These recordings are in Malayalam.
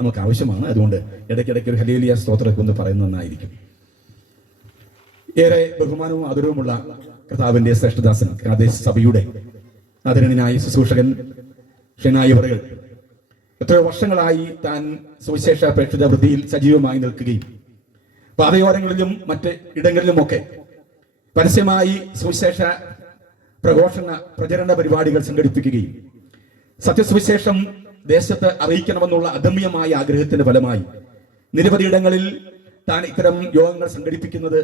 നമുക്ക് ആവശ്യമാണ്. അതുകൊണ്ട് ഇടയ്ക്കിടയ്ക്ക് ഒരു ഹല്ലേലൂയ സ്തോത്രമൊക്കെ ഒന്ന് പറയുന്നത് നന്നായിരിക്കും. ഏറെ ബഹുമാനവും ആദരവുമുള്ള കർത്താവിന്റെ ശ്രേഷ്ഠദാസൻ കാദേശ് സഭയുടെ ആദരണീയനായ ശുശ്രൂഷകൻ ഷെനായി അവറുകൾ എത്രയോ വർഷങ്ങളായി താൻ സുവിശേഷ പ്രേക്ഷിത വൃത്തിയിൽ സജീവമായി നിൽക്കുകയും പാതയോരങ്ങളിലും മറ്റ് ഇടങ്ങളിലുമൊക്കെ പരസ്യമായി സുവിശേഷ പ്രചരണ പരിപാടികൾ സംഘടിപ്പിക്കുകയും സത്യസുവിശേഷം ദേശത്ത് അറിയിക്കണമെന്നുള്ള അദമ്യമായ ആഗ്രഹത്തിന്റെ ഫലമായി നിരവധി ഇടങ്ങളിൽ താൻ ഇത്തരം യോഗങ്ങൾ സംഘടിപ്പിക്കുന്നത്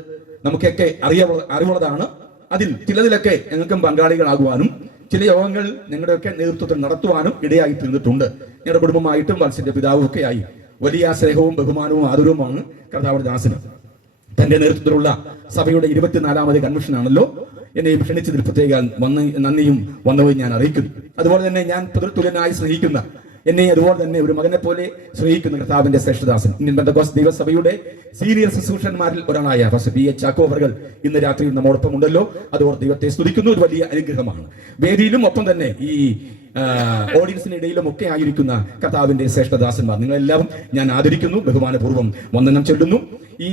നമുക്കൊക്കെ അറിവുള്ളതാണ്. അതിൽ ചിലതിലൊക്കെ ഞങ്ങൾക്കും പങ്കാളികളാകുവാനും ചില യോഗങ്ങൾ ഞങ്ങളുടെയൊക്കെ നേതൃത്വത്തിൽ നടത്തുവാനും ഇടയായി തീർന്നിട്ടുണ്ട്. ഞങ്ങളുടെ കുടുംബമായിട്ടും വത്സന്റെ പിതാവും ഒക്കെയായി വലിയ സ്നേഹവും ബഹുമാനവും ആദരവുമാണ് കർത്താവിന്റെ ദാസന്. തന്റെ നേതൃത്വത്തിലുള്ള സഭയുടെ 24ാമത് കൺവെൻഷനാണല്ലോ. എന്നെ ക്ഷണിച്ചതിൽ പ്രത്യേക നന്ദിയും വന്നവും ഞാൻ അറിയിക്കുന്നു. അതുപോലെ തന്നെ ഞാൻ പിതൃതുല്യനായി സ്നേഹിക്കുന്ന, എന്നെ അതുപോലെ തന്നെ ഒരു മകനെ പോലെ സ്നേഹിക്കുന്ന കർത്താവിന്റെ ശ്രേഷ്ഠദാസൻ ഇന്ത്യൻ പെന്തക്കോസ്ത് ദൈവസഭയുടെ സീനിയർ ശുശ്രൂഷന്മാരിൽ ഒരാളായ ഫാസ്റ്റർ പി എച്ച് ചാക്കോ അവറുകൾ ഇന്ന് രാത്രിയിൽ നമ്മോടൊപ്പം ഉണ്ടല്ലോ. അതോടെ ദൈവത്തെ സ്തുതിക്കുന്ന ഒരു വലിയ അനുഗ്രഹമാണ്. വേദിയിലും ഒപ്പം തന്നെ ഈ ഓഡിയൻസിനിടയിലും ഒക്കെ ആയിരിക്കുന്ന കർത്താവിന്റെ ശ്രേഷ്ഠദാസന്മാർ, നിങ്ങളെല്ലാവരും ഞാൻ ആദരിക്കുന്നു, ബഹുമാനപൂർവ്വം വന്ദനം ചൊല്ലുന്നു. ഈ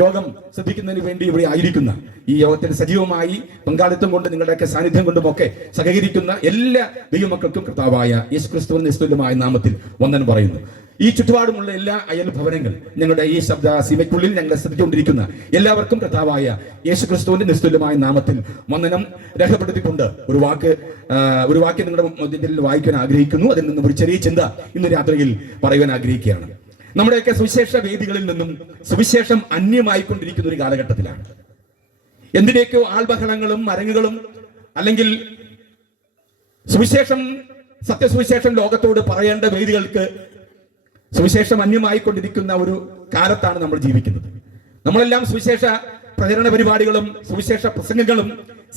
യോഗം ശ്രദ്ധിക്കുന്നതിന് വേണ്ടി ഇവിടെ ആയിരിക്കുന്ന, ഈ യോഗത്തിൽ സജീവമായി പങ്കാളിത്തം കൊണ്ട് നിങ്ങളുടെയൊക്കെ സാന്നിധ്യം കൊണ്ടുമൊക്കെ സഹകരിക്കുന്ന എല്ലാ ദൈവമക്കൾക്കും കർത്താവായ യേശുക്രിസ്തുവിന്റെ നിസ്തുല്യമായ നാമത്തിൽ വന്ദനം പറയുന്നു. ഈ ചുറ്റുപാടുമുള്ള എല്ലാ അയൽ ഭവനങ്ങൾ, ഞങ്ങളുടെ ഈ ശബ്ദ സീമയ്ക്കുള്ളിൽ ഞങ്ങളെ ശ്രദ്ധിച്ചുകൊണ്ടിരിക്കുന്ന എല്ലാവർക്കും കർത്താവായ യേശുക്രിസ്തുവിന്റെ നിസ്തുല്യമായ നാമത്തിൽ വന്ദനം രേഖപ്പെടുത്തിക്കൊണ്ട് ഒരു വാക്യം നിങ്ങളുടെ മധ്യത്തിൽ വായിക്കാൻ ആഗ്രഹിക്കുന്നു. അതിൽ നിന്നും ഒരു ചെറിയ ചിന്ത ഇന്ന് രാത്രിയിൽ പറയുവാൻ ആഗ്രഹിക്കുകയാണ്. നമ്മുടെയൊക്കെ സുവിശേഷ വേദികളിൽ നിന്നും സുവിശേഷം അന്യമായിക്കൊണ്ടിരിക്കുന്ന ഒരു കാലഘട്ടത്തിലാണ്. എന്തിനേക്കോ ആൾബഹളങ്ങളും അരങ്ങുകളും, അല്ലെങ്കിൽ സത്യസുവിശേഷം ലോകത്തോട് പറയേണ്ട വേദികൾക്ക് സുവിശേഷം അന്യമായിക്കൊണ്ടിരിക്കുന്ന ഒരു കാലത്താണ് നമ്മൾ ജീവിക്കുന്നത്. നമ്മളെല്ലാം സുവിശേഷ പ്രചരണ പരിപാടികളും സുവിശേഷ പ്രസംഗങ്ങളും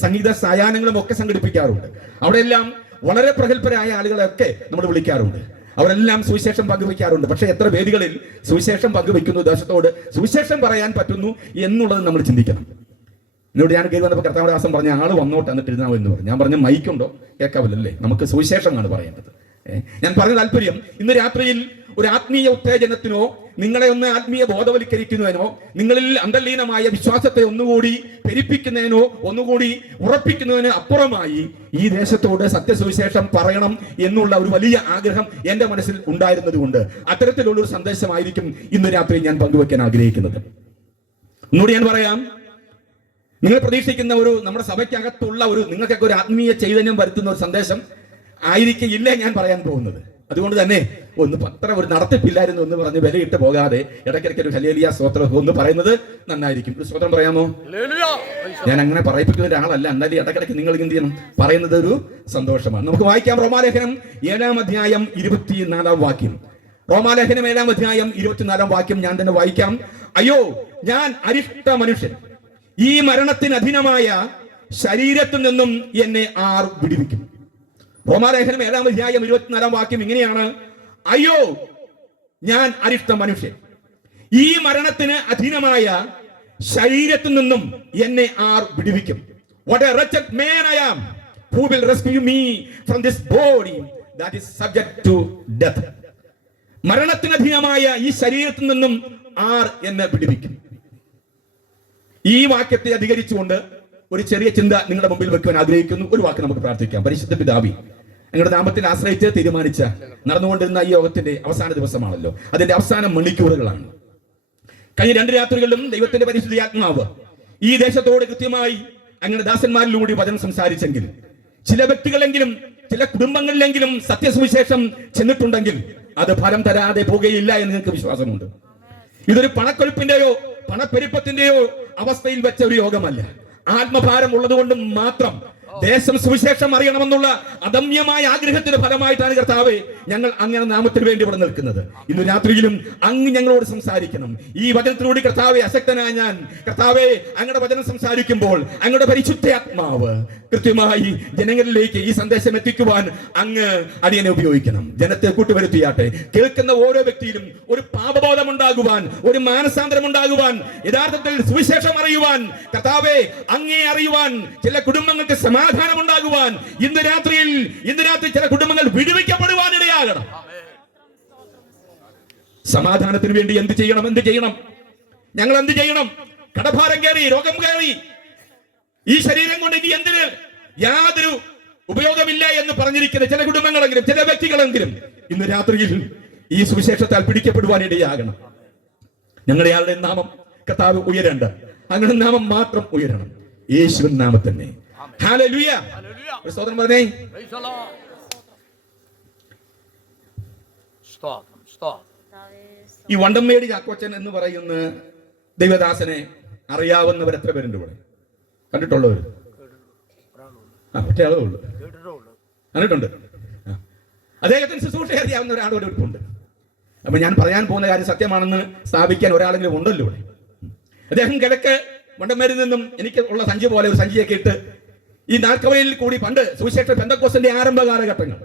സംഗീത സായാഹ്നങ്ങളും ഒക്കെ സംഘടിപ്പിക്കാറുണ്ട്. അവിടെയെല്ലാം വളരെ പ്രഗത്ഭരായ ആളുകളെയൊക്കെ നമ്മൾ വിളിക്കാറുണ്ട്. അവരെല്ലാം സുവിശേഷം പങ്കുവയ്ക്കാറുണ്ട്. പക്ഷെ എത്ര വേദികളിൽ സുവിശേഷം പങ്കുവയ്ക്കുന്നു, ദേശത്തോട് സുവിശേഷം പറയാൻ പറ്റുന്നു എന്നുള്ളത് നമ്മൾ ചിന്തിക്കണം. എന്നോട് ഞാൻ കയറി വന്നപ്പോൾ കർത്താവിന്റെ ദാസൻ പറഞ്ഞ ആള് വന്നോട്ട് എന്നിട്ട് ഇരുന്നാവോ എന്ന് പറഞ്ഞു. ഞാൻ പറഞ്ഞ മൈക്കുണ്ടോ, കേൾക്കാവില്ലല്ലേ, നമുക്ക് സുവിശേഷമാണ് പറയേണ്ടത്. ഞാൻ പറഞ്ഞ താല്പര്യം, ഇന്ന് രാത്രിയിൽ ഒരു ആത്മീയ ഉത്തേജനത്തിനോ നിങ്ങളെ ഒന്ന് ആത്മീയ ബോധവൽക്കരിക്കുന്നതിനോ നിങ്ങളിൽ അന്തർലീനമായ വിശ്വാസത്തെ ഒന്നുകൂടി പെരുപ്പിക്കുന്നതിനോ ഒന്നുകൂടി ഉറപ്പിക്കുന്നതിന് അപ്പുറമായി ഈ ദേശത്തോട് സത്യസുവിശേഷം പറയണം എന്നുള്ള ഒരു വലിയ ആഗ്രഹം എന്റെ മനസ്സിൽ ഉണ്ടായിരുന്നത് കൊണ്ട് അത്തരത്തിലുള്ള ഒരു സന്ദേശമായിരിക്കും ഇന്ന് രാത്രി ഞാൻ പങ്കുവെക്കാൻ ആഗ്രഹിക്കുന്നത്. ഒന്നുകൂടി ഞാൻ പറയാം, നിങ്ങൾ പ്രതീക്ഷിക്കുന്ന ഒരു നമ്മുടെ സഭയ്ക്കകത്തുള്ള ഒരു നിങ്ങൾക്കൊക്കെ ഒരു ആത്മീയ ചൈതന്യം വരുത്തുന്ന ഒരു സന്ദേശം ആയിരിക്കില്ല ഞാൻ പറയാൻ പോകുന്നത്. അതുകൊണ്ട് തന്നെ ഒരു നടത്തിപ്പില്ലായിരുന്നു എന്ന് പറഞ്ഞ് വിലയിട്ട് പോകാതെ ഇടയ്ക്കിടയ്ക്ക് ഒരു ഹല്ലേലൂയ സ്തോത്രം ഒന്ന് പറയുന്നത് നന്നായിരിക്കും. ഒരു സ്തോത്രം പറയാമോ? ഞാൻ അങ്ങനെ പറയിപ്പിക്കുന്ന ഒരാളല്ല, എന്നാലും ഇടയ്ക്കിടയ്ക്ക് നിങ്ങൾ എന്ത് ചെയ്യണം, പറയുന്നത് ഒരു സന്തോഷമാണ്. നമുക്ക് വായിക്കാം റോമാലേഖനം 7-ാം അധ്യായം 24-ാം വാക്യം. റോമാലേഖനം 7-ാം അധ്യായം 24-ാം വാക്യം ഞാൻ തന്നെ വായിക്കാം. അയ്യോ, ഞാൻ അരിഷ്ട മനുഷ്യൻ, ഈ മരണത്തിന് അധീനമായ ശരീരത്തിൽ നിന്നും എന്നെ ആർ വിടുവിക്കും? റോമാലേഖനം 7-ാം അധ്യായം 24-ാം വാക്യം ഇങ്ങനെയാണ്: അയ്യോ, ഞാൻ അരിഷ്ട മനുഷ്യൻ, ഈ മരണത്തിന് അധീനമായ ശരീരത്തിൽ നിന്നും എന്നെ ആർ വിടുവിക്കും? What a wretched man I am, who will rescue me from this body that is subject to death? മരണത്തിന് അധീനമായ ഈ ശരീരത്തിൽ നിന്നും ആർ എന്നെ വിടുവിക്കും? ഈ വാക്യത്തെ അധികരിച്ചുകൊണ്ട് ഒരു ചെറിയ ചിന്ത നിങ്ങളുടെ മുമ്പിൽ വെക്കുവാൻ ആഗ്രഹിക്കുന്നു. ഒരു വാക്ക് നമുക്ക് പ്രാർത്ഥിക്കാം. പരിശുദ്ധ പിതാവേ, ഞങ്ങളുടെ നാമത്തിൽ ആശ്രയിച്ച് തീരുമാനിച്ച നടന്നുകൊണ്ടിരുന്ന ഈ യോഗത്തിന്റെ അവസാന ദിവസമാണല്ലോ, അതിന്റെ അവസാന മണിക്കൂറുകളാണ്. കഴിഞ്ഞ 2 രാത്രികളിലും ദൈവത്തിന്റെ പരിശുദ്ധാത്മാവ് ഈ ദേശത്തോട് കൃത്യമായി അങ്ങനെ ദാസന്മാരിലൂടെ വചനം സംസാരിച്ചെങ്കിൽ, ചില വ്യക്തികളെങ്കിലും ചില കുടുംബങ്ങളിലെങ്കിലും സത്യസുവിശേഷം ചെന്നിട്ടുണ്ടെങ്കിൽ അത് ഫലം തരാതെ പോകുകയില്ല എന്ന് നിങ്ങൾക്ക് വിശ്വാസമുണ്ട്. ഇതൊരു പണക്കൊഴുപ്പിന്റെയോ പണപ്പെരുപ്പത്തിന്റെയോ അവസ്ഥയിൽ വെച്ച ഒരു യോഗമല്ല. ആത്മഭാരം ഉള്ളതുകൊണ്ട് മാത്രം ദേശം സുവിശേഷം അറിയണമെന്നുള്ള അദമ്യമായ ആഗ്രഹത്തിന്റെ ഫലമായിട്ടാണ് കർത്താവേ ഞങ്ങൾ അങ്ങനെ നാമത്തിന് വേണ്ടി ഇവിടെ നിൽക്കുന്നത്. ഇന്ന് രാത്രിയിലും അങ്ങ് ഞങ്ങളോട് സംസാരിക്കണം. ഈ വചനത്തിലൂടെ കർത്താവെ അശക്തനായ ഞാൻ, കർത്താവെ അങ്ങയുടെ വചനം സംസാരിക്കുമ്പോൾ അങ്ങയുടെ പരിശുദ്ധാത്മാവ് കൃത്യമായി ജനങ്ങളിലേക്ക് ഈ സന്ദേശം എത്തിക്കുവാൻ അങ്ങ് അടിയനെ ഉപയോഗിക്കണം. ജനത്തെ കൂട്ടുവരുത്തിയാട്ടെ. കേൾക്കുന്ന ഓരോ വ്യക്തിയിലും ഒരു പാപബോധം ഉണ്ടാകുവാൻ, ഒരു മാനസാന്തരം ഉണ്ടാകുവാൻ, യഥാർത്ഥത്തിൽ സുവിശേഷം അറിയുവാൻ, കർത്താവെ അങ്ങേ അറിയുവാൻ, ചില കുടുംബങ്ങൾക്ക് സമാധാനം ഉണ്ടാകുവാൻ, ഇന്ന് രാത്രി ചില കുടുംബങ്ങൾ വിടുവിക്കപ്പെടുവാൻ ഇടയാകണം. സമാധാനത്തിന് വേണ്ടി എന്ത് ചെയ്യണം? ഞങ്ങൾ എന്ത് ചെയ്യണം? കടഭാരം കയറി, രോഗം കയറി, ഈ ശരീരം കൊണ്ട് ഇനി എന്തിന്, യാതൊരു ഉപയോഗമില്ല എന്ന് പറഞ്ഞിരിക്കുന്ന ചില കുടുംബങ്ങളെങ്കിലും ചില വ്യക്തികളെങ്കിലും ഇന്ന് രാത്രിയിൽ ഈ സുവിശേഷത്താൽ പിടിക്കപ്പെടുവാൻ ഇടയാകണം. ഞങ്ങളുടെ ആളുടെ നാമം കർത്താവ് ഉയരണ്ട, അങ്ങനെ നാമം മാത്രം ഉയരണം, യേശുവിൻ നാമം തന്നെ. ഹല്ലേലൂയ. സ്തോത്രം പറഞ്ഞേ. ഈ വണ്ടംമേടി ചാക്കോച്ചൻ എന്ന് പറയുന്ന ദൈവദാസനെ അറിയാവുന്നവർ എത്ര പേരുണ്ട് ഇവിടെ? കണ്ടിട്ടുള്ളവർ? ഒറ്റ ആളേ ഉള്ളൂ. കണ്ടിട്ടുണ്ട്. അദ്ദേഹത്തിന് ശുശ്രൂഷ അറിയാവുന്ന ഒരാളോട് ഇരിപ്പുണ്ട്. അപ്പൊ ഞാൻ പറയാൻ പോകുന്ന കാര്യം സത്യമാണെന്ന് സ്ഥാപിക്കാൻ ഒരാളെങ്കിലും ഉണ്ടല്ലോ ഇവിടെ. അദ്ദേഹം കിഴക്ക് വണ്ടംമേരിൽ നിന്നും എനിക്ക് ഉള്ള സഞ്ചി പോലെ ഒരു സഞ്ചിയൊക്കെ ഇട്ട് ഈ നാൽക്കവലയിൽ കൂടി പണ്ട് സുവിശേഷ പെന്തക്കോസ്തിന്റെ ആരംഭ കാലഘട്ടങ്ങൾ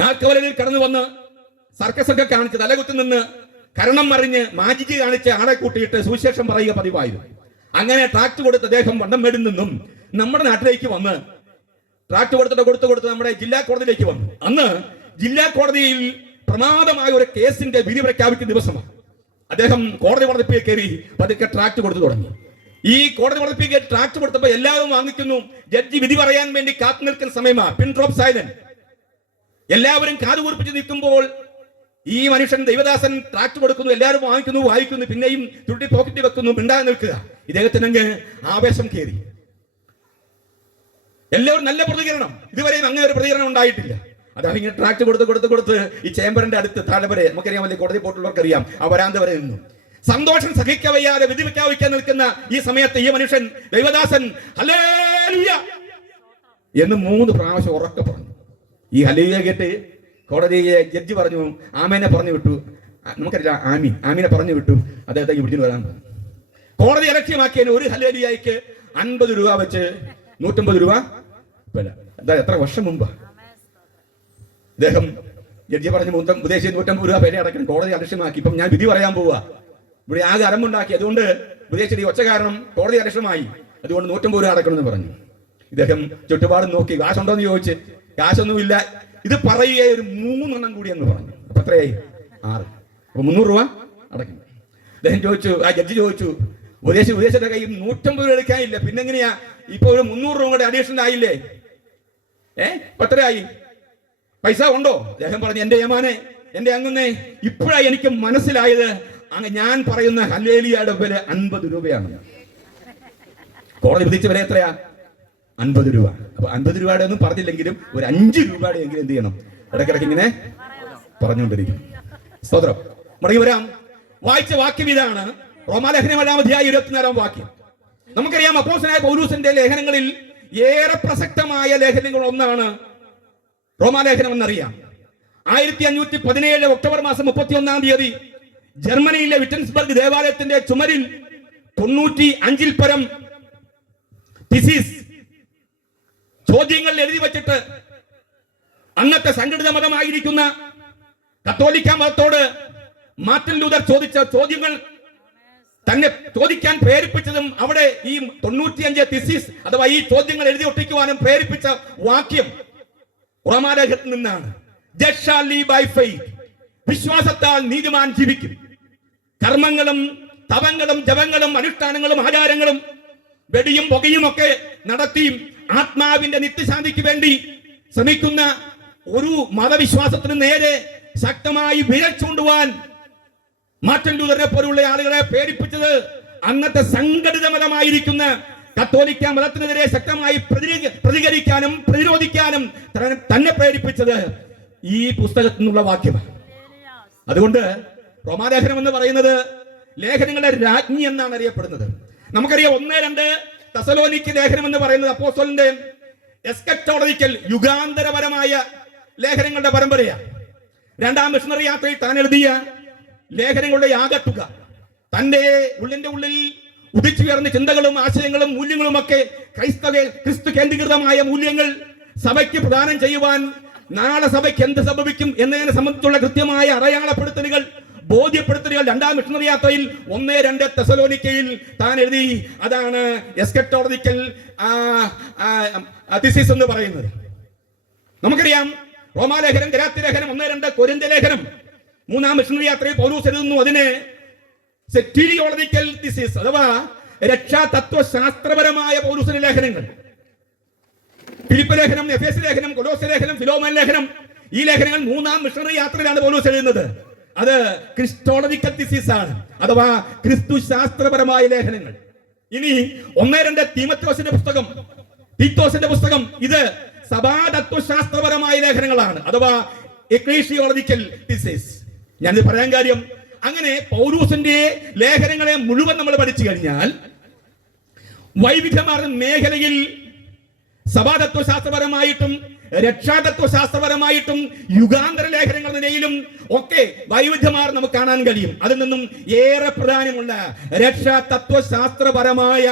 നാൽക്കവലയിൽ കടന്നു വന്ന് സർക്കസ് ഒക്കെ കാണിച്ച് തലകുത്തി നിന്ന് കരണം മറിഞ്ഞ് മാജിക്ക് കാണിച്ച് ആളെ കൂട്ടിയിട്ട് സുവിശേഷം പറയുക പതിവായിരുന്നു. അങ്ങനെ ട്രാക്ട് കൊടുത്ത് അദ്ദേഹം വണ്ടംമേടിൽ നിന്നും നമ്മുടെ നാട്ടിലേക്ക് വന്ന് ട്രാക്ട് കൊടുത്ത് നമ്മുടെ ജില്ലാ കോടതിയിലേക്ക് വന്നു. അന്ന് ജില്ലാ കോടതിയിൽ പ്രമാദമായ ഒരു കേസിന്റെ വിധി പ്രഖ്യാപിക്കുന്ന ദിവസമാണ്. അദ്ദേഹം കോടതി വളർത്തിപ്പിൽ കയറി പതുക്കെ ട്രാക്ട് കൊടുത്തു തുടങ്ങി. ഈ കോടതി വളർത്തിപ്പിൽ കയറി ട്രാക്ട് കൊടുത്തപ്പോൾ എല്ലാവരും വാങ്ങിക്കുന്നു. ജഡ്ജി വിധി പറയാൻ വേണ്ടി കാത്തു നിൽക്കുന്ന സമയമാണ്. പിൻ ഡ്രോപ്പ് സൈലന്റ്. എല്ലാവരും കാതുകൂർപ്പിച്ച് നിൽക്കുമ്പോൾ ഈ മനുഷ്യൻ ദൈവദാസൻ ട്രാക്ട് കൊടുക്കുന്നു, എല്ലാവരും വായിക്കുന്നു, പിന്നെയും തുട്ടി പോക്കറ്റ് വെക്കുന്നു, മിണ്ടാതെ നിൽക്കുക. ഇദ്ദേഹത്തിനങ്ങ് ആവേശം കയറി. എല്ലാവരും നല്ല പ്രതികരണം, ഇതുവരെയും അങ്ങനെ ഒരു പ്രതികരണം ഉണ്ടായിട്ടില്ല. അതാണ് ഇങ്ങനെ ട്രാക്ട് കൊടുത്ത് ഈ ചേംബറിന്റെ അടുത്ത് താഴെ വരെ, നമുക്കറിയാം, വലിയ കോടതി പോയിട്ടുള്ളവർക്കറിയാം, ആ വരാന്ത വരെ നിന്നു. സന്തോഷം സഹിക്കവയ്യാതെ വിധി പ്രഖ്യാപിക്കാൻ നിൽക്കുന്ന ഈ സമയത്ത് ഈ മനുഷ്യൻ ദൈവദാസൻ ഹല്ലേലൂയ എന്ന് 3 പ്രാവശ്യം ഉറക്കെ പറഞ്ഞു. ഈ ഹല്ലേലൂയ കേട്ട് കോടതി ജഡ്ജി പറഞ്ഞു, ആമേനെ പറഞ്ഞു വിട്ടു. നമുക്കറിയില്ല, ആമീനെ പറഞ്ഞു വിട്ടു. അദ്ദേഹത്തെ വിളിച്ചു വരാൻ പറഞ്ഞു. കോടതി അലക്ഷ്യമാക്കിയതിന് ഒരു ഹല്ലേലൂയയ്ക്ക് 50 രൂപ വെച്ച് 150 രൂപ വില. എത്ര വർഷം മുമ്പാ? അദ്ദേഹം ജഡ്ജി പറഞ്ഞു ഉദ്ദേശിച്ച് 150 രൂപ പേരെ അടയ്ക്കണം. കോടതി അലക്ഷ്യമാക്കി. ഇപ്പം ഞാൻ വിധി പറയാൻ പോവുക. ഇവിടെ ആകെ അരമ്പുണ്ടാക്കി. അതുകൊണ്ട് ഉദ്ദേശിച്ചത് ഈ ഒച്ച കാരണം കോടതി അലക്ഷ്യമായി. അതുകൊണ്ട് 150 രൂപ അടയ്ക്കണമെന്ന് പറഞ്ഞു. ഇദ്ദേഹം ചുറ്റുപാടും നോക്കി. കാശുണ്ടോ എന്ന് ചോദിച്ച്, കാശൊന്നുമില്ല. ഇത് പറയുക ഒരു 3 എണ്ണം കൂടി എന്ന് പറഞ്ഞു. അപ്പൊ എത്രയായി? 6. അപ്പൊ 300 രൂപ അടയ്ക്കണം. അദ്ദേഹം ചോദിച്ചു, ആ ജഡ്ജി ചോദിച്ചു, ഉദ്ദേശിച്ച കയ്യിൽ 150 രൂപ എടുക്കാനില്ല, പിന്നെങ്ങനെയാ ഇപ്പൊ ഒരു 300 രൂപ കൂടെ അഡീഷണൽ ആയില്ലേ? എത്രയായി? പൈസ ഉണ്ടോ? അദ്ദേഹം പറഞ്ഞു, എന്റെ യമാനെ, എന്റെ അങ്ങുന്നേ, ഇപ്പോഴാണ് എനിക്ക് മനസ്സിലായത് ഞാൻ പറയുന്ന ഹല്ലേലൂയയുടെ വില 50 രൂപയാണ്. കോടതി വിധിച്ച വില എത്രയാ? 50 രൂപ. അപ്പൊ 50 രൂപയുടെ ഒന്നും പറഞ്ഞില്ലെങ്കിലും ഒരു 5 രൂപയുടെ എങ്കിലും എന്ത് ചെയ്യണം? ഇടയ്ക്കിടയ്ക്ക് ഇങ്ങനെ പറഞ്ഞുകൊണ്ടിരിക്കും. സ്തോത്രം. മടങ്ങി വരാം. വായിച്ച വാക്യം ഇതാണ്. റോമാലേഖനം 7-ാം അധ്യായം 24-ാം വാക്യം. നമുക്കറിയാം, അപ്പോസ്തലനായ പൗലോസിന്റെ ലേഖനങ്ങളിൽ ഏറെ പ്രസക്തമായ ലേഖനങ്ങൾ ഒന്നാണ് റോമാലേഖനം എന്നറിയാം. 1517 ഒക്ടോബർ മാസം 31-ാം തീയതി ജർമ്മനിയിലെ വിറ്റൻസ്ബർഗ് ദേവാലയത്തിന്റെ ചുമരിൽ 95-ൽ പരം തിസീസ് ചോദ്യങ്ങൾ എഴുതി വച്ചിട്ട് അന്നത്തെ സംഘടിത മതമായിരിക്കുന്ന കത്തോലിക്ക മതത്തോട് മാർട്ടിൻ ലൂതർ ചോദിച്ച ചോദ്യങ്ങൾ തന്നെ ചോദിക്കാൻ പ്രേരിപ്പിച്ചതും അവിടെ ഈ 95 തിസീസ് അഥവാ ഈ ചോദ്യങ്ങൾ എഴുതി ഒട്ടിക്കുവാനും പ്രേരിപ്പിച്ച വാക്യം റോമാലേഖനത്തിൽ നിന്നാണ്. Just shall live by faith. വിശ്വാസത്താൽ നീതിമാൻ ജീവിക്കും. കർമ്മങ്ങളും തപങ്ങളും ജപങ്ങളും അനുഷ്ഠാനങ്ങളും ആചാരങ്ങളും വെടിയും പുകയും ഒക്കെ നടത്തിയും ആത്മാവിന്റെ നിത്യശാന്തിക്ക് വേണ്ടി ശ്രമിക്കുന്ന ഒരു മതവിശ്വാസത്തിന് നേരെ ശക്തമായി വിരൽ ചൂണ്ടുവാൻ മാർട്ടിൻ ലൂതറിനെ പോലുള്ള ആളുകളെ പ്രേരിപ്പിച്ചത് അന്നത്തെ സംഘടിത മതമായിരിക്കുന്ന കത്തോലിക്ക മതത്തിനെതിരെ ശക്തമായി പ്രതികരിക്കാനും പ്രതിരോധിക്കാനും തന്നെ പ്രേരിപ്പിച്ചത് ഈ പുസ്തകത്തിൽ നിന്നുള്ള വാക്യമാണ്. അതുകൊണ്ട് റോമാലേഖനം എന്ന് പറയുന്നത് ലേഖനങ്ങളുടെ രാജ്ഞി എന്നാണ് അറിയപ്പെടുന്നത്. നമുക്കറിയാം, 1-2 തെസലോനിക്ക ലേഖനം എന്ന് പറയുന്നത് അപ്പോസ്തലന്റെ എസ്കറ്റോളജിക്കൽ യുഗാന്തരപരമായ ലേഖനങ്ങളുടെ പരമ്പരയാണ്. 2-ാം മിഷണറി യാത്രയിൽ താൻ എഴുതിയ ലേഖനങ്ങളുടെ ആകത്തുക, തന്റെ ഉള്ളിന്റെ ഉള്ളിൽ ഉദിച്ചുയർന്ന ചിന്തകളും ആശയങ്ങളും മൂല്യങ്ങളും ഒക്കെ ക്രിസ്തു കേന്ദ്രീകൃതമായ മൂല്യങ്ങൾ സഭയ്ക്ക് പ്രദാനം ചെയ്യുവാൻ നാളെ സഭയ്ക്ക് എന്ത് സംഭവിക്കും എന്നതിനെ സംബന്ധിച്ചുള്ള കൃത്യമായ അടയാളപ്പെടുത്തലുകൾ, ബോധ്യപ്പെടുത്തലുകൾ 2-ാം മിഷണറി യാത്രയിൽ 1-2 തെസലോനിക്കയിൽ താൻ എഴുതി. അതാണ് എസ്കറ്റോളജിക്കൽ തിസിസ് എന്ന് പറയുന്നത്. നമുക്കറിയാം, റോമാലേഖനം, ഗലാത്യ ലേഖനം, 1-2 കൊരിന്ത്യ ലേഖനം മൂന്നാം മിഷണറി യാത്രയിൽ പൗലോസ് എഴുതുന്നു അതിനെ സെറ്റീരിയോളജിക്കൽ തിസിസ് അഥവാ രക്ഷാ തത്വശാസ്ത്രപരമായ പൗലോസിന്റെ ലേഖനങ്ങൾ. ഫിലിപ്പ് ലേഖനം, എഫേസ്യ ലേഖനം, കൊലോസ്യ ലേഖനം, ഫിലോമോൻ ലേഖനം, ഈ ലേഖനങ്ങൾ മൂന്നാം മിഷണറി യാത്രയിലാണ് പൗലോസ് എഴുതുന്നത്. അത് ക്രിസ്റ്റോളജിക്കൽ തിസിസ് ആണ്, അഥവാ ക്രിസ്തു ശാസ്ത്രപരമായ ലേഖനങ്ങൾ. ഇനി 1-2 തീമോഥെയോസിന്റെ പുസ്തകം ഇത് സഭാതത്വശാസ്ത്രപരമായ ലേഖനങ്ങളാണ്, അഥവാ എക്ലീസിയോളജിക്കൽ തിസിസ്. ഞാനിത് പറയാൻ കാര്യം, അങ്ങനെ പൗലോസിന്റെ ലേഖനങ്ങളെ മുഴുവൻ നമ്മൾ പഠിച്ചു കഴിഞ്ഞാൽ വൈവിധ്യമാർന്ന മേഖലയിൽ സഭാതത്വശാസ്ത്രപരമായിട്ടും രക്ഷാതത്വശാസ്ത്രപരമായിട്ടും യുഗാന്തര ലേഖനങ്ങൾ നിലയിലും ഒക്കെ വൈവിധ്യമാർ നമുക്ക് കാണാൻ കഴിയും. അതിൽ നിന്നും ഏറെ പ്രധാനമുള്ള രക്ഷാതത്വശാസ്ത്രപരമായ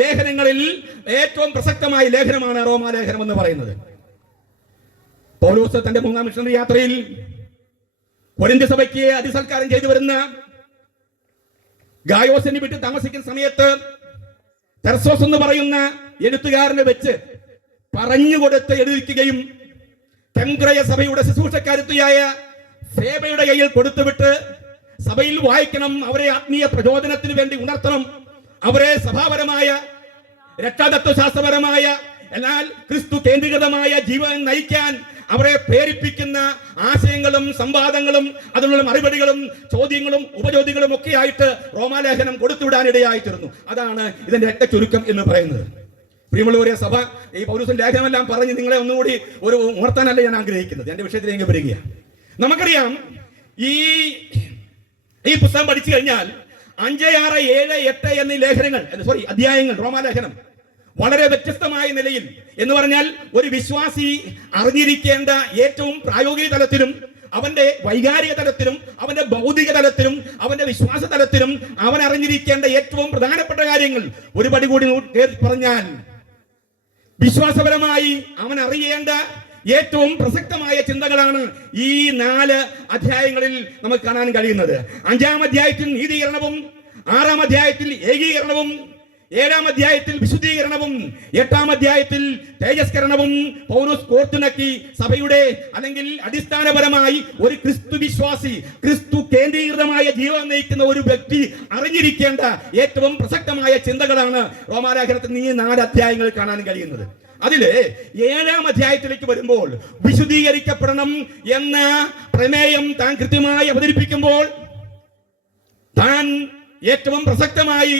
ലേഖനങ്ങളിൽ ഏറ്റവും പ്രസക്തമായ ലേഖനമാണ് റോമാലേഖനം എന്ന് പറയുന്നത്. പൗലോസ് തന്റെ മൂന്നാം മിഷണറി യാത്രയിൽ കൊരിന്ത്യ സഭയ്ക്ക് അതിസൽക്കാരം ചെയ്തു വരുന്ന ഗായോസിനെ വിട്ട് താമസിക്കുന്ന സമയത്ത് തെർസോസ് എന്ന് പറയുന്ന എഴുത്തുകാരനെ വെച്ച് പറഞ്ഞുകൊടുത്ത് എഴുതിക്കുകയും തെംക്രയ സഭയുടെ ശുശ്രൂഷക്കാരത്തിയായ ഫേബയുടെ കയ്യിൽ കൊടുത്തുവിട്ട് സഭയിൽ വായിക്കണം, അവരെ ആത്മീയ പ്രചോദനത്തിന് വേണ്ടി ഉണർത്തണം, അവരെ സഭാപരമായ രക്ഷാതത്വശാസ്ത്രപരമായ എന്നാൽ ക്രിസ്തു കേന്ദ്രീകൃതമായ ജീവൻ നയിക്കാൻ അവരെ പ്രേരിപ്പിക്കുന്ന ആശയങ്ങളും സംവാദങ്ങളും അതിനുള്ള മറുപടികളും ചോദ്യങ്ങളും ഉപചോദ്യങ്ങളും ഒക്കെ ആയിട്ട് റോമാലേഖനം കൊടുത്തുവിടാനിടയായിത്തീർന്നു. അതാണ് ഇതിന്റെ ഏറ്റ ചുരുക്കം എന്ന് പറയുന്നത്. പ്രിയമുള്ളവരെ, സഭ ഈ പൗലോസിന്റെ ലേഖനമെല്ലാം പറഞ്ഞ് നിങ്ങളെ ഒന്നുകൂടി ഒരു ഉണർത്താനല്ല ഞാൻ ആഗ്രഹിക്കുന്നത്. എന്റെ വിഷയത്തിലേക്ക് വരികയാണ്. നമുക്കറിയാം, ഈ പുസ്തകം പഠിച്ചു കഴിഞ്ഞാൽ 5, 6, 7, 8 എന്നീ അധ്യായങ്ങൾ റോമാലേഖനം വളരെ വ്യത്യസ്തമായ നിലയിൽ എന്ന് പറഞ്ഞാൽ ഒരു വിശ്വാസി അറിഞ്ഞിരിക്കേണ്ട ഏറ്റവും പ്രായോഗിക തലത്തിലും അവന്റെ വൈകാരിക തലത്തിലും അവന്റെ ഭൗതിക തലത്തിലും അവന്റെ വിശ്വാസ തലത്തിലും അവൻ അറിഞ്ഞിരിക്കേണ്ട ഏറ്റവും പ്രധാനപ്പെട്ട കാര്യങ്ങൾ ഒരു പടി കൂടി പറഞ്ഞാൽ വിശ്വാസപരമായി അവൻ അറിയേണ്ട ഏറ്റവും പ്രസക്തമായ ചിന്തകളാണ് ഈ 4 അധ്യായങ്ങളിൽ നമുക്ക് കാണാൻ കഴിയുന്നത്. 5-ാം അധ്യായത്തിൽ നീതീകരണവും, 6-ാം അധ്യായത്തിൽ ഏകീകരണവും, 7-ാം അധ്യായത്തിൽ വിശുദ്ധീകരണവും, 8-ാം അധ്യായത്തിൽ തേജസ്കരണവും പൗലോസ് കോർത്തിണക്കി സഭയുടെ അല്ലെങ്കിൽ അടിസ്ഥാനപരമായി ഒരു ക്രിസ്തു വിശ്വാസി, ക്രിസ്തു കേന്ദ്രീകൃതമായ ജീവൻ നയിക്കുന്ന ഒരു വ്യക്തി അറിഞ്ഞിരിക്കേണ്ട ഏറ്റവും പ്രസക്തമായ ചിന്തകളാണ് റോമാലേഖനത്തിൽ ഈ 4 അധ്യായങ്ങൾ കാണാൻ കഴിയുന്നത്. അതില് 7-ാം അധ്യായത്തിലേക്ക് വരുമ്പോൾ വിശുദ്ധീകരിക്കപ്പെടണം എന്ന പ്രമേയം താൻ കൃത്യമായി അവതരിപ്പിക്കുമ്പോൾ താൻ ഏറ്റവും പ്രസക്തമായി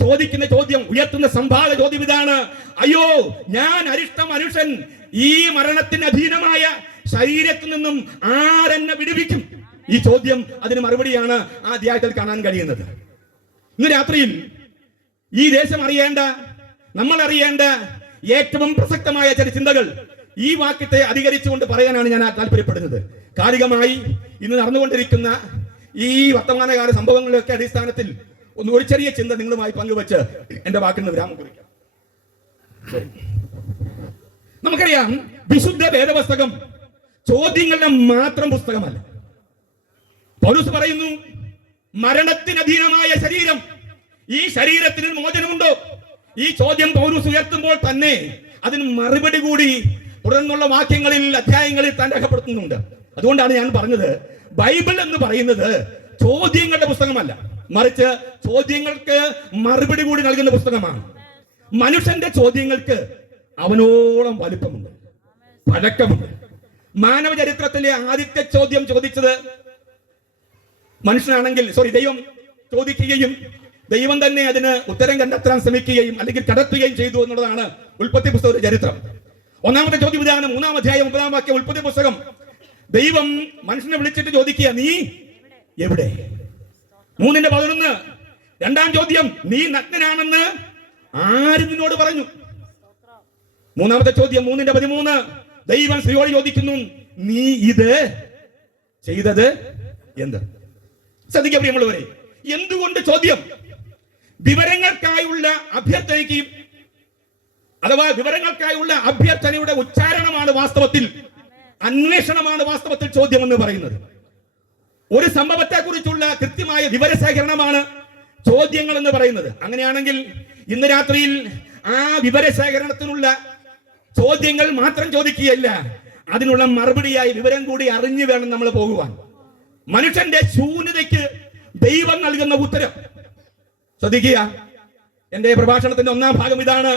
ചോദിക്കുന്ന ചോദ്യം, ഉയർത്തുന്ന സംവാദ ചോദ്യം ഇതാണ്: അയ്യോ, ഞാൻ അരിഷ്ട മനുഷ്യൻ, ഈ മരണത്തിന് അധീനമായ ശരീരത്തിൽ നിന്നും ആരെന്നെ വിടുവിക്കും? ഈ ചോദ്യം, അതിന് മറുപടിയാണ് ആ അധ്യായത്തിൽ കാണാൻ കഴിയുന്നത്. ഇന്ന് രാത്രിയിൽ ഈ ദേശം അറിയേണ്ട, നമ്മൾ അറിയേണ്ട ഏറ്റവും പ്രസക്തമായ ചില ചിന്തകൾ ഈ വാക്യത്തെ അധികരിച്ചുകൊണ്ട് പറയാനാണ് ഞാൻ താല്പര്യപ്പെടുന്നത്. കാലികമായി ഇന്ന് നടന്നുകൊണ്ടിരിക്കുന്ന ഈ വർത്തമാനകാല സംഭവങ്ങളിലൊക്കെ അടിസ്ഥാനത്തിൽ ഒരു ചെറിയ ചിന്ത നിങ്ങളുമായി പങ്കുവെച്ച് എന്റെ വാക്കിന് വിരാമം കുറിക്കാം. നമുക്കറിയാം, വിശുദ്ധ വേദപുസ്തകം ചോദ്യങ്ങളുടെ മാത്രം പുസ്തകമല്ല. പൗലോസ് പറയുന്നു, മരണത്തിന് അധീനമായ ശരീരം, ഈ ശരീരത്തിന് മോചനമുണ്ടോ? ഈ ചോദ്യം പൗലോസ് ഉയർത്തുമ്പോൾ തന്നെ അതിന് മറുപടി കൂടി തുടർന്നുള്ള വാക്യങ്ങളിൽ, അധ്യായങ്ങളിൽ താൻ രേഖപ്പെടുത്തുന്നുണ്ട്. അതുകൊണ്ടാണ് ഞാൻ പറഞ്ഞത്, ബൈബിൾ എന്ന് പറയുന്നത് ചോദ്യങ്ങളുടെ പുസ്തകമല്ല, മറിച്ച് ചോദ്യങ്ങൾക്ക് മറുപടി കൂടി നൽകുന്ന പുസ്തകമാണ്. മനുഷ്യന്റെ ചോദ്യങ്ങൾക്ക് അവനോളം വലിപ്പമുണ്ട്, പഴക്കമുണ്ട്. മാനവ ചരിത്രത്തിലെ ആദ്യത്തെ ചോദ്യം ചോദിച്ചത് മനുഷ്യനാണെങ്കിൽ ദൈവം ചോദിക്കുകയും ദൈവം തന്നെ അതിന് ഉത്തരം കണ്ടെത്താൻ ശ്രമിക്കുകയും അല്ലെങ്കിൽ കണ്ടെത്തുകയും ചെയ്തു എന്നുള്ളതാണ് ഉൽപ്പത്തി പുസ്തകത്തിന്റെ ചരിത്രം. ഒന്നാമത്തെ ചോദ്യം ഇതാണ്, 3-ാം അധ്യായം 9-ാം വാക്യം ഉൽപ്പത്തി പുസ്തകം. ദൈവം മനുഷ്യനെ വിളിച്ചിട്ട് ചോദിക്കുക, നീ എവിടെ? 3:11. 2-ാം ചോദ്യം, നീ നഗ്നനാണെന്ന് ആര് നിന്നോട് പറഞ്ഞു? 3-ാമത്തെ ചോദ്യം 3:13. ദൈവം സ്ത്രീയോട് ചോദിക്കുന്നു, നീ ഇത് ചെയ്തത് എന്ത്? ശ്രദ്ധിക്കുക പ്രിയമുള്ളവരെ, എന്തുകൊണ്ട് ചോദ്യം? വിവരങ്ങൾക്കായുള്ള അഭ്യർത്ഥനയ്ക്ക്, അഥവാ വിവരങ്ങൾക്കായുള്ള അഭ്യർത്ഥനയുടെ ഉച്ചാരണമാണ് വാസ്തവത്തിൽ, അന്വേഷണമാണ് വാസ്തവത്തിൽ ചോദ്യം എന്ന് പറയുന്നത്. ഒരു സംഭവത്തെ കുറിച്ചുള്ള കൃത്യമായ വിവരശേഖരണമാണ് ചോദ്യങ്ങൾ എന്ന് പറയുന്നത്. അങ്ങനെയാണെങ്കിൽ ഇന്ന് രാത്രിയിൽ ആ വിവരശേഖരണത്തിനുള്ള ചോദ്യങ്ങൾ മാത്രം ചോദിക്കുകയല്ല, അതിനുള്ള മറുപടിയായി വിവരം കൂടി അറിഞ്ഞു വേണം നമ്മൾ പോകുവാൻ. മനുഷ്യന്റെ ശൂന്യതയ്ക്ക് ദൈവം നൽകുന്ന ഉത്തരം. ശ്രദ്ധിക്കുക, എന്റെ പ്രഭാഷണത്തിന്റെ ഒന്നാം ഭാഗം ഇതാണ്: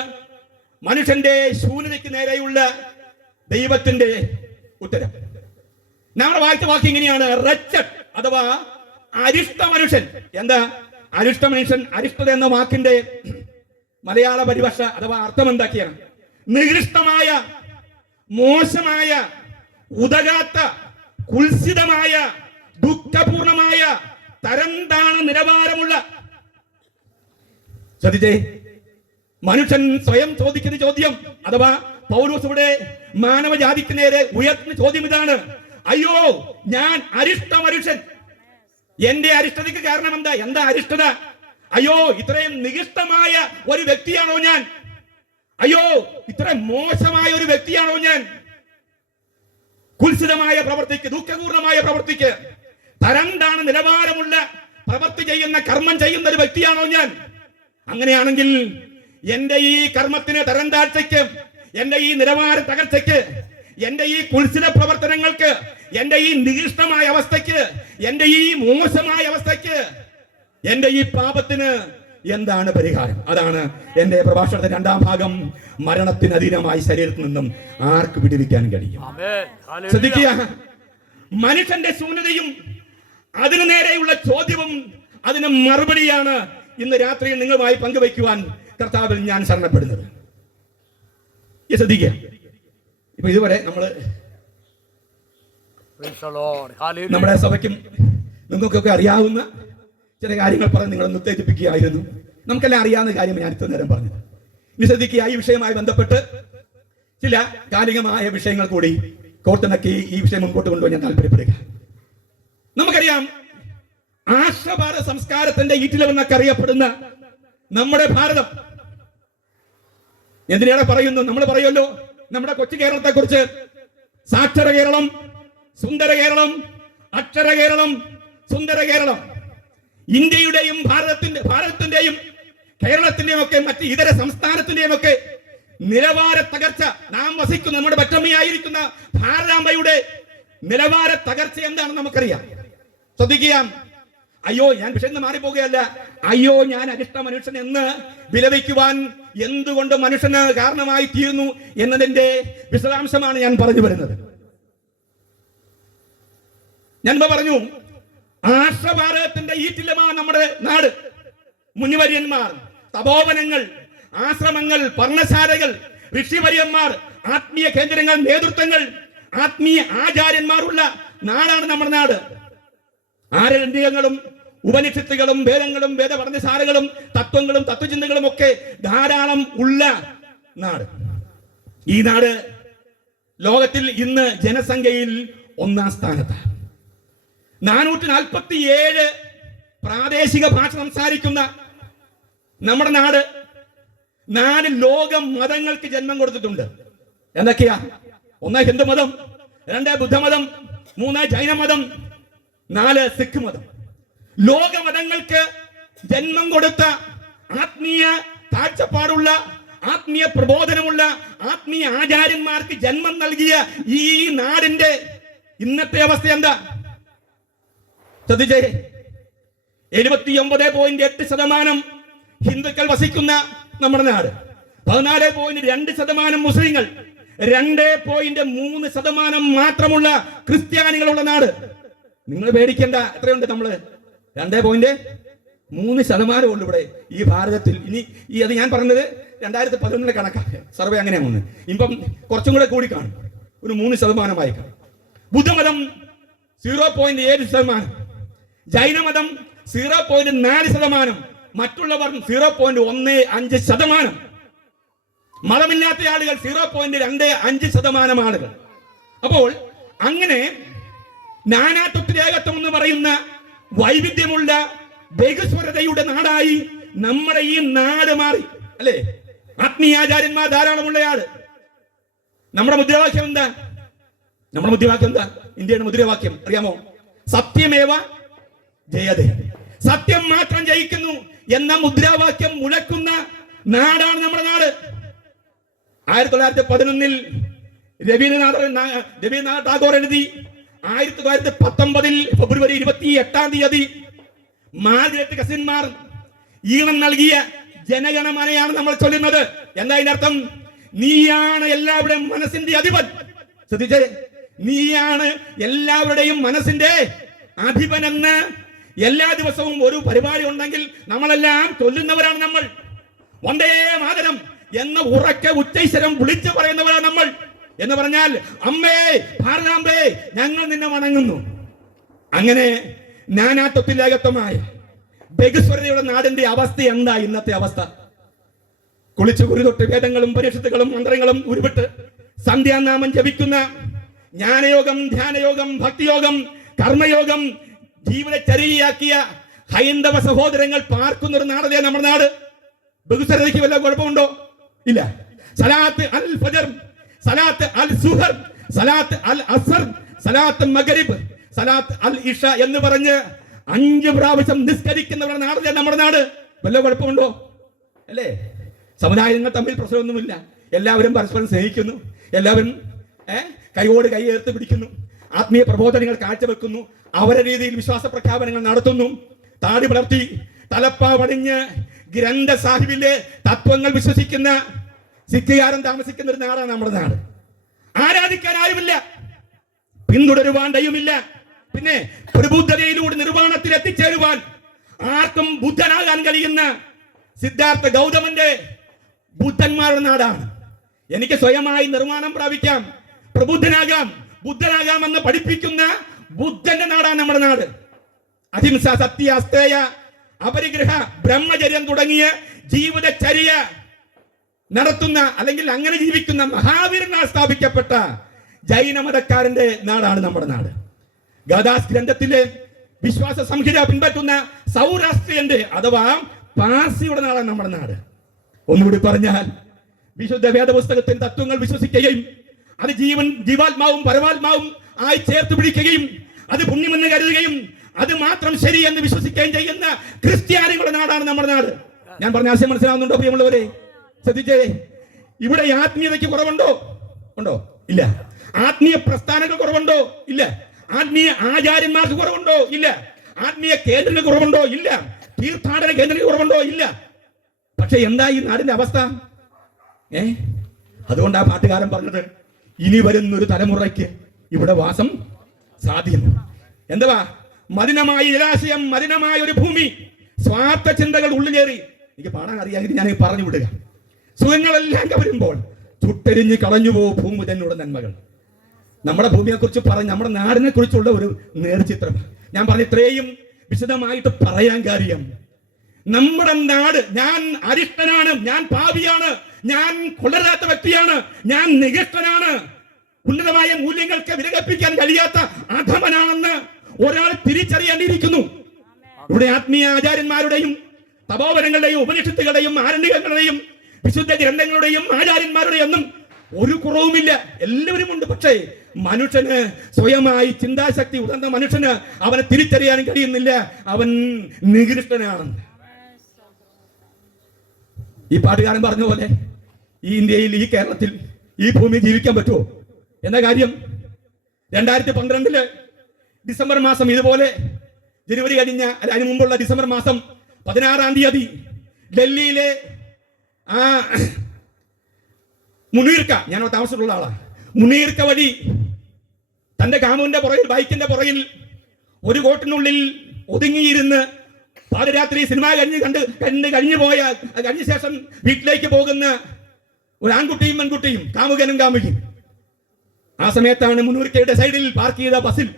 മനുഷ്യന്റെ ശൂന്യതയ്ക്ക് നേരെയുള്ള ദൈവത്തിന്റെ ഉത്തരം. നമ്മുടെ വായിച്ച വാക്യം ഇങ്ങനെയാണ്: റച്ചഡ് അഥവാ അരിഷ്ട മനുഷ്യൻ. എന്താ അരിഷ്ട മനുഷ്യൻ? അരിഷ്ടത എന്ന വാക്കിന്റെ മലയാള പരിഭാഷ അഥവാ അർത്ഥം എന്താക്കിയാണ്? നികൃഷ്ടമായ, മോശമായ, ഉതകാത്ത, കുൽസിതമായ, ദുഃഖപൂർണമായ, തരംതാണ നിലവാരമുള്ള. ശ്രദ്ധിച്ചേ, മനുഷ്യൻ സ്വയം ചോദിക്കുന്ന ചോദ്യം, അഥവാ പൗലോസ് ഇവിടെ മാനവജാതിക്ക് നേരെ ഉയർത്തുന്ന ചോദ്യം ഇതാണ്: അയ്യോ, ഞാൻ അരിഷ്ട മനുഷ്യൻ. എന്റെ അരിഷ്ടതയ്ക്ക് കാരണം എന്താ? എന്താ അരിഷ്ടത? അയ്യോ, ഇത്രയും നികൃഷ്ടമായ ഒരു വ്യക്തിയാണോ ഞാൻ? അയ്യോ, ഇത്രയും മോശമായ ഒരു വ്യക്തിയാണോ ഞാൻ? കുൽസിതമായ പ്രവൃത്തിക്ക്, ദുഃഖപൂർണമായ പ്രവൃത്തിക്ക്, തരംതാണ നിലവാരമുള്ള പ്രവൃത്തി ചെയ്യുന്ന, കർമ്മം ചെയ്യുന്ന ഒരു വ്യക്തിയാണോ ഞാൻ? അങ്ങനെയാണെങ്കിൽ എന്റെ ഈ കർമ്മത്തിന്, തരംതാഴ്ചയ്ക്ക്, എന്റെ ഈ നിലവാര തകർച്ചയ്ക്ക്, എന്റെ ഈ കുൽസിത പ്രവർത്തനങ്ങൾക്ക്, എന്റെ ഈ നികൃഷ്ടമായ അവസ്ഥയ്ക്ക്, എന്റെ ഈ മോശമായ അവസ്ഥയ്ക്ക്, എന്റെ ഈ പാപത്തിന് എന്താണ് പരിഹാരം? അതാണ് എന്റെ പ്രഭാഷണത്തിന്റെ രണ്ടാം ഭാഗം. മരണത്തിന് അധീനമായി ശരീരത്തിൽ നിന്നും ആർക്ക് വിടുവിക്കാൻ കഴിയും? ശ്രദ്ധിക്കുക, മനുഷ്യന്റെ ശൂന്യതയും അതിനു നേരെയുള്ള ചോദ്യവും അതിന് മറുപടിയാണ് ഇന്ന് രാത്രിയിൽ നിങ്ങളുമായി പങ്കുവയ്ക്കുവാൻ കർത്താവിൽ ഞാൻ ശരണപ്പെടുന്നത്. ശ്രദ്ധിക്കുക, ഇപ്പൊ ഇതുവരെ നമ്മുടെ സഭയ്ക്കും നിങ്ങൾക്കൊക്കെ അറിയാവുന്ന ചില കാര്യങ്ങൾ പറഞ്ഞ് നിങ്ങളൊന്ന് ഉത്തേജിപ്പിക്കുകയായിരുന്നു. നമുക്കെല്ലാം അറിയാവുന്ന കാര്യം ഞാൻ ഇത്ര നേരം പറഞ്ഞത്. ഇനി ശ്രദ്ധിക്കുക, ഈ വിഷയവുമായി ബന്ധപ്പെട്ട് ചില കാലികമായ വിഷയങ്ങൾ കൂടി കോർത്തിണക്കി ഈ വിഷയം മുൻപോട്ട് കൊണ്ടുപോയി ഞാൻ താല്പര്യപ്പെടുക. നമുക്കറിയാം, ആശ്രഭാരത സംസ്കാരത്തിന്റെ ഈറ്റിലമെന്നൊക്കെ അറിയപ്പെടുന്ന നമ്മുടെ ഭാരതം. എന്തിനേറെ പറയുന്നു? നമ്മൾ പറയുമല്ലോ നമ്മുടെ കൊച്ചു കേരളത്തെ കുറിച്ച്: സാക്ഷര കേരളം, സുന്ദര കേരളം, അക്ഷര കേരളം, സുന്ദര കേരളം. ഇന്ത്യയുടെയും ഭാരതത്തിന്റെയും കേരളത്തിന്റെയും ഒക്കെ മറ്റ് ഇതര സംസ്ഥാനത്തിന്റെയും ഒക്കെ നിലവാര തകർച്ച, നാം വസിക്കുന്ന നമ്മുടെ പറ്റമ്മയായിരിക്കുന്ന ഭാരതാംബയുടെ നിലവാര തകർച്ച എന്താണെന്ന് നമുക്കറിയാം. ശ്രദ്ധിക്കുക, അയ്യോ, ഞാൻ വിഷയം മാറിപ്പോകുകയല്ല. അയ്യോ, ഞാൻ അരിഷ്ട മനുഷ്യൻ എന്ന് വിലപിക്കുവാൻ എന്തുകൊണ്ട് മനുഷ്യന് കാരണമായി തീരുന്നു എന്നതിന്റെ വിശദാംശമാണ് ഞാൻ പറഞ്ഞു വരുന്നത്. ഞാൻ പറഞ്ഞു, ആശ്രഭാരതത്തിന്റെ ഈറ്റിലമാണ് നമ്മുടെ നാട്. മുനിവര്യന്മാർ, തപോവനങ്ങൾ, ആശ്രമങ്ങൾ, പർണശാലകൾ, ഋഷിവര്യന്മാർ, ആത്മീയ കേന്ദ്രങ്ങൾ, നേതൃത്വങ്ങൾ, ആത്മീയ ആചാര്യന്മാരുള്ള നാടാണ് നമ്മുടെ നാട്. ആരണ്യങ്ങളും ഉപനിഷത്തുകളും വേദങ്ങളും വേദപഠനശാലകളും തത്വങ്ങളും തത്വചിന്തകളും ഒക്കെ ധാരാളം ഉള്ള നാട്. ഈ നാട് ലോകത്തിൽ ഇന്ന് ജനസംഖ്യയിൽ 1-ാം സ്ഥാനത്താണ്. 447 പ്രാദേശിക ഭാഷ സംസാരിക്കുന്ന നമ്മുടെ നാട് 4 ലോക മതങ്ങൾക്ക് ജന്മം കൊടുത്തിട്ടുണ്ട്. എന്തൊക്കെയാ? 1 ഹിന്ദുമതം, 2 ബുദ്ധമതം, 3 ജൈനമതം, 4 സിഖ് മതം. ലോക മതങ്ങൾക്ക് ജന്മം കൊടുത്ത, ആത്മീയ കാഴ്ചപ്പാടുള്ള, ആത്മീയ പ്രബോധനമുള്ള, ആത്മീയ ആചാര്യന്മാർക്ക് ജന്മം നൽകിയ ഈ നാടിന്റെ ഇന്നത്തെ അവസ്ഥ എന്താ? ശ്രദ്ധിച്ചേ, 79.8% ഹിന്ദുക്കൾ വസിക്കുന്ന നമ്മുടെ നാട്, 14.2% മുസ്ലിങ്ങൾ, 2.3% മാത്രമുള്ള ക്രിസ്ത്യാനികളുള്ള നാട്. നിങ്ങൾ പേടിക്കേണ്ട, എത്രയുണ്ട്? നമ്മള് 2.3% ഉള്ളു ഇവിടെ ഈ ഭാരതത്തിൽ. ഇനി അത് ഞാൻ പറഞ്ഞത് 2011 കണക്കാണ്, സർവേ അങ്ങനെയാണ് വന്നത്. ഇപ്പം കുറച്ചും കൂടെ കൂടി കാണും, ഒരു 3% കാണും. ബുദ്ധമതം 0.7%, ജൈനമതം 0.4%, മറ്റുള്ളവർ 0.15%. മതമില്ലാത്ത ആളുകൾ 0.25% ആളുകൾ. അപ്പോൾ അങ്ങനെ നാനാത്വത്തിലേകത്വം എന്ന് പറയുന്ന വൈവിധ്യമുള്ള ബഹുസ്വരതയുടെ നാടായി നമ്മുടെ ഈ നാട് മാറി, അല്ലേ? ആത്മീയാചാര്യന്മാർ ധാരാളമുള്ള ആള്. നമ്മുടെ മുദ്രാവാക്യം എന്താ? ഇന്ത്യയുടെ മുദ്രാവാക്യം അറിയാമോ? സത്യമേവ ജയതേ, സത്യം മാത്രം ജയിക്കുന്നു എന്ന മുദ്രാവാക്യം മുഴക്കുന്ന നാടാണ് നമ്മുടെ നാട്. 1911 രവീന്ദ്രനാഥ ടാഗോർ എഴുതി, 1919 ഫെബ്രുവരി 28 മാർഗരറ്റ് കസിൻമാർ ഈണം നൽകിയ ജനഗണമനയാണ് നമ്മൾ ചൊല്ലുന്നത്. എന്താ ഇതിനർത്ഥം? നീയാണ് എല്ലാവരുടെയും മനസ്സിന്റെ അധിപൻ. ശ്രദ്ധിച്ചേ, നീയാണ് എല്ലാവരുടെയും മനസ്സിന്റെ അധിപനെന്ന് എല്ലാ ദിവസവും ഒരു പരിപാടി ഉണ്ടെങ്കിൽ നമ്മളെല്ലാം ചൊല്ലുന്നവരാണ് നമ്മൾ. വന്ദേ മാതരം എന്ന ഉറക്കെ ഉച്ചൈശ്വരം വിളിച്ചു പറയുന്നവരാണ് നമ്മൾ. എന്ന് പറഞ്ഞാൽ അമ്മേ ഭാരതാംബേ ഞങ്ങൾ നിന്നെ വണങ്ങുന്നു. അങ്ങനെ നാനാത്വത്തിലേകത്വമായ ബഹുസ്വരതയുടെ നാടിന്റെ അവസ്ഥ എന്താ ഇന്നത്തെ അവസ്ഥ? കുളിച്ചു കുറി തൊട്ട് വേദങ്ങളും പരിഷത്തുകളും മന്ത്രങ്ങളും ഉരുവിട്ട് സന്ധ്യാനാമം ജപിക്കുന്ന ജ്ഞാനയോഗം, ധ്യാനയോഗം, ഭക്തിയോഗം, കർമ്മയോഗം ജീവിതചര്യയാക്കിയ ഹൈന്ദവ സഹോദരങ്ങൾ പാർക്കുന്ന ഒരു നാടല്ലേ നമ്മുടെ നാട്. ബഹുസ്വരതയ്ക്ക് വല്ല കുഴപ്പമുണ്ടോ? ഇല്ല. സലാത്ത് അൽ ഫജർ, സലാത്ത് അൽ സുഹർ, സലാത്ത് അൽ അസർ, സലാത്ത് മഗ്രിബ്, സലാത്ത് അൽ ഇഷ എന്ന് പറഞ്ഞ് 5 പ്രാവശ്യം നിസ്കരിക്കുന്നവരുടെ നാടല്ലേ നമ്മുടെ നാട്. വല്ല കുഴപ്പമുണ്ടോ? അല്ലേ? സമുദായങ്ങൾ തമ്മിൽ പ്രശ്നമൊന്നുമില്ല. എല്ലാവരും പരസ്പരം സ്നേഹിക്കുന്നു. എല്ലാവരും കൈയോട് കൈ ചേർത്ത് പിടിക്കുന്നു. ആത്മീയ പ്രബോധനങ്ങൾ കാഴ്ചവെക്കുന്നു. അവരുടെ രീതിയിൽ വിശ്വാസ പ്രഖ്യാപനങ്ങൾ നടത്തുന്നു. താടി വളർത്തി തലപ്പാ പണിഞ്ഞ് ഗ്രന്ഥ സാഹിബിലെ തത്വങ്ങൾ വിശ്വസിക്കുന്ന സിഖുകാരൻ താമസിക്കുന്ന ഒരു നാടാണ് നമ്മുടെ നാട്. ആരാധിക്കാൻ ആരുമില്ല, പിന്തുടരുവാൻ ദൈവമില്ല. പിന്നെ പ്രബുദ്ധതയിലൂടെ നിർവ്വാണത്തിൽ എത്തിച്ചേരുവാൻ ആർക്കും ബുദ്ധനാകാൻ കഴിയുന്ന സിദ്ധാർത്ഥ ഗൗതമന്റെ ബുദ്ധന്മാരുടെ നാടാണ്. എനിക്ക് സ്വയമായി നിർമ്മാണം പ്രാപിക്കാം, പ്രബുദ്ധനാകാം, ബുദ്ധനാകാം എന്ന് പഠിപ്പിക്കുന്ന ബുദ്ധന്റെ നാടാണ് നമ്മുടെ നാട്. അഹിംസ, സത്യ, അസ്തേയ, അപരിഗ്രഹ, ബ്രഹ്മചര്യം തുടങ്ങിയ ജീവിതചര്യ നടത്തുന്ന അല്ലെങ്കിൽ അങ്ങനെ ജീവിക്കുന്ന മഹാവീരനാൽ സ്ഥാപിക്കപ്പെട്ട ജൈനമതക്കാരന്റെ നാടാണ് നമ്മുടെ നാട്. ഗാദാസ് ഗ്രന്ഥത്തിലെ വിശ്വാസ സംഹിത പിൻപറ്റുന്ന സൗരാഷ്ട്രീയന്റെ അഥവാ പാർസിയുടെ നാടാണ് നമ്മുടെ നാട്. ഒന്നുകൂടി പറഞ്ഞാൽ വിശുദ്ധ വേദപുസ്തകത്തിന്റെ തത്വങ്ങൾ വിശ്വസിക്കുകയും അത് ജീവാത്മാവും പരമാത്മാവും ആയി ചേർത്ത് പിടിക്കുകയും അത് പുണ്യമെന്ന് കരുതുകയും അത് മാത്രം ശരി എന്ന് വിശ്വസിക്കുകയും ചെയ്യുന്ന ക്രിസ്ത്യാനികളുടെ നാടാണ് നമ്മുടെ നാട്. ഞാൻ പറഞ്ഞ ആശയം മനസ്സിലാവുന്നുണ്ടോ പ്രിയമുള്ളവരെ? ശ്രദ്ധിച്ചേ, ഇവിടെ ആത്മീയതയ്ക്ക് കുറവുണ്ടോ? ഉണ്ടോ? ഇല്ല. ആത്മീയ പ്രസ്ഥാനങ്ങൾ കുറവുണ്ടോ? ഇല്ല. ആത്മീയ ആചാര്യന്മാർക്ക് കുറവുണ്ടോ? ഇല്ല. ആത്മീയ കേന്ദ്രങ്ങൾ കുറവുണ്ടോ? ഇല്ല. തീർത്ഥാടന കേന്ദ്രങ്ങൾ കുറവുണ്ടോ? ഇല്ല. പക്ഷെ എന്താ ഈ നാടിന്റെ അവസ്ഥ? അതുകൊണ്ട് ആ പാട്ടുകാരൻ പറഞ്ഞത് ഇനി വരുന്നൊരു തലമുറയ്ക്ക് ഇവിടെ വാസം സാധ്യം. എന്തുവാ? മലിനമായ ജലാശയം, മലിനമായ ഒരു ഭൂമി, സ്വാർത്ഥ ചിന്തകൾ ഉള്ളിലേറി. എനിക്ക് പാടാൻ അറിയാമെങ്കിൽ ഞാൻ പറഞ്ഞു വിടുക. സുഖങ്ങളെല്ലാം കവരുമ്പോൾ ചുട്ടെരിഞ്ഞ് കളഞ്ഞുപോ ഭൂമി തന്നോട് നന്മകൾ. നമ്മുടെ ഭൂമിയെ കുറിച്ച് പറഞ്ഞ് നമ്മുടെ നാടിനെ കുറിച്ചുള്ള ഒരു നേർചിത്രം ഞാൻ പറഞ്ഞ ഇത്രയും വിശദമായിട്ട് പറയാൻ കാര്യം, നമ്മുടെ നാട്, ഞാൻ അരിഷ്ടനാണ്, ഞാൻ പാപിയാണ്, ഞാൻ കൊള്ളരാത്ത വ്യക്തിയാണ്, ഞാൻ നികഷ്ടനാണ്, ഉന്നതമായ മൂല്യങ്ങൾക്ക് വിലകൽപ്പിക്കാൻ കഴിയാത്ത അധമനാണെന്ന് ഒരാൾ തിരിച്ചറിയേണ്ടിയിരിക്കുന്നു. ഇവിടെ ആത്മീയ ആചാര്യന്മാരുടെയും തപോവനങ്ങളുടെയും ഉപനിഷത്തുകളുടെയും ആരണ്യങ്ങളുടെയും വിശുദ്ധ ഗ്രന്ഥങ്ങളുടെയും ആചാര്യന്മാരുടെയും ഒന്നും ഒരു കുറവുമില്ല, എല്ലാവരും ഉണ്ട്. പക്ഷേ മനുഷ്യന് സ്വയമായി ചിന്താശക്തി ഉണർന്ന മനുഷ്യന് അവനെ തിരിച്ചറിയാൻ കഴിയുന്നില്ല, അവൻ നികൃഷ്ടനാണെന്ന്. ഈ പാട്ടുകാരൻ പറഞ്ഞ പോലെ ഈ ഇന്ത്യയിൽ, ഈ കേരളത്തിൽ, ഈ ഭൂമി ജീവിക്കാൻ പറ്റുമോ എന്ന കാര്യം 2012 ഡിസംബർ മാസം ഇതുപോലെ ജനുവരി കഴിഞ്ഞ അതിന് മുമ്പുള്ള ഡിസംബർ മാസം 16 ഡൽഹിയിലെ മുനീർക്ക, ഞാൻ താമസിച്ചിട്ടുള്ള ആളാണ്, മുനീർക്ക വഴി തന്റെ കാമുവിന്റെ പുറകിൽ, ബൈക്കിന്റെ പുറകിൽ ഒരു കോട്ടിനുള്ളിൽ ഒതുങ്ങിയിരുന്ന് പാതിരാത്രി സിനിമ കഴിഞ്ഞു പോയ കഴിഞ്ഞ ശേഷം വീട്ടിലേക്ക് പോകുന്ന ഒരു ആൺകുട്ടിയും പെൺകുട്ടിയും, കാമുകനും കാമുകിയും. ആ സമയത്താണ് മുനീർക്കയുടെ സൈഡിൽ പാർക്ക് ചെയ്ത ബസ്സിൽ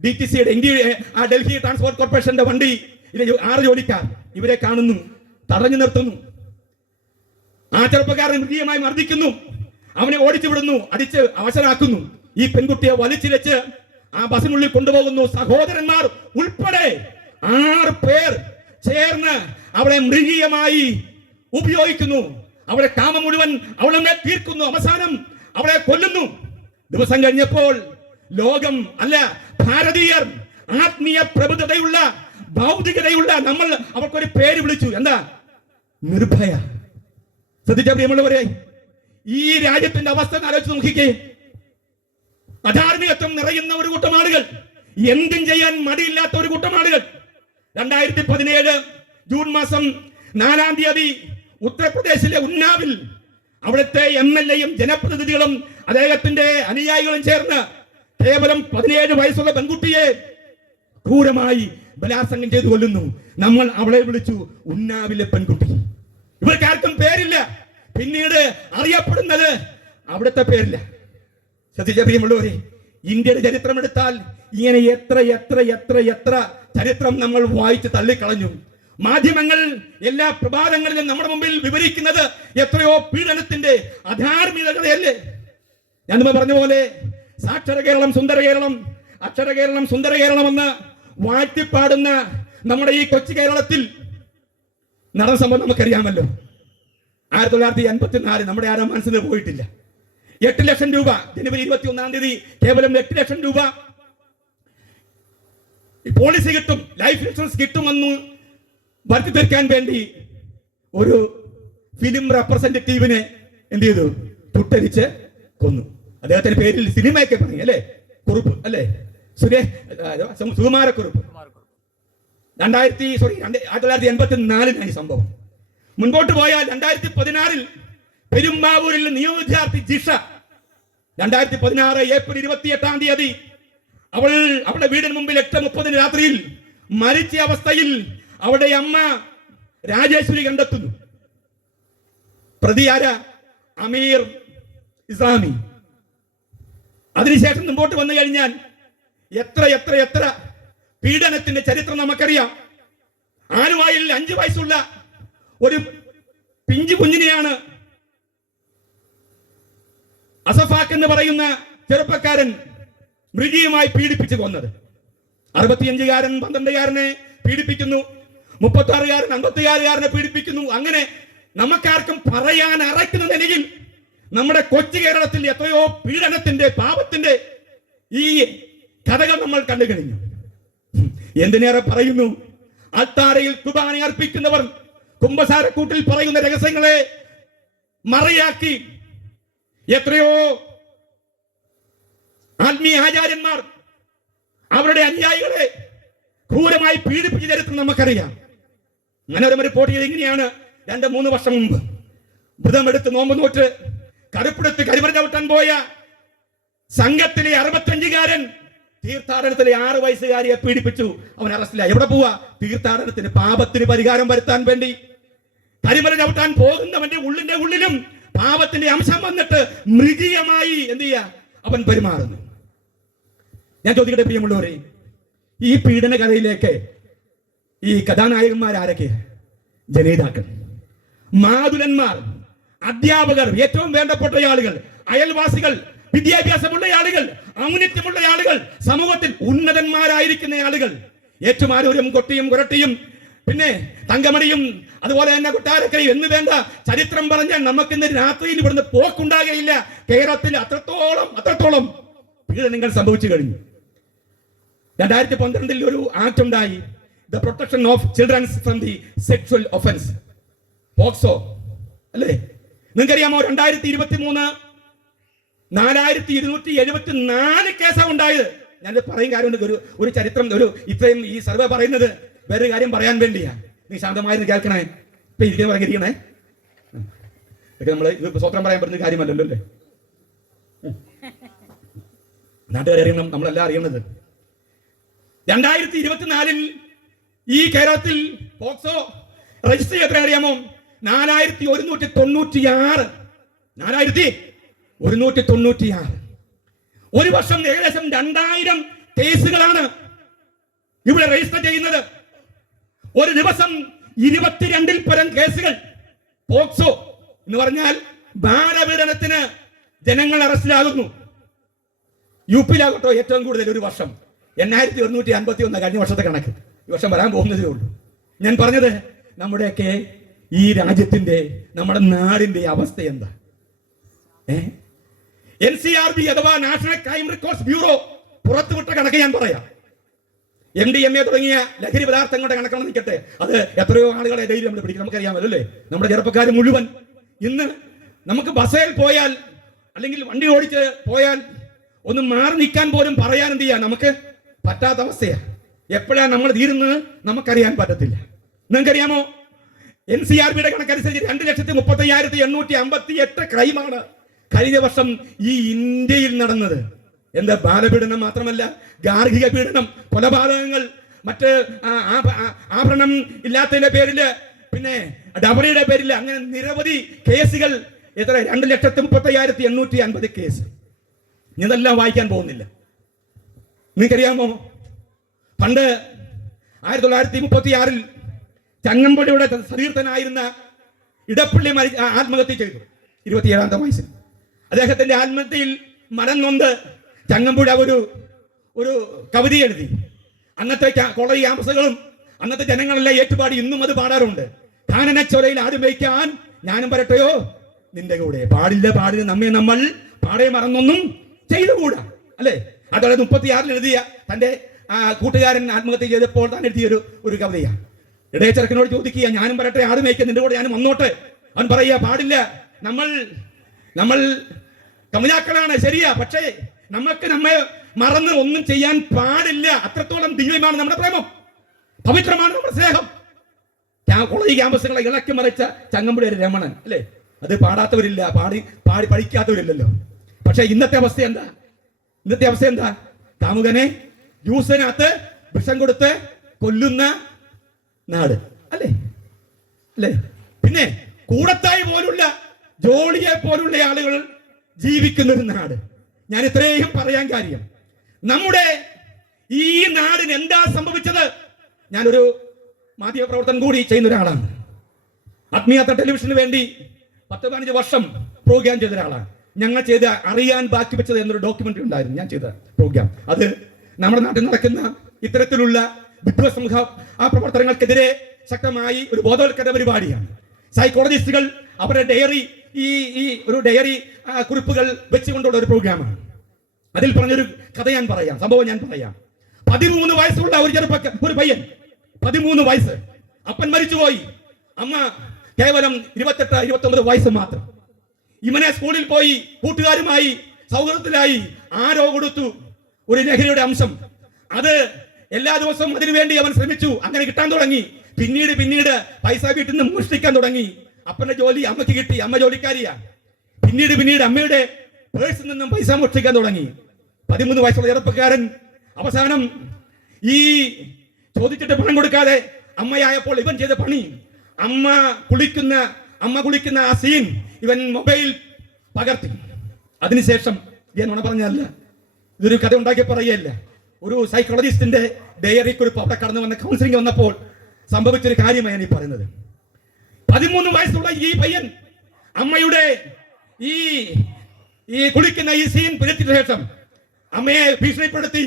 DTCയുടെ ഡൽഹി ട്രാൻസ്പോർട്ട് കോർപ്പറേഷന്റെ വണ്ടി 6 ജോലിക്കാർ ഇവരെ കാണുന്നു, തടഞ്ഞു നിർത്തുന്നു. ആ ചെറുപ്പക്കാരൻ മൃഗീയമായി മർദ്ദിക്കുന്നു, അവനെ ഓടിച്ചു വിടുന്നു, അടിച്ച് അവശരാക്കുന്നു. ഈ പെൺകുട്ടിയെ വലിച്ചിരച്ച് ആ ബസ്സിനുള്ളിൽ കൊണ്ടുപോകുന്നു. സഹോദരന്മാർ ഉൾപ്പെടെ 6 പേർ ചേർന്ന് അവളെ മൃഗീയമായി ഉപയോഗിക്കുന്നു. അവളെ കാമം മുഴുവൻ അവളെ തീർക്കുന്നു, അവസാനം അവളെ കൊല്ലുന്നു. ദിവസം കഴിഞ്ഞപ്പോൾ ലോകം, അല്ല ഭാരതീയർ, ആത്മീയ പ്രബുദ്ധതയുള്ള ഭൗതികതയുള്ള നമ്മൾ അവർക്കൊരു പേര് വിളിച്ചു. എന്താ? നിർഭയ. ശ്രദ്ധിച്ച പ്രിയമുള്ളവരെ, ഈ രാജ്യത്തിന്റെ അവസ്ഥ ആലോചിച്ച് നോക്കിക്കേ. അധാർമികത്വം നിറയുന്ന ഒരു കൂട്ടം ആളുകൾ, എന്തും ചെയ്യാൻ മടിയില്ലാത്ത ഒരു കൂട്ടം ആളുകൾ. 2017 ജൂൺ മാസം 4-ാം തീയതി ഉത്തർപ്രദേശിലെ ഉന്നാവിൽ അവിടുത്തെ MLA-യും ജനപ്രതിനിധികളും അദ്ദേഹത്തിന്റെ അനുയായികളും ചേർന്ന് കേവലം 17 വയസ്സുള്ള പെൺകുട്ടിയെ ക്രൂരമായി ബലാത്സംഗം ചെയ്തു കൊല്ലുന്നു. നമ്മൾ അവളെ വിളിച്ചു ഉന്നാവിലെ പെൺകുട്ടി. ഇവർക്കാർക്കും പേരില്ല. പിന്നീട് അറിയപ്പെടുന്നത് അവിടുത്തെ പേരില്ല. ശ്രദ്ധിച്ചറിയുമുള്ളവരെ, ഇന്ത്യയുടെ ചരിത്രം എടുത്താൽ ഇങ്ങനെ എത്ര എത്ര എത്ര എത്ര ചരിത്രം നമ്മൾ വായിച്ച് തള്ളിക്കളഞ്ഞു. മാധ്യമങ്ങൾ എല്ലാ പ്രഭാതങ്ങളിലും നമ്മുടെ മുമ്പിൽ വിവരിക്കുന്നത് എത്രയോ പീഡനത്തിന്റെ അധാർമികതയല്ലേ. ഞാൻ പറഞ്ഞ പോലെ സാക്ഷര കേരളം സുന്ദര കേരളം, അക്ഷര കേരളം സുന്ദര കേരളം എന്ന് വാഴ്ത്തിപ്പാടുന്ന നമ്മുടെ ഈ കൊച്ചു കേരളത്തിൽ നടന്ന സംഭവം നമുക്കറിയാമല്ലോ. 1954 നമ്മുടെ ആരും മനസ്സിൽ പോയിട്ടില്ല. 8 ലക്ഷം രൂപ ജനുവരി 21-ാം തീയതി കേവലം 8 ലക്ഷം രൂപ പോളിസി കിട്ടും, ലൈഫ് ഇൻഷുറൻസ് കിട്ടുമെന്ന് വരുത്തി തീർക്കാൻ വേണ്ടി ഒരു ഫിലിം റെപ്രസെന്റേറ്റീവിനെ എന്ത് ചെയ്തു? തുട്ടരിച്ച് കൊന്നു. അദ്ദേഹത്തിന്റെ പേരിൽ സിനിമയൊക്കെ പറഞ്ഞു അല്ലേ, കുറുപ്പ് അല്ലേ, സുകുമാരക്കുറുപ്പ്. 1984 ഈ സംഭവം. മുൻപോട്ട് പോയാൽ 2016 പെരുമ്പാവൂരിൽ നിയമ വിദ്യാർത്ഥി ജിഷ 2016 ഏപ്രിൽ 28-ാം തീയതി അവളുടെ വീടിന് മുമ്പിൽ 8:30 രാത്രിയിൽ മരിച്ച അവസ്ഥയിൽ അവിടെ അമ്മ രാജേശ്വരി കണ്ടെത്തുന്നു. പ്രതിയാര അമീർ ഇസ്ലാമി. അതിനുശേഷം മുമ്പോട്ട് വന്നു കഴിഞ്ഞാൽ എത്ര എത്ര എത്ര പീഡനത്തിന്റെ ചരിത്രം നമുക്കറിയാം. ആലുവായിൽ 5 വയസ്സുള്ള ഒരു പിഞ്ചു കുഞ്ഞിനെയാണ് അസഫാക്ക് എന്ന് പറയുന്ന ചെറുപ്പക്കാരൻ മൃഗീയമായി പീഡിപ്പിച്ചു കൊന്നത്. 65-കാരൻ 12-കാരനെ പീഡിപ്പിക്കുന്നു, 36-കാരൻ 56-കാരനെ പീഡിപ്പിക്കുന്നു. അങ്ങനെ നമുക്കാർക്കും പറയാൻ അറയ്ക്കുന്ന നിലയിൽ നമ്മുടെ കൊച്ചു കേരളത്തിൽ എത്രയോ പീഡനത്തിന്റെ പാപത്തിന്റെ ഈ കഥകൾ നമ്മൾ കണ്ടു കഴിഞ്ഞു. എന്തിനേറെ പറയുന്നു, അൾത്താരയിൽ കുർബാന അർപ്പിക്കുന്നവർ കുമ്പസാരക്കൂട്ടിൽ പറയുന്ന രഹസ്യങ്ങളെ മറയാക്കി എത്രയോ ആത്മീയ ആചാര്യന്മാർ അവരുടെ അനുയായികളെ ക്രൂരമായി പീഡിപ്പിച്ച ചരിത്രം നമുക്കറിയാം. മനോരമ റിപ്പോർട്ട് ചെയ്ത് ഇങ്ങനെയാണ്: 2-3 വർഷം മുമ്പ് വ്രതമെടുത്ത് നോമ്പ് നോറ്റ് കറുപ്പെടുത്ത് കരിമര ചവിട്ടാൻ പോയ സംഘത്തിലെ 65-കാരൻ തീർത്ഥാടനത്തിലെ 6 വയസ്സുകാരിയെ പീഡിപ്പിച്ചു. അവൻ അറസ്റ്റിലായി. എവിടെ പോവാ? തീർത്ഥാടനത്തിന്, പാപത്തിന് പരിഹാരം വരുത്താൻ വേണ്ടി. കരിമല ചവിട്ടാൻ പോകുന്നവന്റെ ഉള്ളിലും പാപത്തിന്റെ അംശം വന്നിട്ട് മൃഗീയമായി എന്ത് ചെയ്യാ അവൻ പെരുമാറുന്നു. ഞാൻ ചോദിക്കട്ടെ പ്രിയമുള്ളവരെ, ഈ പീഡന കഥയിലേക്ക് ഈ കഥാനായകന്മാർ ആരൊക്കെ? ജനേതാക്കൾ, മാതുലന്മാർ, അധ്യാപകർ, ഏറ്റവും വേണ്ടപ്പെട്ട ആളുകൾ, അയൽവാസികൾ, വിദ്യാഭ്യാസമുള്ള ആളുകൾ, ഔന്നിത്യമുള്ള ആളുകൾ, സമൂഹത്തിൽ ഉന്നതന്മാരായിരിക്കുന്ന ആളുകൾ, ഏറ്റുമാനൂരും കൊട്ടിയും കുരട്ടിയും പിന്നെ തങ്കമണിയും അതുപോലെ തന്നെ കൊട്ടാരക്കരയും എന്ന് വേണ്ട ചരിത്രം പറഞ്ഞാൽ നമുക്കിന്ന് രാത്രിയിൽ ഇവിടുന്ന് പോക്കുണ്ടാകുകയില്ല. കേരളത്തിൽ അത്രത്തോളം പീഡനങ്ങൾ സംഭവിച്ചു കഴിഞ്ഞു. 2012 ഒരു ആക്ട് ഉണ്ടായി, the protection of children's from the sexual offence, POCSO അല്ലേ? നിങ്ങൾക്കറിയാമോ? 2023 4274 കേസാണ് ഉണ്ടായത്. ഞാൻ പറയും കാര്യമുണ്ട്. ഒരു ചരിത്രം ഇത്രയും ഈ സർവേ പറയുന്നത് വേറെ കാര്യം പറയാൻ വേണ്ടിയാ. നീ ശാന്തമായിരുന്നു കേൾക്കണേ. ഇപ്പൊ പറഞ്ഞിരിക്കണേ. ഇതൊക്കെ നമ്മൾ സ്വത്രം പറയാൻ പറ്റുന്ന കാര്യമല്ലല്ലോ അല്ലേ? നാട്ടുകാരറിയണം, നമ്മളെല്ലാം അറിയണത്. 2024 ഈ കേരളത്തിൽ പോക്സോ രജിസ്റ്റർ എത്ര അറിയാമോ? 4196. 4196. ഒരു വർഷം ഏകദേശം 2000 കേസുകളാണ് ഇവിടെ രജിസ്റ്റർ ചെയ്യുന്നത്. ഒരു ദിവസം 22-ൽ പരം കേസുകൾ. പോക്സോ എന്ന് പറഞ്ഞാൽ ബാലപീഡനത്തിന് ജനങ്ങൾ അറസ്റ്റിലാകുന്നു. യുപിയിലാകട്ടോ ഏറ്റവും കൂടുതൽ. ഒരു വർഷം 8151 കഴിഞ്ഞ വർഷത്തെ കണക്ക്. ഈ വർഷം വരാൻ പോകുന്നതേ ഉള്ളൂ. ഞാൻ പറഞ്ഞത് നമ്മുടെയൊക്കെ ഈ രാജ്യത്തിന്റെ, നമ്മുടെ നാടിന്റെ അവസ്ഥ എന്താ? NCRB അഥവാ നാഷണൽ ക്രൈം റെക്കോർഡ്സ് ബ്യൂറോ പുറത്തുവിട്ട കണക്ക് ഞാൻ പറയാം. MDMA തുടങ്ങിയ ലഹരി പദാർത്ഥങ്ങളുടെ കണക്കാണ് നിൽക്കട്ടെ. അത് എത്രയോ ആളുകളെ ഡെയിലി നമ്മൾ പിടിക്കും, നമുക്കറിയാമല്ലോ അല്ലേ? നമ്മുടെ ചെറുപ്പക്കാർ മുഴുവൻ ഇന്ന് നമുക്ക് ബസ്സിൽ പോയാൽ അല്ലെങ്കിൽ വണ്ടി ഓടിച്ച് പോയാൽ ഒന്ന് മാറി നിൽക്കാൻ പോലും പറയാൻ എന്ത് ചെയ്യാ നമുക്ക് പറ്റാത്ത അവസ്ഥയാ. എപ്പോഴാണ് നമ്മൾ തീരുന്നത് നമുക്കറിയാൻ പറ്റത്തില്ല. നിങ്ങൾക്കറിയാമോ, NCRBയുടെ കണക്കനുസരിച്ച് 2,35,858 ക്രൈമാണ് കഴിഞ്ഞ വർഷം ഈ ഇന്ത്യയിൽ നടന്നത്. എന്താ, ബാലപീഡനം മാത്രമല്ല, ഗാർഹിക പീഡനം, കൊലപാതകങ്ങൾ, മറ്റ് ആഭരണം ഇല്ലാത്തതിന്റെ പേരില്, പിന്നെ ഡബറിയുടെ പേരിൽ, അങ്ങനെ നിരവധി കേസുകൾ. എത്ര? 2,35,850 കേസ്. ഇതെല്ലാം വായിക്കാൻ പോകുന്നില്ല. നിങ്ങൾക്കറിയാമോ, പണ്ട് 1936 ചങ്ങമ്പുഴയുടെ സതീർത്ഥനായിരുന്ന ഇടപ്പള്ളി ആത്മഹത്യ ചെയ്തു 27-ാമത്തെ വയസ്സിൽ. അദ്ദേഹത്തിന്റെ ആത്മഹത്യയിൽ മനം നൊന്ത് ചങ്ങമ്പുഴ ഒരു കവിത എഴുതി. അന്നത്തെ കോളേജ് ക്യാമ്പസുകളും അന്നത്തെ ജനങ്ങളെല്ലാം ഏറ്റുപാടി, ഇന്നും അത് പാടാറുണ്ട്. കാനനച്ചോലയിൽ ആട് മേയ്ക്കാൻ ഞാനും വരട്ടെയോ നിന്റെ കൂടെ, പാടില്ല പാടില്ല നമ്മെ നമ്മൾ പാടെ മറന്നൊന്നും ചെയ്തുകൂടാ, അല്ലേ? അതോടെ 36 എഴുതിയ തന്റെ കൂട്ടുകാരൻ ആത്മഹത്യ ചെയ്തപ്പോൾ താൻ എഴുതിയ ഒരു കവിതയാണ്. ഇടയ ചെറുക്കനോട് ചോദിക്കുക, ഞാനും വരട്ടെ ആട് മേയ്ക്കാൻ നിന്റെ കൂടെ ഞാനും വന്നോട്ടെ. അവൻ പറയുക, പാടില്ല, നമ്മൾ കമിതാക്കളാണ്, ശരിയാ, പക്ഷേ നമ്മെ മറന്ന് ഒന്നും ചെയ്യാൻ പാടില്ല. അത്രത്തോളം ദിവ്യമാണ് നമ്മുടെ പ്രേമം, പവിത്രമാണ് നമ്മുടെ സ്നേഹം. കോളേജ് ക്യാമ്പസുകളെ ഇളക്കി മറിച്ച ചങ്ങമ്പുഴ രമണൻ, അല്ലേ? അത് പാടാത്തവരില്ല, പാടി പഠിക്കാത്തവരില്ലല്ലോ. പക്ഷെ ഇന്നത്തെ അവസ്ഥ എന്താ? കാമുകനെ ജ്യൂസിനകത്ത് വിഷം കൊടുത്ത് കൊല്ലുന്ന നാട്, അല്ലേ? പിന്നെ കൂടത്തായി പോലുള്ള, ജോളിയെ പോലുള്ള ആളുകൾ ജീവിക്കുന്ന ഒരു നാട്. ഞാൻ ഇത്രയും പറയാൻ കാര്യം, നമ്മുടെ ഈ നാടിന് എന്താ സംഭവിച്ചത്? ഞാനൊരു മാധ്യമപ്രവർത്തനം കൂടി ചെയ്യുന്ന ഒരാളാണ്. ആത്മീയത ടെലിവിഷന് വേണ്ടി 10-15 വർഷം പ്രോഗ്രാം ചെയ്ത ഒരാളാണ്. ഞങ്ങൾ ചെയ്ത അറിയാൻ ബാക്കി വെച്ചത് എന്നൊരു ഡോക്യുമെന്ററി ഉണ്ടായിരുന്നു, ഞാൻ ചെയ്ത പ്രോഗ്രാം. അത് നമ്മുടെ നാട്ടിൽ നടക്കുന്ന ഇത്തരത്തിലുള്ള വിദ്വസംഘ പ്രവർത്തനങ്ങൾക്കെതിരെ ശക്തമായി ഒരു ബോധവൽക്കരണ പരിപാടിയാണ്. സൈക്കോളജിസ്റ്റുകൾ അവരുടെ ഡയറി ഒരു ഡയറി കുറിപ്പുകൾ വെച്ചുകൊണ്ടുള്ള ഒരു പ്രോഗ്രാമാണ്. അതിൽ പറഞ്ഞൊരു കഥ ഞാൻ പറയാം, സംഭവം ഞാൻ പറയാം. 13 വയസ്സുള്ള ഒരു പയ്യൻ, 13 വയസ്സ്. അപ്പൻ മരിച്ചുപോയി, അമ്മ കേവലം 28-29 വയസ്സ് മാത്രം. ഇവനെ സ്കൂളിൽ പോയി കൂട്ടുകാരുമായി സൗഹൃദത്തിലായി ആരോ കൊടുത്തു ഒരു ലഹരിയുടെ അംശം. അത് എല്ലാ ദിവസവും അതിനുവേണ്ടി അവൻ ശ്രമിച്ചു, അങ്ങനെ കിട്ടാൻ തുടങ്ങി. പിന്നീട് പൈസ വീട്ടിൽ നിന്ന് മോഷ്ടിക്കാൻ തുടങ്ങി. അപ്പന്റെ ജോലി അമ്മയ്ക്ക് കിട്ടി, അമ്മ ജോലിക്കാരിയാ. പിന്നീട് അമ്മയുടെ പേഴ്സിൽ നിന്നും പൈസ മോഷ്ടിക്കാൻ തുടങ്ങി. 13 വയസ്സുള്ള ചെറുപ്പക്കാരൻ അവസാനം ഈ ചോദിച്ചിട്ട് പണം കൊടുക്കാതെ അമ്മയായപ്പോൾ ഇവൻ ചെയ്ത പണി, അമ്മ കുളിക്കുന്ന ആ സീൻ ഇവൻ മൊബൈൽ പകർത്തി. അതിനുശേഷം ഞാൻ നുണ പറഞ്ഞല്ല, ഇതൊരു കഥ ഉണ്ടാക്കി പറയല്ല, ഒരു സൈക്കോളജിസ്റ്റിന്റെ ഡയറി കുറിപ്പ് അവിടെ കടന്നു വന്ന കൗൺസിലിംഗ് വന്നപ്പോൾ സംഭവിച്ചൊരു കാര്യമാണ് ഞാൻ ഈ പറയുന്നത്. 13 വയസ്സുള്ള ഈ പയ്യൻ അമ്മയുടെ ഈ കുളിക്കുന്ന ഈ സീൻ പിടിച്ച ശേഷം അമ്മയെ ഭീഷണിപ്പെടുത്തി,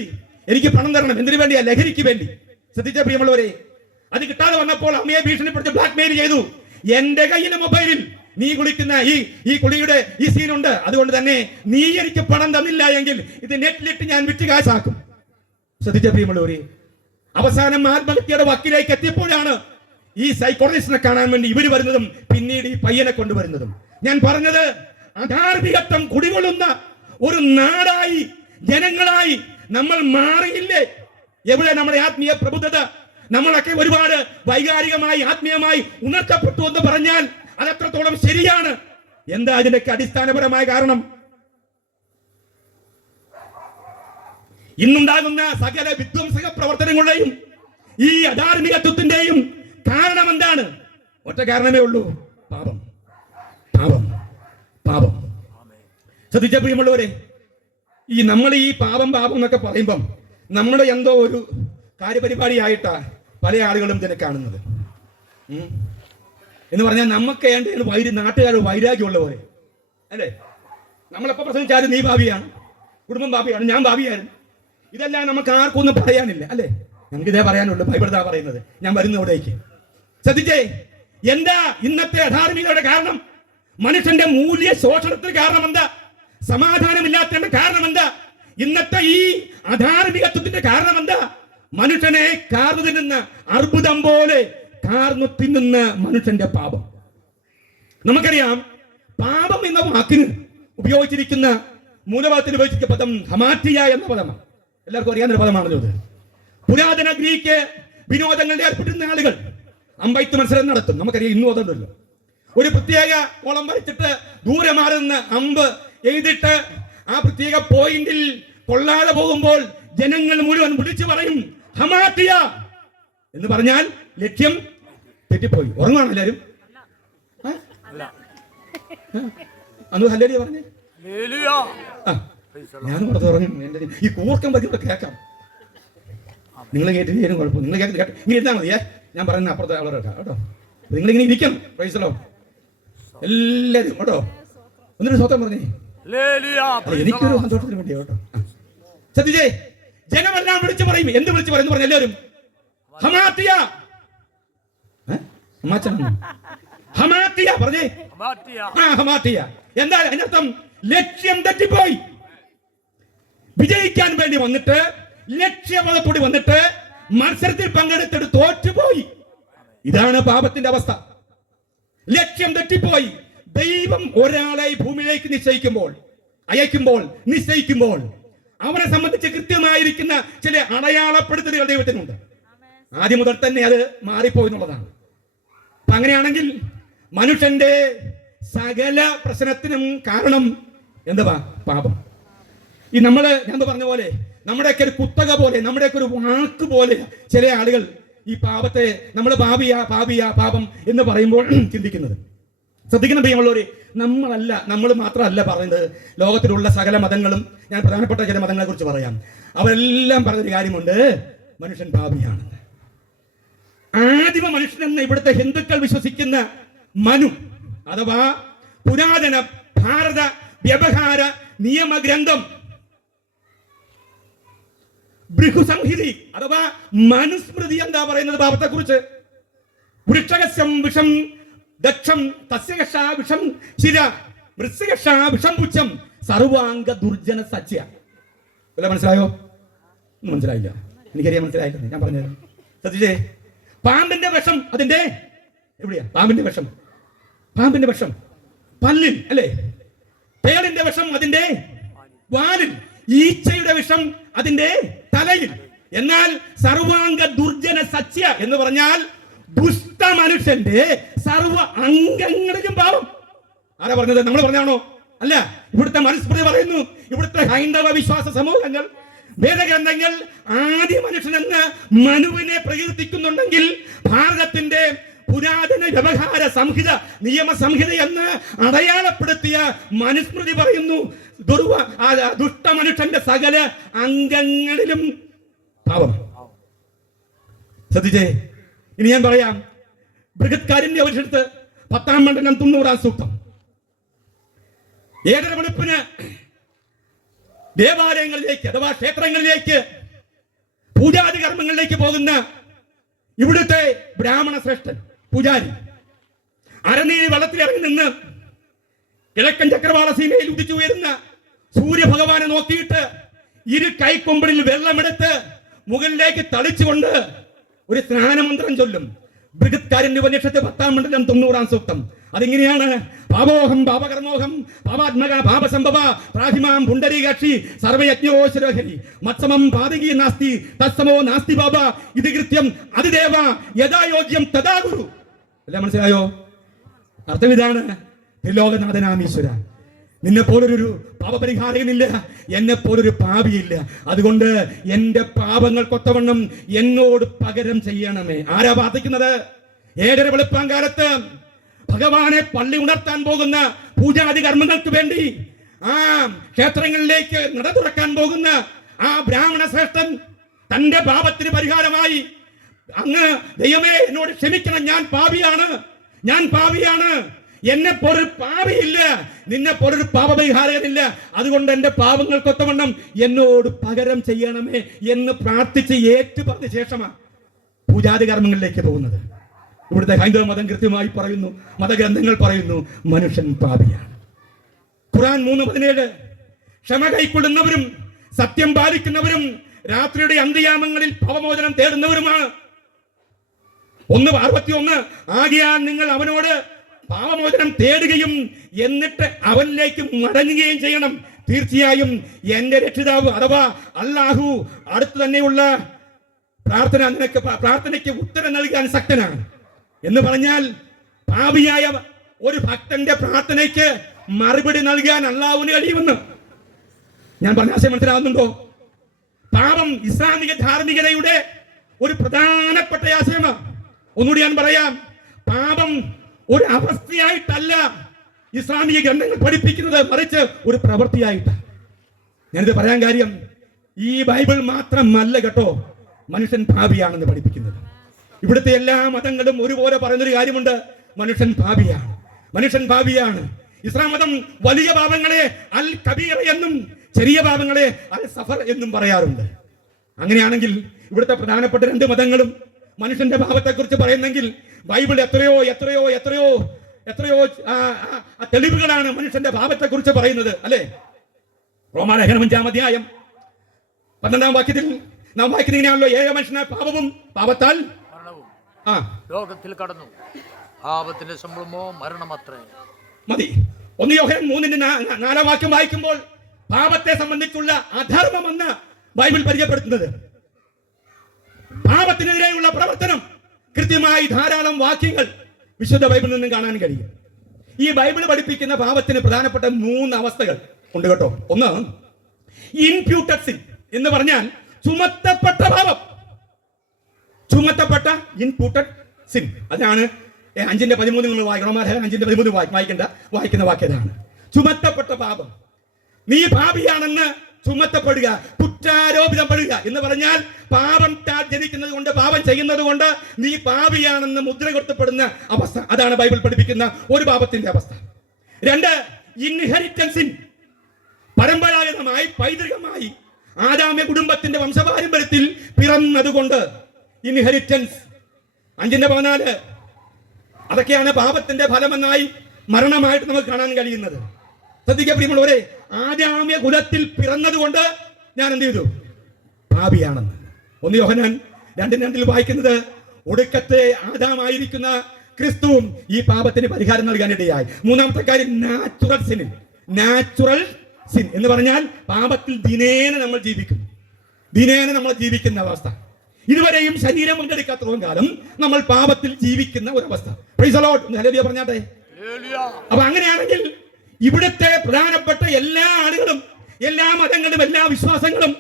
എനിക്ക് പണം തരണം. എന്തിനു വേണ്ടിയാ? ലഹരിക്ക് വേണ്ടി. ശ്രദ്ധിച്ച പ്രിയമുള്ളവരെ, അത് കിട്ടാതെ വന്നപ്പോൾ അമ്മയെ ഭീഷണിപ്പെടുത്തി ബ്ലാക്ക്മെയിൽ ചെയ്തു. എന്റെ കയ്യിലെ മൊബൈലിൽ നീ കുളിക്കുന്ന ഈ കുളിയുടെ ഈ സീനുണ്ട്, അതുകൊണ്ട് തന്നെ നീ എനിക്ക് പണം തന്നില്ല എങ്കിൽ ഇത് നെറ്റിലിട്ട് ഞാൻ വിറ്റ് കാശാക്കും. ശ്രദ്ധിച്ച പ്രിയമുള്ളവരെ, അവസാനം ആത്മഹത്യയുടെ വക്കിലേക്ക് എത്തിയപ്പോഴാണ് ഈ സൈക്കോളജിസ്റ്റിനെ കാണാൻ വേണ്ടി ഇവർ വരുന്നതും പിന്നീട് ഈ പയ്യനെ കൊണ്ടുവരുന്നതും. ഞാൻ പറഞ്ഞത്, അധാർമികത്വം കുടികൊള്ളുന്ന ഒരു നാടായി, ജനങ്ങളായി നമ്മൾ മാറിയില്ലേ? എവിടെ നമ്മുടെ ആത്മീയ പ്രബുദ്ധത? നമ്മളൊക്കെ ഒരുപാട് വൈകാരികമായി ആത്മീയമായി ഉണർത്തപ്പെട്ടു എന്ന് പറഞ്ഞാൽ അതെത്രത്തോളം ശരിയാണ്? എന്താ അതിനൊക്കെ അടിസ്ഥാനപരമായ കാരണം? ഇന്നുണ്ടാകുന്ന സകല വിധ്വംസക പ്രവർത്തനങ്ങളുടെയും ഈ അധാർമികത്വത്തിന്റെയും കാരണം എന്താണ്? ഒറ്റ കാരണമേ ഉള്ളൂ, പാപം. ശ്രദ്ധിച്ച പ്രിയമുള്ളവരെ, നമ്മൾ ഈ പാപം എന്നൊക്കെ പറയുമ്പം നമ്മുടെ എന്തോ ഒരു കാര്യപരിപാടിയായിട്ടാ പല ആളുകളും ഇതിനെ കാണുന്നത്. എന്ന് പറഞ്ഞാൽ നമുക്ക് നാട്ടുകാർ വൈരാഗ്യമുള്ള പോലെ, അല്ലേ? നമ്മളെപ്പോ പ്രസംഗിച്ചാലും നീ ഭാവിയാണ്, കുടുംബം ഭാവിയാണ്, ഞാൻ ഭാവിയായിരുന്നു. ഇതെല്ലാം നമുക്ക് ആർക്കും ഒന്നും പറയാനില്ല, അല്ലേ? ഞങ്ങൾക്ക് ഇതേ പറയാനുള്ളൂ, ബൈബിൾ ഇതാ പറയുന്നത്. ഞാൻ വരുന്നവിടേക്ക് ശ്രദ്ധിച്ചേ. എന്താ ഇന്നത്തെ അധാർമികതയുടെ കാരണം? മനുഷ്യന്റെ മൂല്യ ശോഷണത്തിന് കാരണം എന്താ? സമാധാനമില്ലാത്തതിന്റെ കാരണം എന്താ? ഇന്നത്തെ ഈ അധാർമികത്വത്തിന്റെ കാരണം എന്താ? മനുഷ്യനെ കാർന്നു തിന്നുന്ന അർബുദം പോലെ കാർന്നു തിന്നുന്ന മനുഷ്യന്റെ പാപം. നമുക്കറിയാം, പാപം എന്ന വാക്കിന് ഉപയോഗിച്ചിരിക്കുന്ന മൂലപദത്തിൽ ഉപയോഗിച്ച പദം ഹമാറ്റിയ എന്ന പദമാണ്. എല്ലാവർക്കും അറിയാവുന്ന പദമാണല്ലോ ഇത്. പുരാതന ഗ്രീക്ക് വിനോദങ്ങളിൽ ഏർപ്പെട്ടിരുന്ന ആളുകൾ അമ്പെയ്ത്ത് മത്സരം നടത്തും. നമുക്കറിയാം, ഇന്നും അതുണ്ടല്ലോ. ഒരു പ്രത്യേക കോളം വരച്ചിട്ട് ദൂരെ മാറുന്ന അമ്പ് എഴുതിട്ട് ആ പ്രത്യേക പോയിന്റിൽ കൊള്ളാതെ പോകുമ്പോൾ ജനങ്ങൾ മുഴുവൻ വിളിച്ചു പറയും ഹമാറ്റിയ എന്ന് പറഞ്ഞാൽ ലക്ഷ്യം തെറ്റിപ്പോയി. ഉറങ്ങുവാണ് എല്ലാവരും? അന്ന് ഹല്ലേലൂയ പറഞ്ഞേ. ഞാൻ പുറത്ത് ഉറങ്ങും. എന്റെ ഈ കൂർക്കം പതിവിടെ കേൾക്കാം. നിങ്ങൾ കേട്ടിട്ട് കുഴപ്പം. നിങ്ങൾ കേട്ട് ഇങ്ങനെ ഇരുന്നാൽ മതിയേ. ഞാൻ പറയുന്ന അപ്പുറത്തെ ആളെ കേട്ടോ. നിങ്ങളിങ്ങനെ ഇരിക്കണം. പ്രൈസലോ എല്ലാവരും കേട്ടോ. ഒന്നൊരു സ്വന്തം പറഞ്ഞേ. എനിക്കൊരു സന്തോഷത്തിന് വേണ്ടിയോ കേട്ടോ. സത്യജേ, ജനമെല്ലാം വിളിച്ചു പറയും. എന്ത് വിളിച്ചു പറയുന്നു പറഞ്ഞ എല്ലാവരും ഹമാറ്റിയ ഹമാറ്റിയ പറഞ്ഞേ. ഹമാറ്റിയ എന്താ അതിനർത്ഥം? ലക്ഷ്യം തെറ്റിപ്പോയി. വിജയിക്കാൻ വേണ്ടി വന്നിട്ട് ലക്ഷ്യബോധത്തോടെ വന്നിട്ട് മത്സരത്തിൽ പങ്കെടുത്തിട്ട് തോറ്റുപോയി. ഇതാണ് പാപത്തിന്റെ അവസ്ഥ. ലക്ഷ്യം തെറ്റിപ്പോയി. ദൈവം ഒരാളെ ഭൂമിയിലേക്ക് നിശ്ചയിക്കുമ്പോൾ അവനെ സംബന്ധിച്ച് കൃത്യമായിരിക്കുന്ന ചില അടയാളപ്പെടുത്തലുകൾ ദൈവത്തിനുണ്ട്. ആദ്യം മുതൽ തന്നെ അത് മാറിപ്പോയി എന്നുള്ളതാണ്. അപ്പൊ അങ്ങനെയാണെങ്കിൽ മനുഷ്യന്റെ സകല പ്രശ്നത്തിനും കാരണം എന്തുവാ? പാപം. ഈ ഞാൻ പറഞ്ഞ പോലെ നമ്മുടെയൊക്കെ ഒരു കുത്തക പോലെ, നമ്മുടെയൊക്കെ ഒരു വാക്ക് പോലെ ചില ആളുകൾ ഈ പാപത്തെ നമ്മൾ പാപം എന്ന് പറയുമ്പോൾ ചിന്തിക്കുന്നത്. ശ്രദ്ധിക്കുന്ന പ്രിയമുള്ളവരെ, നമ്മൾ മാത്രമല്ല പറയുന്നത്. ലോകത്തിലുള്ള സകല മതങ്ങളും, ഞാൻ പ്രധാനപ്പെട്ട ചില മതങ്ങളെ കുറിച്ച് പറയാം, അവരെല്ലാം പറഞ്ഞൊരു കാര്യമുണ്ട്, മനുഷ്യൻ പാപിയാണെന്ന്. ആദിമ മനുഷ്യനെന്ന് ഇവിടുത്തെ ഹിന്ദുക്കൾ വിശ്വസിക്കുന്ന മനു അഥവാ പുരാതന ഭാരത വ്യവഹാര നിയമഗ്രന്ഥം ഭൃഗുസംഹിതി അഥവാ മനുസ്മൃതി എന്താ പറയുന്നത് പാപത്തെ കുറിച്ച്? വൃക്ഷകസ്യം വിഷം ദക്ഷം തസ്യകഷ വിഷം ശിര വൃശ്ചകഷ വിഷം പുച്ഛം സർവാംഗ ദുർജന സച്യ. വല്ല മനസ്സിലായോ? ഒന്നും മനസ്സിലായില്ല. എനിക്കറിയാൻ മനസ്സിലായില്ല. ഞാൻ പറഞ്ഞത് ശ്രദ്ധിച്ചേ. പാമ്പിന്റെ വിഷം അതിന്റെ എവിടെയാ? പാമ്പിന്റെ വിഷം പല്ലിൽ അല്ലേ? തേളിന്റെ വിഷം അതിന്റെ വാലിൽ, ഈച്ചയുടെ വിഷം അതിന്റെ തലയിൽ. എന്നാൽ സർവാംഗ ദുർജന സച്യ എന്ന് പറഞ്ഞാൽ ദുഷ്ട മനുഷ്യന്റെ സർവ അംഗങ്ങളിലും പാപം. ആരാ പറഞ്ഞത്? നമ്മൾ പറഞ്ഞാണോ? അല്ല. ഇവിടുത്തെ മനുസ്മൃതി പറയുന്നു, ഇവിടുത്തെ ഹൈന്ദവ വിശ്വാസ സമൂഹങ്ങൾ, വേദഗ്രന്ഥങ്ങൾ ആദ്യ മനുഷ്യനെന്ന് മനുവിനെ പ്രകീർത്തിക്കുന്നുണ്ടെങ്കിൽ ഭാരതത്തിന്റെ പുരാതന വ്യവഹാര സംഹിത നിയമസംഹിത എന്ന് അടയാളപ്പെടുത്തിയ മനുസ്മൃതി പറയുന്നു ദുഷ്ട മനുഷ്യന്റെ സകല അംഗങ്ങളിലും പാപം. ശ്രദ്ധിച്ചേ. ഇനി ഞാൻ പറയാം. ബൃഹത്കാരിന്റെ ഉപനിഷത്ത് 10-ാം മണ്ഡലം 90-ാം സൂക്തം. 7:30 വെളുപ്പിന് ദേവാലയങ്ങളിലേക്ക് അഥവാ ക്ഷേത്രങ്ങളിലേക്ക് പൂജാതി കർമ്മങ്ങളിലേക്ക് പോകുന്ന ഇവിടുത്തെ ബ്രാഹ്മണ ശ്രേഷ്ഠൻ പൂജാരി അരനീഴി വെള്ളത്തിൽ ഇറങ്ങി നിന്ന് കിഴക്കൻ ചക്രവാള സീമയിൽ ഉദിച്ചുയരുന്ന സൂര്യഭഗവാനെ നോക്കിയിട്ട് ഇരു കൈക്കൊമ്പിളിൽ വെള്ളമെടുത്ത് മുകളിലേക്ക് തളിച്ചുകൊണ്ട് ഒരു സ്നാനമന്ത്രം ചൊല്ലും. ബൃഹത്കാരിന്റെ ഉപനിഷത്ത് 10-ാം മണ്ഡലം 90-ാം സൂക്തം. അതിങ്ങനെയാണ്: പാപോഹം പാപകർമ്മോഹം പാപാത്മക പാപസംഭവ പ്രാഹിമാം പുണ്ടരീകാക്ഷി സർവയജ്ഞോശ്വരഹരി മത്സമം പാതകീ നാസ്തി തത്സമോ നാസ്തി പാപ ഇത് കൃത്യം അതിദേവ യഥായോഗ്യം തഥാ ഗുരു. എല്ലാം മനസ്സിലായോ? അർത്ഥം ഇതാണ്: ത്രിലോകനാഥനാമീശ്വര, നിന്നെ പോലൊരു പാപപരിഹാരകനില്ല, എന്നെ പോലൊരു പാപിയില്ല. അതുകൊണ്ട് എന്റെ പാപങ്ങൾക്കൊത്തവണ്ണം എന്നോട് പകരം ചെയ്യണമേ. ആരാ പ്രാർത്ഥിക്കുന്നത്? 7:30 വെളുപ്പാങ്കാലത്ത് ഭഗവാനെ പള്ളി ഉണർത്താൻ പോകുന്ന പൂജാതി കർമ്മങ്ങൾക്ക് വേണ്ടി ആ ക്ഷേത്രങ്ങളിലേക്ക് നട തുറക്കാൻ പോകുന്ന ആ ബ്രാഹ്മണ ശ്രേഷ്ഠൻ തന്റെ പാപത്തിന് പരിഹാരമായി, അങ്ങ് ദൈവമേ എന്നോട് ക്ഷമിക്കണം, ഞാൻ പാപിയാണ്, എന്നെ പോലൊരു പാപിയില്ല, നിന്നെ പോലൊരു പാപപരിഹാരകനില്ല, അതുകൊണ്ട് എന്റെ പാപങ്ങൾക്കൊത്തവണ്ണം എന്നോട് പകരം ചെയ്യണമേ എന്ന് പ്രാർത്ഥിച്ച് ഏറ്റുപറഞ്ഞ ശേഷമാണ് പൂജാതി കർമ്മങ്ങളിലേക്ക് പോകുന്നത്. ഇവിടുത്തെ ഹൈന്ദവ മതം കൃത്യമായി പറയുന്നു, മതഗ്രന്ഥങ്ങൾ പറയുന്നു, മനുഷ്യൻ പാപിയാണ്. ഖുർആൻ 3:17 ക്ഷമ കൈക്കൊള്ളുന്നവരും സത്യം പാലിക്കുന്നവരും രാത്രിയുടെ അന്ത്യയാമങ്ങളിൽ പാപമോചനം തേടുന്നവരുമാണ്. 1:61 ആകയാൽ നിങ്ങൾ അവനോട് പാപമോചനം തേടുകയും എന്നിട്ട് അവനിലേക്ക് മടങ്ങുകയും ചെയ്യണം. തീർച്ചയായും എന്റെ രക്ഷിതാവ് അഥവാ അല്ലാഹു അടുത്തു തന്നെയുള്ള പ്രാർത്ഥനയ്ക്ക് ഉത്തരം നൽകാൻ ശക്തനാണ് എന്ന് പറഞ്ഞാൽ പാപിയായ ഒരു ഭക്തന്റെ പ്രാർത്ഥനയ്ക്ക് മറുപടി നൽകാൻ അല്ലാഹുവിന് കഴിയുമെന്ന് ഞാൻ പറഞ്ഞ ആശയം മനസ്സിലാവുന്നുണ്ടോ? പാപം ഇസ്ലാമിക ധാർമ്മികതയുടെ ഒരു പ്രധാനപ്പെട്ട ആശയമാണ്. ഒന്നുകൂടി ഞാൻ പറയാം, പാപം ഒരു അവസ്ഥയായിട്ടല്ല ഇസ്ലാമിക ഗ്രന്ഥങ്ങൾ പഠിപ്പിക്കുന്നത്, മറിച്ച് ഒരു പ്രവൃത്തിയായിട്ടാണ്. ഞാനിത് പറയാൻ കാര്യം, ഈ ബൈബിൾ മാത്രമല്ല കേട്ടോ മനുഷ്യൻ പാപിയാണെന്ന് പഠിപ്പിക്കുന്നത്. ഇവിടുത്തെ എല്ലാ മതങ്ങളും ഒരുപോലെ പറയുന്നൊരു കാര്യമുണ്ട്, മനുഷ്യൻ പാപിയാണ്, മനുഷ്യൻ പാപിയാണ്. ഇസ്ലാം മതം വലിയ പാപങ്ങളെ അൽ കബീർ എന്നും ചെറിയ പാപങ്ങളെ അൽ സഫർ എന്നും പറയാറുണ്ട്. അങ്ങനെയാണെങ്കിൽ ഇവിടുത്തെ പ്രധാനപ്പെട്ട രണ്ട് മതങ്ങളും മനുഷ്യന്റെ പാപത്തെക്കുറിച്ച് പറയുന്നെങ്കിൽ ബൈബിൾ എത്രയോ എത്രയോ എത്രയോ എത്രയോ തെളിവുകളാണ് മനുഷ്യന്റെ പാപത്തെക്കുറിച്ച് പറയുന്നത്, അല്ലെ? റോമാലേഖനം 5-ാം അധ്യായം 12-ാം വാക്യത്തിൽ നാം വായിക്കുന്നത് ഇങ്ങനെയാണല്ലോ, ഏക മനുഷ്യനായ പാപവും പാപത്താൽ ലോകത്തിൽ കടന്നു, പാപത്തിന്റെ ശമ്പളമോ മരണമത്രേ. മതി. 1 യോഹന്നാൻ 3-ന്റെ 4-ാം വാക്യം വായിക്കുമ്പോൾ പാപത്തെ സംബന്ധിച്ചുള്ള അധർമ്മമെന്ന് ബൈബിൾ പരിചയപ്പെടുത്തുന്നത്, പാപത്തിനെതിരെയുള്ള പ്രവർത്തനം കൃത്യമായി ധാരാളം വാക്യങ്ങൾ വിശുദ്ധ ബൈബിളിൽ നിന്നും കാണാൻ കഴിയും. ഈ ബൈബിൾ പഠിപ്പിക്കുന്ന പാപത്തിന് പ്രധാനപ്പെട്ട 3 അവസ്ഥകൾ ഉണ്ട് കേട്ടോ. ഒന്ന്, ഇംപ്യൂട്ടഡ് സിൻ എന്ന് പറഞ്ഞാൽ ചുമത്തപ്പെട്ട പാപം. ചുമത്തപ്പെട്ട ഇൻപുട്ടഡ് സിൻ, അതാണ് 5:13 നമ്മൾ വായിക്കണം. 5:13 വായിക്കുന്ന വാക്യതാണ് ചുമത്തപ്പെട്ട പാപം. നീ പാപിയാണെന്ന് ചുമത്തപ്പെടുക, കുറ്റാരോപിതപ്പെടുക എന്ന് പറഞ്ഞാൽ പാപം ജനിക്കുന്നത് കൊണ്ട്, പാപം ചെയ്യുന്നത് കൊണ്ട് നീ പാപിയാണെന്ന് മുദ്ര കൊടുത്തപ്പെടുന്ന അവസ്ഥ. അതാണ് ബൈബിൾ പഠിപ്പിക്കുന്ന ഒരു പാപത്തിന്റെ അവസ്ഥ. 2, ഇൻഹെറിറ്റൻസ്. പരമ്പരാഗതമായി പൈതൃകമായി ആദാമ്യ കുടുംബത്തിന്റെ വംശപാരമ്പര്യത്തിൽ പിറന്നതുകൊണ്ട് ഇൻഹെറിറ്റൻസ്. 5:14 അതൊക്കെയാണ് പാപത്തിന്റെ ഫലമെന്നായി മരണമായിട്ട് നമുക്ക് കാണാൻ കഴിയുന്നത്. ശ്രദ്ധിക്കുക പ്രിയമുള്ളവരെ, ആദാമ്യ കുലത്തിൽ പിറന്നതുകൊണ്ട് ഞാൻ എന്ത് ചെയ്തു? പാപിയാണെന്ന്. 1 യോഹന്നാൻ 2:2 വായിക്കുന്നത്, ഒടുക്കത്തെ ആദാമായിരിക്കുന്ന ക്രിസ്തുവും ഈ പാപത്തിന് പരിഹാരം നൽകാനിടയായി. 3-ാമത്തെ കാര്യം നാച്ചുറൽ സിൻ. നാച്ചുറൽ സിൻ എന്ന് പറഞ്ഞാൽ പാപത്തിൽ ദിനേന നമ്മൾ ജീവിക്കും, ദിനേന നമ്മൾ ജീവിക്കുന്ന അവസ്ഥ. ഇതുവരെയും ശരീരം വീണ്ടെടുക്കാത്തോളം കാലം നമ്മൾ പാപത്തിൽ ജീവിക്കുന്ന ഒരവസ്ഥ. Price the lord. ഹല്ലേലൂയ പറഞ്ഞാട്ടെ. അപ്പൊ അങ്ങനെയാണെങ്കിൽ ഇവിടുത്തെ പ്രധാനപ്പെട്ട എല്ലാ ആളുകളും, എല്ലാ മതങ്ങളും, എല്ലാ വിശ്വാസങ്ങളും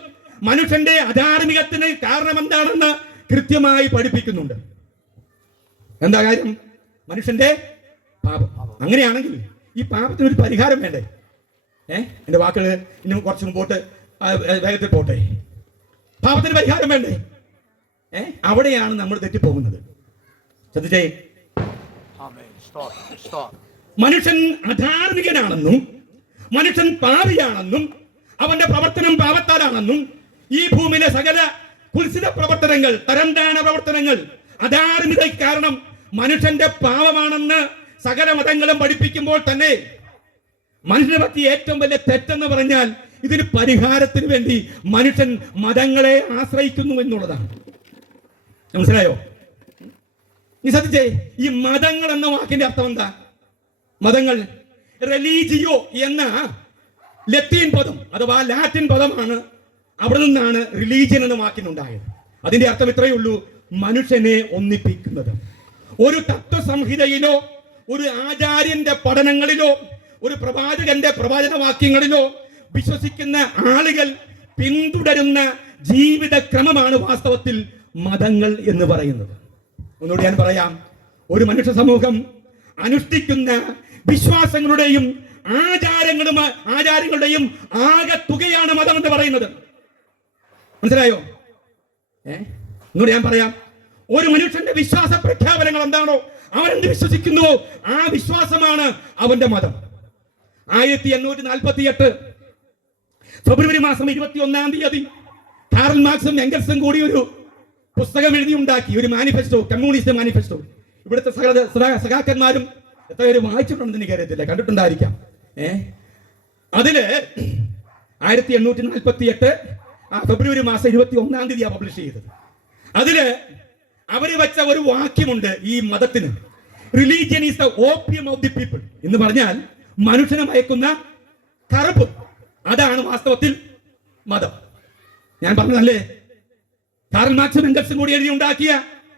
മനുഷ്യന്റെ അധാർമികത്തിന് കാരണം എന്താണെന്ന് കൃത്യമായി പഠിപ്പിക്കുന്നുണ്ട്. എന്താ കാര്യം? മനുഷ്യന്റെ പാപം. അങ്ങനെയാണെങ്കിൽ ഈ പാപത്തിന് ഒരു പരിഹാരം വേണ്ടേ? എന്റെ വാക്കുകൾ ഇന്നും കുറച്ച് മുമ്പോട്ട് വേഗത്തിൽ പോട്ടെ. പാപത്തിന് പരിഹാരം വേണ്ടേ? അവിടെയാണ് നമ്മൾ തെറ്റിപ്പോകുന്നത്. ശ്രദ്ധിച്ചേ, മനുഷ്യൻ അധാർമികനാണെന്നും മനുഷ്യൻ പാപിയാണെന്നും അവന്റെ പ്രവർത്തനം പാപത്താലാണെന്നും ഈ ഭൂമിയിലെ സകല കുൽസിത പ്രവർത്തനങ്ങൾ, തരംതാണ പ്രവർത്തനങ്ങൾ, അധാർമിക കാരണം മനുഷ്യന്റെ പാപമാണെന്ന് സകല മതങ്ങളും പഠിപ്പിക്കുമ്പോൾ തന്നെ മനുഷ്യനെ പറ്റി ഏറ്റവും വലിയ തെറ്റെന്ന് പറഞ്ഞാൽ ഇതിന് പരിഹാരത്തിന് വേണ്ടി മനുഷ്യൻ മതങ്ങളെ ആശ്രയിക്കുന്നു എന്നുള്ളതാണ്. മനസ്സിലായോ? നീ ശ്രദ്ധിച്ചേ, ഈ മതങ്ങൾ എന്ന വാക്കിന്റെ അർത്ഥം എന്താ? മതങ്ങൾ, റിലീജിയോ എന്ന ലത്തീൻ പദം അഥവാ ലാറ്റിൻ പദമാണ്. അവിടെ നിന്നാണ് റിലീജിയൻ എന്ന വാക്കിനുണ്ടായത്. അതിന്റെ അർത്ഥം ഇത്രയേ ഉള്ളൂ, മനുഷ്യനെ ഒന്നിപ്പിക്കുന്നത്. ഒരു തത്വസംഹിതയിലോ ഒരു ആചാര്യന്റെ പഠനങ്ങളിലോ ഒരു പ്രവാചകന്റെ പ്രവാചക വാക്യങ്ങളിലോ വിശ്വസിക്കുന്ന ആളുകൾ പിന്തുടരുന്ന ജീവിത ക്രമമാണ് വാസ്തവത്തിൽ മതങ്ങൾ എന്ന് പറയുന്നത്. ഒന്നുകൂടി ഞാൻ പറയാം, ഒരു മനുഷ്യ സമൂഹം അനുഷ്ഠിക്കുന്ന വിശ്വാസങ്ങളുടെയും ആചാരങ്ങളുടെയും ആകെ തുകയാണ് മതം എന്ന് പറയുന്നത്. മനസ്സിലായോ? ഒന്നുകൂടി ഞാൻ പറയാം, ഒരു മനുഷ്യന്റെ വിശ്വാസ പ്രഖ്യാപനങ്ങൾ എന്താണോ, അവൻ എന്ത് വിശ്വസിക്കുന്നുവോ ആ വിശ്വാസമാണ് അവന്റെ മതം. 1848 ഫെബ്രുവരി മാസം 21-ാം തീയതി കാറൽ മാർക്സും എംഗൽസും കൂടി ഒരു പുസ്തകം എഴുതിയുണ്ടാക്കി, ഒരു മാനിഫെസ്റ്റോ, കമ്മ്യൂണിസ്റ്റ് മാനിഫെസ്റ്റോ. ഇവിടുത്തെ സഖാക്കന്മാരും എത്ര പേര് വായിച്ചിട്ടുണ്ടെന്ന് എനിക്കറിയത്തില്ല, കണ്ടിട്ടുണ്ടായിരിക്കാം. അതില് 1848 ഫെബ്രുവരി മാസം 21-ാം തീയതിയാണ് പബ്ലിഷ് ചെയ്തത്. അതില് അവര് വെച്ച ഒരു വാക്യമുണ്ട് ഈ മതത്തിന്, religion is the opium of the people എന്ന് പറഞ്ഞാൽ മനുഷ്യനെ മയക്കുന്ന കറുപ്പ്, അതാണ് വാസ്തവത്തിൽ മതം. ഞാൻ പറഞ്ഞതല്ലേ, കാറൽ മാർക്സും എംഗൽസും കൂടി എഴുതി ഉണ്ടാക്കിയ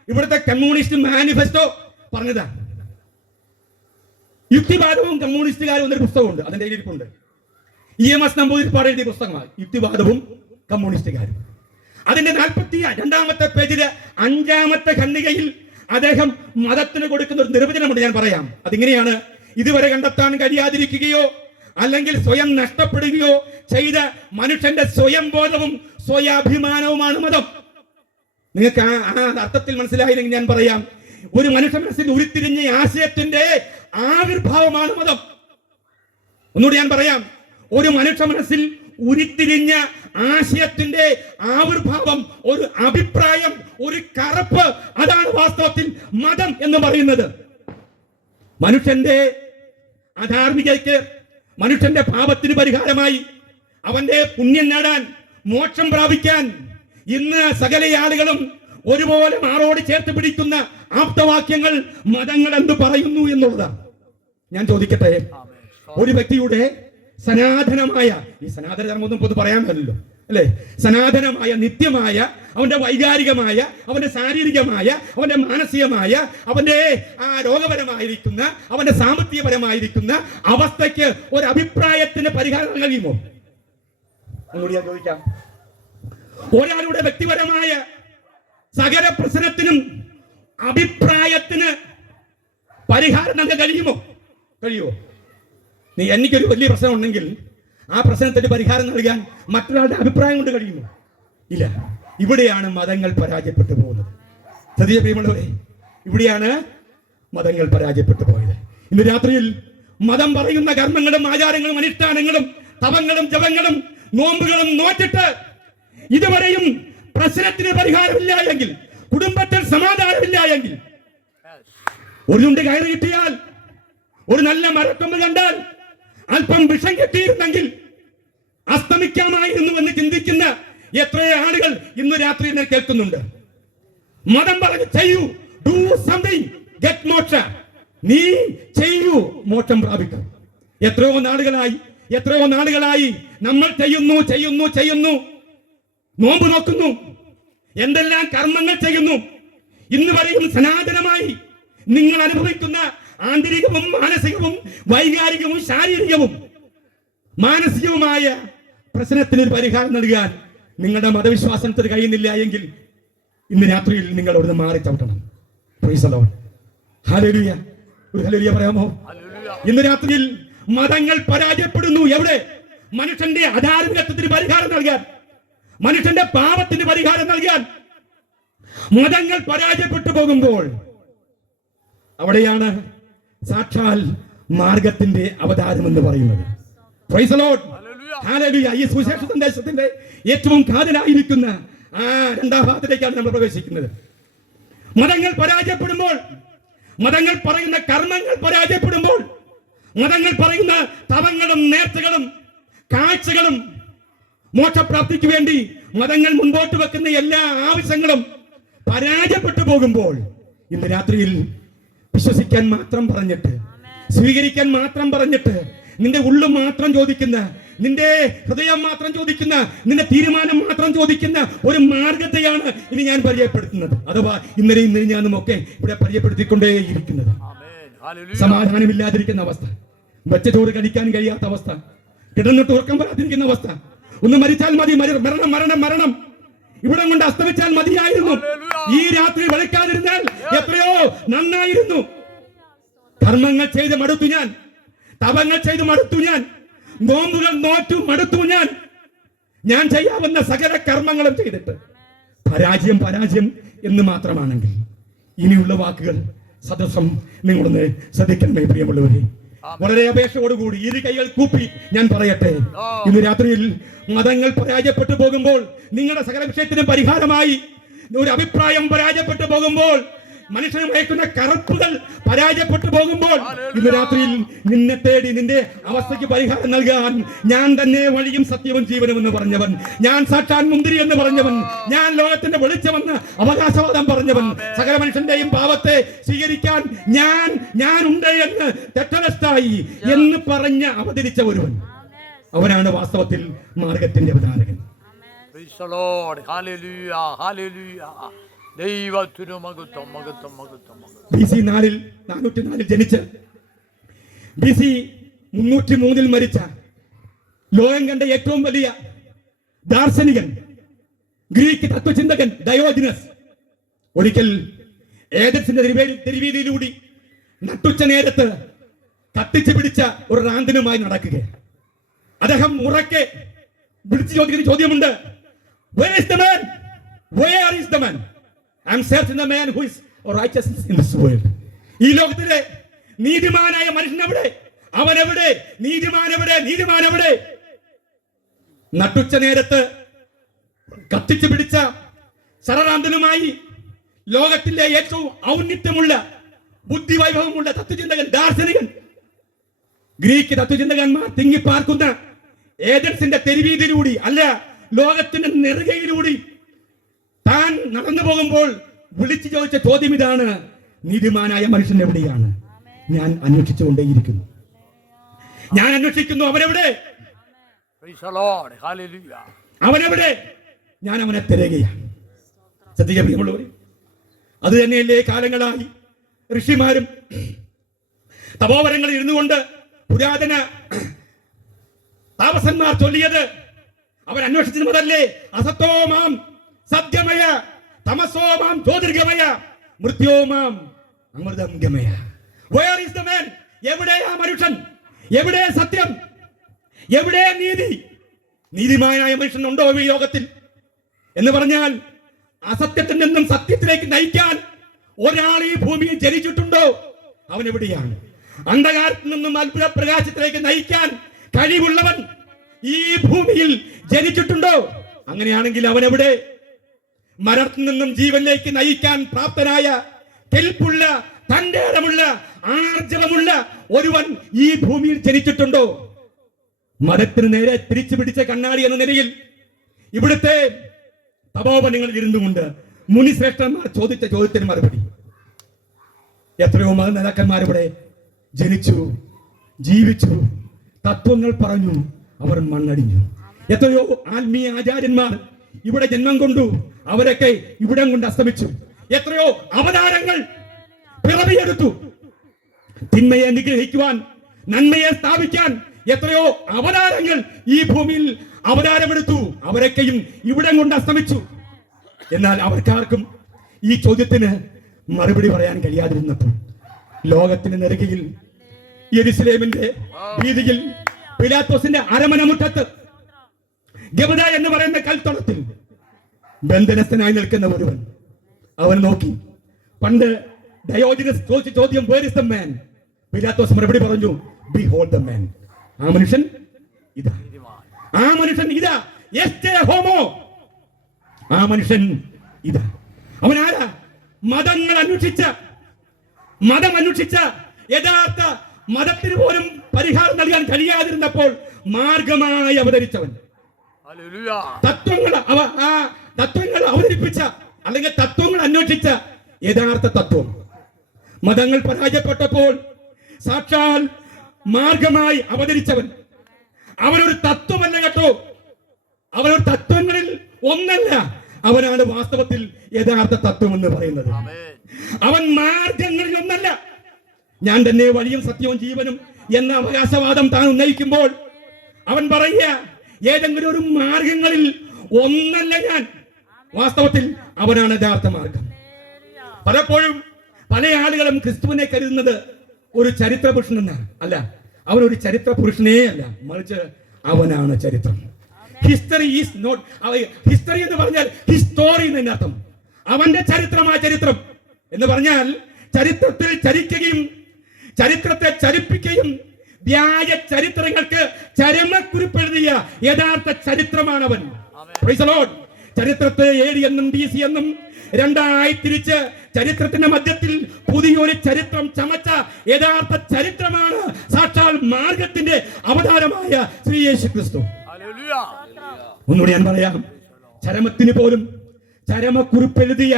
ഇവിടുത്തെ കമ്മ്യൂണിസ്റ്റ് മാനിഫെസ്റ്റോ പറഞ്ഞതാ. യുക്തിവാദവും കമ്മ്യൂണിസ്റ്റുകാരും എന്നൊരു പുസ്തകമുണ്ട്, അതിന്റെ എഴുതിയിട്ടുണ്ട്. EMS നമ്പൂതിരിപ്പാട് എഴുതിയ പുസ്തകമാണ് യുക്തിവാദവും കമ്മ്യൂണിസ്റ്റുകാരും. അതിന്റെ 42-ാമത്തെ പേജില് 5-ാമത്തെ ഖണ്ഡികയിൽ അദ്ദേഹം മതത്തിന് കൊടുക്കുന്ന ഒരു നിർവചനമുണ്ട്. ഞാൻ പറയാം. അതിങ്ങനെയാണ്: ഇതുവരെ കണ്ടെത്താൻ കഴിയാതിരിക്കുകയോ അല്ലെങ്കിൽ സ്വയം നഷ്ടപ്പെടുകയോ ചെയ്ത മനുഷ്യന്റെ സ്വയം ബോധവും സ്വയാഭിമാനവുമാണ് മതം. നിങ്ങൾക്ക് ആ അർത്ഥത്തിൽ മനസ്സിലായില്ലെങ്കിൽ ഞാൻ പറയാം. ഒരു മനുഷ്യ മനസ്സിൽ ഉരുത്തിരിഞ്ഞ ആശയത്തിന്റെ ആവിർഭാവമാണ് മതം. ഒന്നുകൂടി ഞാൻ പറയാം. ഒരു മനുഷ്യ മനസ്സിൽ ഉരുത്തിരിഞ്ഞ ആശയത്തിന്റെ ആവിർഭാവം, ഒരു അഭിപ്രായം, ഒരു കറപ്പ്, അതാണ് വാസ്തവത്തിൽ മതം എന്ന് പറയുന്നത്. മനുഷ്യന്റെ അധാർമികതയ്ക്ക്, മനുഷ്യന്റെ പാപത്തിന് പരിഹാരമായി അവന്റെ പുണ്യം നേടാൻ, മോക്ഷം പ്രാപിക്കാൻ ഇന്ന് സകല ആളുകളും ഒരുപോലെ മാറോട് ചേർത്ത് പിടിക്കുന്ന ആപ്തവാക്യങ്ങൾ മതങ്ങൾ എന്ത് പറയുന്നു എന്നുള്ളതാണ്. ഞാൻ ചോദിക്കട്ടെ, ഒരു വ്യക്തിയുടെ സനാതനമായ, ഈ സനാതന ധർമ്മമൊന്നും പൊതു പറയാൻ പറ്റില്ലല്ലോ അല്ലെ, സനാതനമായ, നിത്യമായ, അവന്റെ വൈകാരികമായ, അവന്റെ ശാരീരികമായ, അവന്റെ മാനസികമായ, അവന്റെ രോഗപരമായിരിക്കുന്ന, അവന്റെ സാമ്പത്തികപരമായിരിക്കുന്ന അവസ്ഥയ്ക്ക് ഒരു അഭിപ്രായത്തിന് പരിഹാരം കഴിയുമോ? അങ്ങോട്ട് ഞാൻ ചോദിക്കാം. ഒരാളുടെ വ്യക്തിപരമായ സകല പ്രശ്നത്തിനും അഭിപ്രായത്തിന് പരിഹാരം നൽകാൻ കഴിയുമോ? എനിക്കൊരു വലിയ പ്രശ്നം ഉണ്ടെങ്കിൽ ആ പ്രശ്നത്തിന് പരിഹാരം നൽകാൻ മറ്റൊരാളുടെ അഭിപ്രായം കൊണ്ട് കഴിയുമോ? ഇല്ല. ഇവിടെയാണ് മതങ്ങൾ പരാജയപ്പെട്ടു പോകുന്നത്. പ്രിയമുള്ളവരെ, ഇവിടെയാണ് മതങ്ങൾ പരാജയപ്പെട്ടു പോയത്. ഇന്ന് രാത്രിയിൽ മതം പറയുന്ന കർമ്മങ്ങളും ആചാരങ്ങളും അനുഷ്ഠാനങ്ങളും തപങ്ങളും ജപങ്ങളും നോമ്പുകളും നോറ്റിട്ട് ഇതുവരെയും പ്രശ്നത്തിന് പരിഹാരമില്ല എങ്കിൽ, കുടുംബത്തിൽ സമാധാനമില്ല എങ്കിൽ, ഒരു തുണ്ട് കയറി കിട്ടിയാൽ, ഒരു നല്ല മരക്കൊമ്പ് കണ്ടാൽ, അല്പം വിഷം കിട്ടിയിരുന്നെങ്കിൽ അസ്തമിക്കാമായിരുന്നു എന്ന് ചിന്തിക്കുന്ന എത്രയോ ആളുകൾ ഇന്ന് രാത്രി എന്നെ കേൾക്കുന്നുണ്ട്. മതം പറഞ്ഞു ചെയ്യൂ, ഡു സംതിങ്, ഗെറ്റ് മോക്ഷ, നീ ചെയ്യൂ, മോക്ഷം പ്രാപിക്കും. എത്രയോ നാളുകളായി നമ്മൾ ചെയ്യുന്നു, നോമ്പ് നോക്കുന്നു, എന്തെല്ലാം കർമ്മങ്ങൾ ചെയ്യുന്നു. ഇന്ന് വരെയും സനാതനമായി നിങ്ങൾ അനുഭവിക്കുന്ന ആന്തരികവും മാനസികവും വൈകാരികവും ശാരീരികവും മാനസികവുമായ പ്രശ്നത്തിന് ഒരു പരിഹാരം നൽകാൻ നിങ്ങളുടെ മതവിശ്വാസത്തിന് കഴിയുന്നില്ല എങ്കിൽ ഇന്ന് രാത്രിയിൽ നിങ്ങൾ അവിടുന്ന് മാറി ചവിട്ടണം. Praise the lord. ഹല്ലേലൂയ. ഒരു ഹല്ലേലൂയ പറയാമോ? ഇന്ന് രാത്രിയിൽ മതങ്ങൾ പരാജയപ്പെടുന്നു. എവിടെ? മനുഷ്യന്റെ അധാർമികത്വത്തിന് പരിഹാരം നൽകാൻ, മനുഷ്യന്റെ പാപത്തിന് പരിഹാരം നൽകാൻ മതങ്ങൾ പരാജയപ്പെട്ടു പോകുമ്പോൾ അവിടെയാണ് സാക്ഷാൽ മാർഗത്തിന്റെ അവതാരം എന്ന് പറയുന്നത്. Price the lord. ഹല്ലേലൂയ. ഈ സുവിശേഷ സന്ദേശത്തിന്റെ ഏറ്റവും കാതലായിരിക്കുന്ന ആ 2ാം ഭാഗത്തിലേക്കാണ് നമ്മൾ പ്രവേശിക്കുന്നത്. മതങ്ങൾ പരാജയപ്പെടുമ്പോൾ, മതങ്ങൾ പറയുന്ന കർമ്മങ്ങൾ പരാജയപ്പെടുമ്പോൾ, മതങ്ങൾ പറയുന്ന തപങ്ങളും നേർച്ചകളും കാഴ്ചകളും മോക്ഷപ്രാപ്തിക്ക് വേണ്ടി മതങ്ങൾ മുൻപോട്ട് വെക്കുന്ന എല്ലാ ആവശ്യങ്ങളും പരാജയപ്പെട്ടു പോകുമ്പോൾ ഇന്ന് രാത്രിയിൽ വിശ്വസിക്കാൻ മാത്രം പറഞ്ഞിട്ട്, സ്വീകരിക്കാൻ മാത്രം പറഞ്ഞിട്ട്, നിന്റെ ഉള്ളു മാത്രം ചോദിക്കുന്ന, നിന്റെ ഹൃദയം മാത്രം ചോദിക്കുന്ന, നിന്റെ തീരുമാനം മാത്രം ചോദിക്കുന്ന ഒരു മാർഗത്തെയാണ് ഇനി ഞാൻ പരിചയപ്പെടുത്തുന്നത്. അഥവാ ഇന്നലെയും ഞാനും ഒക്കെ ഇവിടെ പരിചയപ്പെടുത്തിക്കൊണ്ടേയിരിക്കുന്നത്. സമാധാനമില്ലാതിരിക്കുന്ന അവസ്ഥ, വെച്ച ചോറ് കഴിക്കാൻ കഴിയാത്ത അവസ്ഥ, കിടന്നിട്ട് ഉറക്കം വരാതിരിക്കുന്ന അവസ്ഥ, ഒന്ന് മരിച്ചാൽ മതി, മരണം മരണം മരണം, ഇവിടെ കൊണ്ട് അസ്തമിച്ചാൽ മതിയായിരുന്നു, ഈ രാത്രി വെളുക്കാതിരുന്നാൽ എത്രയോ നന്നായിരുന്നു. കർമ്മങ്ങൾ ചെയ്ത് മടുത്തു ഞാൻ, തപങ്ങൾ ചെയ്ത് മടുത്തു ഞാൻ, നോമ്പുകൾ നോറ്റു മടുത്തു ഞാൻ ചെയ്യാവുന്ന സകല കർമ്മങ്ങളും ചെയ്തിട്ട് പരാജയം എന്ന് മാത്രമാണെങ്കിൽ ഇനിയുള്ള വാക്കുകൾ സദസ്സം നിങ്ങളൊന്ന് ശ്രദ്ധിക്കണമേ പ്രിയമുള്ളവരെ. വളരെ അപേക്ഷയോടുകൂടി ഇരു കൈകൾ കൂപ്പി ഞാൻ പറയട്ടെ, ഇന്ന് രാത്രിയിൽ മതങ്ങൾ പരാജയപ്പെട്ടു പോകുമ്പോൾ, നിങ്ങളുടെ സകല വിഷയത്തിനും പരിഹാരമായി ഒരു അഭിപ്രായം പരാജയപ്പെട്ടു പോകുമ്പോൾ, മനുഷ്യനെ മയക്കുന്ന കറുപ്പുകൾ പരാജയപ്പെട്ടു പോകുമ്പോൾ, ഇന്ന് രാത്രിയിൽ നിന്നെ തേടി നിന്റെ അവസ്ഥയ്ക്ക് പരിഹാരം നൽകാൻ ഞാൻ തന്നെ വഴിയും സത്യവും ജീവനും എന്ന് പറഞ്ഞവൻ, ഞാൻ സാക്ഷാൽ മുന്തിരി എന്ന് പറഞ്ഞവൻ, ഞാൻ ലോകത്തിന്റെ വെളിച്ചമെന്ന് അവകാശവാദം പറഞ്ഞവൻ, സകല മനുഷ്യന്റെയും പാപത്തെ സ്വീകരിക്കാൻ ഞാൻ ഉണ്ട് എന്ന് തെറ്റലസ്റ്റായി എന്ന് പറഞ്ഞ് അവതരിച്ച ഒരുവൻ, അവനാണ് വാസ്തവത്തിൽ മാർഗത്തിന്റെ അവതാരകൻ. Praise the Lord. Hallelujah. Hallelujah. ദൈവത്തിനു മഹത്വം, മഹത്വം, മഹത്വം, മഹത്വം. BC 404 ജനിച്ച് BC 303 മരിച്ച ലോകം കണ്ട ഏറ്റവും വലിയ ദാർശനികൻ, ഗ്രീക്ക് തത്വചിന്തകൻ ഡയോജിനസ് ഒരിക്കൽ ഏതൻസിന്റെ തെരുവീതിയിലൂടെ നട്ടുച്ച നേരത്ത് കത്തിച്ചു പിടിച്ച ഒരു റാന്തനുമായി നടക്കുകയാണ്. അദ്ദേഹം ഉറക്കെ വിളിച്ചു ചോദിക്കുന്ന ചോദ്യമുണ്ട്, Where is the man? Where is the man? I am searching the man who is righteous in this world. ഈ ലോകത്തിലെ നീതിമാനായ മനുഷ്യൻ എവിടെ? അവൻ എവിടെ? നീതിമാൻ എവിടെ? നീതിമാൻ എവിടെ? നട്ടുച്ച നേരത്ത് കത്തിച്ചു പിടിച്ച ശരറാന്തനുമായി ലോകത്തിലെ ഏറ്റവും ഔന്നിത്യമുള്ള ബുദ്ധിവൈഭവമുള്ള തത്വചിന്തകൻ, ദാർശനികൻ, ഗ്രീക്ക് തത്വചിന്തകന്മാർ തിങ്ങിപ്പാർക്കുന്ന ഏതൻസിന്റെ തെരുവീതിയിലൂടെ അല്ല, ലോകത്തിന്റെ നെറുകയിലൂടെ താൻ നടന്നു പോകുമ്പോൾ വിളിച്ചു ചോദിച്ച ചോദ്യം ഇതാണ്, നീതിമാനായ മനുഷ്യൻ എവിടെയാണ്? ഞാൻ അന്വേഷിച്ചുകൊണ്ടേയിരിക്കുന്നു, ഞാൻ അന്വേഷിക്കുന്നു. അവനെവിടെ? Praise the Lord. Hallelujah. അവനെവിടെ? ഞാൻ അവനെ തിരയുകയാണ്. ശ്രദ്ധിക്കുക പ്രിയമുള്ളവരെ, അത് തന്നെയല്ലേ കാലങ്ങളായി ഋഷിമാരും തപോവനങ്ങളിൽ ഇരുന്നു കൊണ്ട് പുരാതന താപസന്മാർ ചൊല്ലിയത്. അവൻ അന്വേഷിച്ചതല്ലേ, അസത്തോമാം സത്യമയ, തമസോമാം ജ്യോതിർഗമയ, മൃത്യോമാം അമൃതം ഗമയ. Where is the man? എവിടെ ആ മനുഷ്യൻ? എവിടെ സത്യം? എവിടെ നീതി? നീതിമാനായ മനുഷ്യൻ ഉണ്ടോ ഈ ലോകത്തിൽ? എന്ന് പറഞ്ഞാൽ അസത്യത്തിൽ നിന്നും സത്യത്തിലേക്ക് നയിക്കാൻ ഒരാൾ ഈ ഭൂമിയിൽ ജനിച്ചിട്ടുണ്ടോ? അവൻ എവിടെയാണ്? അന്ധകാരത്തിൽ നിന്നും അത്ഭുത പ്രകാശത്തിലേക്ക് നയിക്കാൻ കഴിവുള്ളവൻ ഈ ഭൂമിയിൽ ജനിച്ചിട്ടുണ്ടോ? അങ്ങനെയാണെങ്കിൽ അവൻ എവിടെ? മരണത്തിൽ നിന്നും ജീവനിലേക്ക് നയിക്കാൻ പ്രാപ്തനായ, കെൽപ്പുള്ള, തന്റെ ഇടമുള്ള, ആർജവമുള്ള ഒരുവൻ ഈ ഭൂമിയിൽ ജനിച്ചിട്ടുണ്ടോ? മരത്തിന് നേരെ തിരിച്ചു പിടിച്ച കണ്ണാടി എന്ന നിലയിൽ ഇവിടുത്തെ തപോവനങ്ങളിൽ ഇരുന്നുകൊണ്ട് മുനിശ്രേഷ്ഠന്മാർ ചോദിച്ച ചോദ്യത്തിന് മറുപടി. എത്രയോ മത നേതാക്കന്മാരിവിടെ ജനിച്ചു, ജീവിച്ചു, തത്വങ്ങൾ പറഞ്ഞു, അവർ മണ്ണടിഞ്ഞു. എത്രയോ ആത്മീയ ആചാര്യന്മാർ ഇവിടെ ജന്മം കൊണ്ടു, അവരൊക്കെ ഇവിടം കൊണ്ട് അസ്തമിച്ചു. എത്രയോ അവതാരങ്ങൾ പിറവിയെടുത്തു, തിന്മയെ നിഗ്രഹിക്കുവാൻ, നന്മയെ സ്ഥാപിക്കാൻ എത്രയോ അവതാരങ്ങൾ ഈ ഭൂമിയിൽ അവതാരമെടുത്തു, അവരൊക്കെയും ഇവിടം കൊണ്ട് അസ്തമിച്ചു. എന്നാൽ അവർക്കാർക്കും ഈ ചോദ്യത്തിന് മറുപടി പറയാൻ കഴിയാതിരുന്നപ്പോൾ ലോകത്തിന് നെറുകയിൽ യെരുശലേമിന്റെ വീതിയിൽ പിലാത്തോസിന്റെ അരമന മുറ്റത്ത് ഗബദ എന്ന് പറയുന്ന കൽത്തളത്തിൽ ബന്ധനസ്ഥനായി നിൽക്കുന്ന ഒരുവൻ അവൻ നോക്കി. പണ്ട് ഡയോജിനസ് ചോദിച്ച ചോദ്യം, Where is the man? Pilathos മറുപടി പറഞ്ഞു, Behold the man. ആ മനുഷ്യൻ ഇതാ, ആ മനുഷ്യൻ ഇതാ, എസ്റ്റേ ഹോമോ, ആ മനുഷ്യൻ ഇതാ. അവൻ ആരാ? മതങ്ങൾ അന്വേഷിച്ച, മതം അന്വേഷിച്ച, യഥാർത്ഥ മതത്തിന് പോലും പരിഹാരം നൽകാൻ കഴിയാതിരുന്നപ്പോൾ മാർഗമായി അവതരിച്ചവൻ, തത്വങ്ങൾ അവതരിപ്പിച്ച, അല്ലെങ്കിൽ തത്വങ്ങൾ അന്വേഷിച്ച യഥാർത്ഥ തത്വം. മതങ്ങൾ പരാജയപ്പെട്ടപ്പോൾ സാക്ഷാൽ മാർഗമായി അവതരിച്ചവൻ. അവനൊരു തത്വമല്ല കേട്ടോ, അവനൊരു തത്വങ്ങളിൽ ഒന്നല്ല, അവനാണ് വാസ്തവത്തിൽ യഥാർത്ഥ തത്വം എന്ന് പറയുന്നത്. അവൻ മാർഗങ്ങളിൽ ഒന്നല്ല. ഞാൻ തന്നെ വഴിയും സത്യവും ജീവനും എന്ന അവകാശവാദം താൻ ഉന്നയിക്കുമ്പോൾ അവൻ പറയുക, ഏതെങ്കിലും ഒരു മാർഗങ്ങളിൽ ഒന്നല്ല ഞാൻ, വാസ്തവത്തിൽ അവനാണ് യഥാർത്ഥ മാർഗം. പലപ്പോഴും പല ആളുകളും ക്രിസ്തുവിനെ കരുതുന്നത് ഒരു ചരിത്ര പുരുഷൻ എന്നാണ്. അല്ല, അവനൊരു ചരിത്ര പുരുഷനേ അല്ല, മറിച്ച് അവനാണ് ചരിത്രം. ഹിസ്റ്ററി ഈസ് നോട്ട്, ഹിസ്റ്ററി എന്ന് പറഞ്ഞാൽ ഹിസ്റ്റോറി എന്നതിന്റെ അർത്ഥം. അവന്റെ ചരിത്രമായ ചരിത്രം എന്ന് പറഞ്ഞാൽ ചരിത്രത്തിൽ ചരിക്കുകയും ചരിത്രത്തെ ചരിപ്പിക്കുകയും വ്യാജ ചരിത്രങ്ങൾക്ക് ചരമക്കുറിപ്പെഴുതിയ യഥാർത്ഥ ചരിത്രമാണവൻ. Praise the lord. ചരിത്രത്തെ AD എന്നും BC എന്നും രണ്ടായി തിരിച്ച് ചരിത്രത്തിന്റെ മധ്യത്തിൽ പുതിയൊരു ചരിത്രം ചമച്ച യഥാർത്ഥ ചരിത്രമാണ് സാക്ഷാൽ മാർഗത്തിന്റെ അവതാരമായ ശ്രീ യേശു ക്രിസ്തു. ഒന്നുകൂടി ഞാൻ പറയാം, ചരമത്തിന് പോലും ചരമക്കുറിപ്പെഴുതിയ,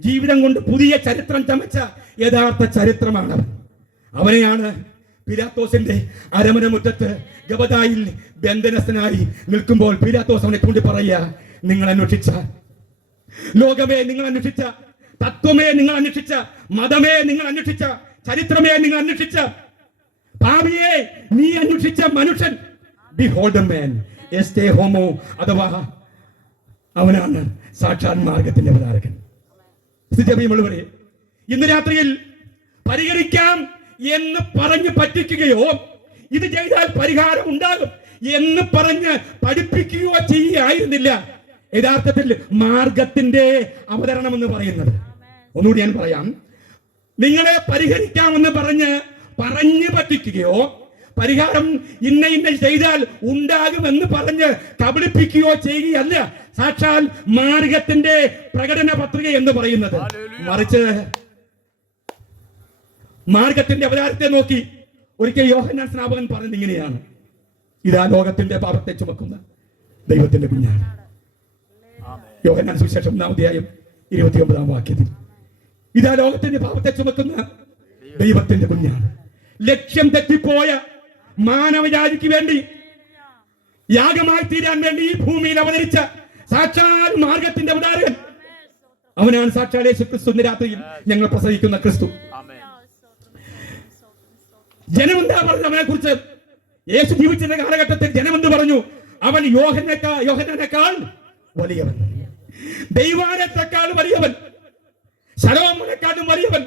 ജീവിതം കൊണ്ട് പുതിയ ചരിത്രം ചമച്ച യഥാർത്ഥ ചരിത്രമാണ് അവൻ. അവനെയാണ് പീലാത്തോസിന്റെ അരമന മുറ്റത്ത് ഗബദായിൽ ബന്ധനസ്ഥനായി നിൽക്കുമ്പോൾ പീലാത്തോസ് അവനെ കൊണ്ട് പറയുക, നിങ്ങൾ അന്വേഷിച്ച ലോകമേ, നിങ്ങൾ അന്വേഷിച്ച തത്വമേ, നിങ്ങൾ അന്വേഷിച്ച മതമേ, നിങ്ങൾ അന്വേഷിച്ച ചരിത്രമേ, നിങ്ങൾ അന്വേഷിച്ച ഭാവിയെ നീ അന്വേഷിച്ച മനുഷ്യൻ, ബിഹോൾഡ് എ മാൻ എസ്റ്റേ ഹോമോ, അഥവാ അവനാണ് സാക്ഷാൽ മാർഗത്തിന്റെ അവതാരകൻ. ഇന്ന് രാത്രിയിൽ പരിഹരിക്കാം എന്ന് പറഞ്ഞ് പറ്റിക്കുകയോ ഇത് ചെയ്താൽ പരിഹാരം ഉണ്ടാകും എന്ന് പറഞ്ഞ് പഠിപ്പിക്കുകയോ ചെയ്യുകയായിരുന്നില്ല യഥാർത്ഥത്തിൽ മാർഗത്തിന്റെ അവതരണം എന്ന് പറയുന്നത്. ഒന്നുകൂടി ഞാൻ പറയാം, നിങ്ങളെ പരിഹരിക്കാമെന്ന് പറഞ്ഞ് പറ്റിക്കുകയോ പരിഹാരം ഇന്ന ചെയ്താൽ ഉണ്ടാകുമെന്ന് പറഞ്ഞ് കബളിപ്പിക്കുകയോ ചെയ്യുകയല്ല സാക്ഷാൽ മാർഗത്തിന്റെ പ്രകടന പത്രിക എന്ന് പറയുന്നത്. മറിച്ച് മാർഗത്തിന്റെ അവതാരത്തെ നോക്കി ഒരിക്കൽ യോഹന്നാൻ സ്നാപകൻ പറഞ്ഞത് ഇങ്ങനെയാണ്: ഇതാ ലോകത്തിന്റെ പാപത്തെ ചുമക്കുന്ന ദൈവത്തിന്റെ കുഞ്ഞാണ്. യോഹന്നാൻ സുവിശേഷം 1-ാം വാക്യത്തിൽ ഇതാ ലോകത്തിന്റെ പാപത്തെ ചുമക്കുന്ന ദൈവത്തിന്റെ കുഞ്ഞാണ്. ലക്ഷ്യം തെറ്റിപ്പോയ മാനവജാതിക്ക് വേണ്ടി യാഗമായി തീരാൻ വേണ്ടി ഈ ഭൂമിയിൽ അവതരിച്ച സാക്ഷാൽ മാർഗത്തിന്റെ അവതാരകൻ അവനാണ് സാക്ഷാൽ യേശു ക്രിസ്തു. ഇന്ന് രാത്രിയിൽ ഞങ്ങൾ പ്രസംഗിക്കുന്ന ക്രിസ്തു. ജനമെന്താ പറഞ്ഞു അവനെ കുറിച്ച്? യേശു ജീവിച്ചിരുന്ന കാലഘട്ടത്തിൽ ജനമെന്ത് പറഞ്ഞു? അവൻ യോഹന്നാനേക്കാൾ വലിയവൻ, ദൈവാലയത്തെക്കാൾ വലിയവൻ, ശലോമോനെക്കാളും വലിയവൻ,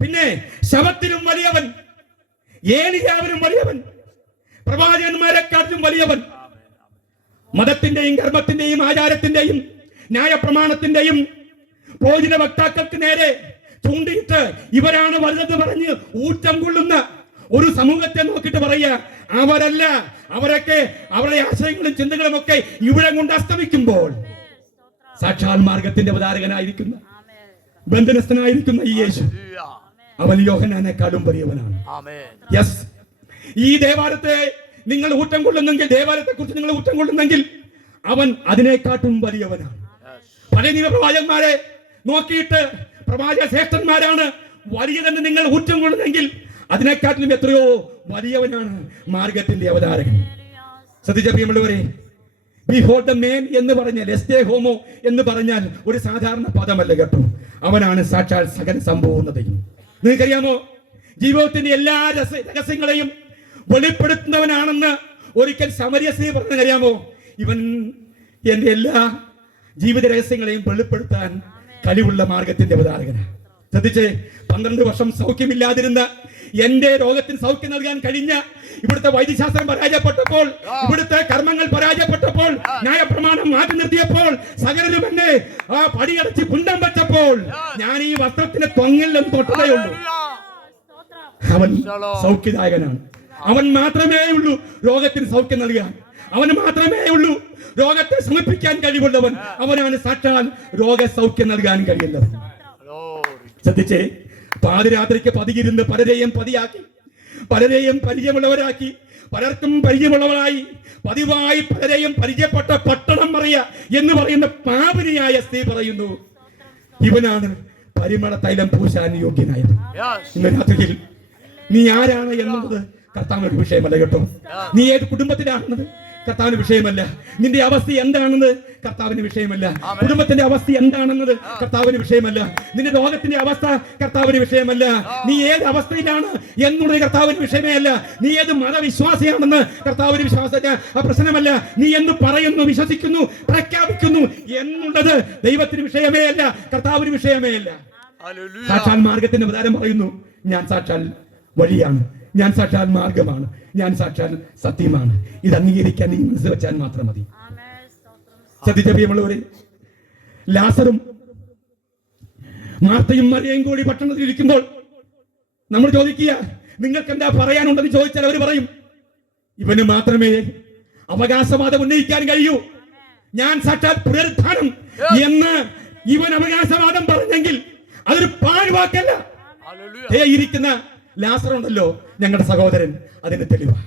പിന്നെ ശവത്തിലും വലിയവൻ, ഏലിയാവിനും വലിയവൻ, പ്രവാചകന്മാരെക്കാളും വലിയവൻ. മതത്തിന്റെയും കർമ്മത്തിന്റെയും ആചാരത്തിന്റെയും ന്യായപ്രമാണത്തിന്റെയും ഭോജന വക്താക്കൾക്ക് നേരെ ചൂണ്ടിയിട്ട് ഇവരാണ് വലുതെന്ന് പറഞ്ഞ് ഊറ്റം കൊള്ളുന്ന ഒരു സമൂഹത്തെ നോക്കിയിട്ട് പറയുക, അവരല്ല, അവരൊക്കെ അവരുടെ ആശയങ്ങളും ചിന്തകളും ഒക്കെ ഇവിടെ കൊണ്ട് അസ്തമിക്കുമ്പോൾ സാക്ഷാൽ മാർഗത്തിന്റെ അവതാരകനായിരിക്കുന്ന ബന്ധനസ്ഥനായിരിക്കുന്ന ഈ യേശു അവൻ യോഹന്നാനേക്കാളും വലിയവനാണ്. യെസ്, ഈ ദേവാലയത്തെ നിങ്ങൾ ഊറ്റം കൊള്ളുന്നെങ്കിൽ, ദേവാലയത്തെ കുറിച്ച് നിങ്ങൾ ഊറ്റം കൊള്ളുന്നെങ്കിൽ അവൻ അതിനേക്കാട്ടും വലിയവനാണ്. പഴയ നിയമ പ്രവാചകന്മാരെ നോക്കിയിട്ട് പ്രവാചക ശ്രേഷ്ഠന്മാരാണ് വലിയതെന്ന് നിങ്ങൾ ഊറ്റം കൊള്ളുന്നെങ്കിൽ അതിനെക്കാട്ടിലും എത്രയോ വലിയവനാണ് മാർഗത്തിന്റെ അവതാരകൻ. ശ്രദ്ധിച്ച പ്രിയമുള്ളവരെ, ബിഹോൾഡ് ദ മാൻ എന്ന് പറഞ്ഞാൽ, എസ്റ്റേ ഹോമോ എന്ന് പറഞ്ഞാൽ ഒരു സാധാരണ പദമല്ല കേട്ടോ. അവനാണ് സാക്ഷാൽ സകല സമ്പൂർണ്ണതയും. നിങ്ങൾക്കറിയാമോ, ജീവിതത്തിന്റെ എല്ലാ രഹസ്യങ്ങളെയും വെളിപ്പെടുത്തുന്നവനാണെന്ന് ഒരിക്കൽ സമരിയ സ്ത്രീ പറഞ്ഞറിയാമോ? ഇവൻ എന്റെ എല്ലാ ജീവിത രഹസ്യങ്ങളെയും വെളിപ്പെടുത്താൻ കഴിവുള്ള മാർഗത്തിന്റെ അവതാരകനാണ്. ശ്രദ്ധിച്ച്, 12 വർഷം സൗഖ്യമില്ലാതിരുന്ന എന്റെ രോഗത്തിന് സൗഖ്യം നൽകാൻ കഴിഞ്ഞ ഇവിടുത്തെ വൈദ്യശാസ്ത്രം പരാജയപ്പെട്ടപ്പോൾ, ഇവിടുത്തെ കർമ്മങ്ങൾ പരാജയപ്പെട്ടപ്പോൾ, ന്യായപ്രമാണം മാറ്റി നിർത്തിയപ്പോൾ, സകലരും എന്നെ ആ പടിയടച്ച് കുണ്ടം വെച്ചപ്പോൾ ഞാൻ ഈ വസ്ത്രത്തിന്റെ തൊങ്ങിൽ നിന്ന് തൊട്ടതേയുള്ളൂ. അവൻ സൗഖ്യദായകനാണ്. അവൻ മാത്രമേ ഉള്ളൂ രോഗത്തിന് സൗഖ്യം നൽകാൻ. അവന് മാത്രമേ ഉള്ളൂ രോഗത്തെ ശമിപ്പിക്കാൻ കഴിവുള്ളവൻ. അവനാണ് സാക്ഷാൽ രോഗസൗഖ്യം നൽകാൻ കഴിയുന്നവൻ. ശ്രദ്ധിച്ചേ, പാതിരാത്രിക്ക് പതിയിരുന്ന് പലരെയും പതിയാക്കി, പലരെയും പരിചയമുള്ളവരാക്കി, പലർക്കും പരിചയമുള്ളവരായി പതിവായി പലരെയും പരിചയപ്പെട്ട പട്ടണം മറിയ എന്ന് പറയുന്ന പാപിനിയായ സ്ത്രീ പറയുന്നു, ഇവനാണ് പരിമള തൈലം പൂശാൻ യോഗ്യനായത്. ഇന്ന് രാത്രിയിൽ നീ ആരാണ് എന്നുള്ളത് കർത്താവിന് വിഷയമല്ല കേട്ടോ. നീ ഏത് കുടുംബത്തിലാണെന്നത് കർത്താവിന് വിഷയമല്ല. നിന്റെ അവസ്ഥ എന്താണെന്ന് കർത്താവിന് വിഷയമല്ല. കുടുംബത്തിന്റെ അവസ്ഥ എന്താണെന്നത് കർത്താവിന് വിഷയമല്ല. നിന്റെ രോഗത്തിന്റെ അവസ്ഥ കർത്താവിന് വിഷയമല്ല. നീ ഏത് അവസ്ഥയിലാണ് എന്നുള്ളത് കർത്താവിന് വിഷയമേ അല്ല. നീ ഏത് മതവിശ്വാസിയാണെന്ന് കർത്താവിന് വിശ്വാസമല്ല, ആ പ്രശ്നമല്ല. നീ എന്ന് പറയുന്നു, വിശ്വസിക്കുന്നു, പ്രഖ്യാപിക്കുന്നു എന്നുള്ളത് ദൈവത്തിന് വിഷയമേ അല്ല, കർത്താവിന് വിഷയമേ അല്ല. സാക്ഷാൽ മാർഗത്തിന്റെ അവതാരം പറയുന്നു, ഞാൻ സാക്ഷാൽ വഴിയാണ്, ഞാൻ സാക്ഷാൽ മാർഗമാണ്, ഞാൻ സാക്ഷാൽ സത്യമാണ്. ഇത് അംഗീകരിക്കാൻ നീ മനസ്സ് വെച്ചാൽ മാത്രം മതി. ശ്രദ്ധിച്ച പ്രിയമുള്ളവരെ, ലാസറും മാർത്തയും മറിയയും കൂടി പട്ടണത്തിൽ ഇരിക്കുമ്പോൾ നമ്മൾ ചോദിക്കുക, നിങ്ങൾക്ക് എന്താ പറയാനുണ്ടെന്ന് ചോദിച്ചാൽ അവർ പറയും, ഇവന് മാത്രമേ അവകാശവാദം ഉന്നയിക്കാൻ കഴിയൂ. ഞാൻ സാക്ഷാൽ പുനരുത്ഥാനം എന്ന് ഇവൻ അവകാശവാദം പറഞ്ഞെങ്കിൽ അതൊരു പാഴ്വാക്കല്ല. ഇരിക്കുന്ന ലാസർ ഉണ്ടല്ലോ, ഞങ്ങളുടെ സഹോദരൻ, അതിന് തെളിവാണ്.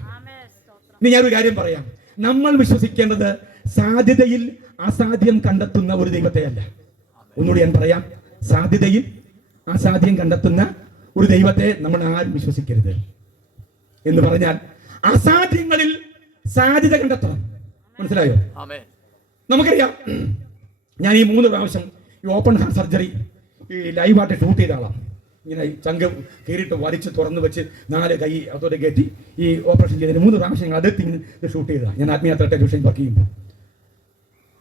ഇനി ഞാനൊരു കാര്യം പറയാം. നമ്മൾ വിശ്വസിക്കേണ്ടത് സാധ്യതയിൽ അസാധ്യം കണ്ടെത്തുന്ന ഒരു ദൈവത്തെയല്ല. ഒന്നുകൂടി ഞാൻ പറയാം, സാധ്യതയിൽ അസാധ്യം കണ്ടെത്തുന്ന ഒരു ദൈവത്തെ നമ്മൾ ആരും വിശ്വസിക്കരുത്. എന്ന് പറഞ്ഞാൽ അസാധ്യങ്ങളിൽ സാധ്യത കണ്ടെത്തണം. മനസ്സിലായോ? ആമേൻ. നമുക്കറിയാം, ഞാൻ ഈ 3 പ്രാവശ്യം ഈ ഓപ്പൺ ഹാർട്ട് സർജറി ഈ ലൈവായിട്ട് ഷൂട്ട് ചെയ്ത ആളാണ്. ഇങ്ങനെ ചങ്ക് കയറിയിട്ട് വലിച്ച് തുറന്ന് വെച്ച് 4 കൈ അതോടെ കയറ്റി ഈ ഓപ്പറേഷൻ ചെയ്തതിന് 3 പ്രാവശ്യം ഞങ്ങൾ അടുത്ത് ഇത് ഷൂട്ട് ചെയ്തതാണ്. ഞാൻ ആത്മീയത്ര ടെലിവിഷൻ വർക്ക് ചെയ്യുമ്പോൾ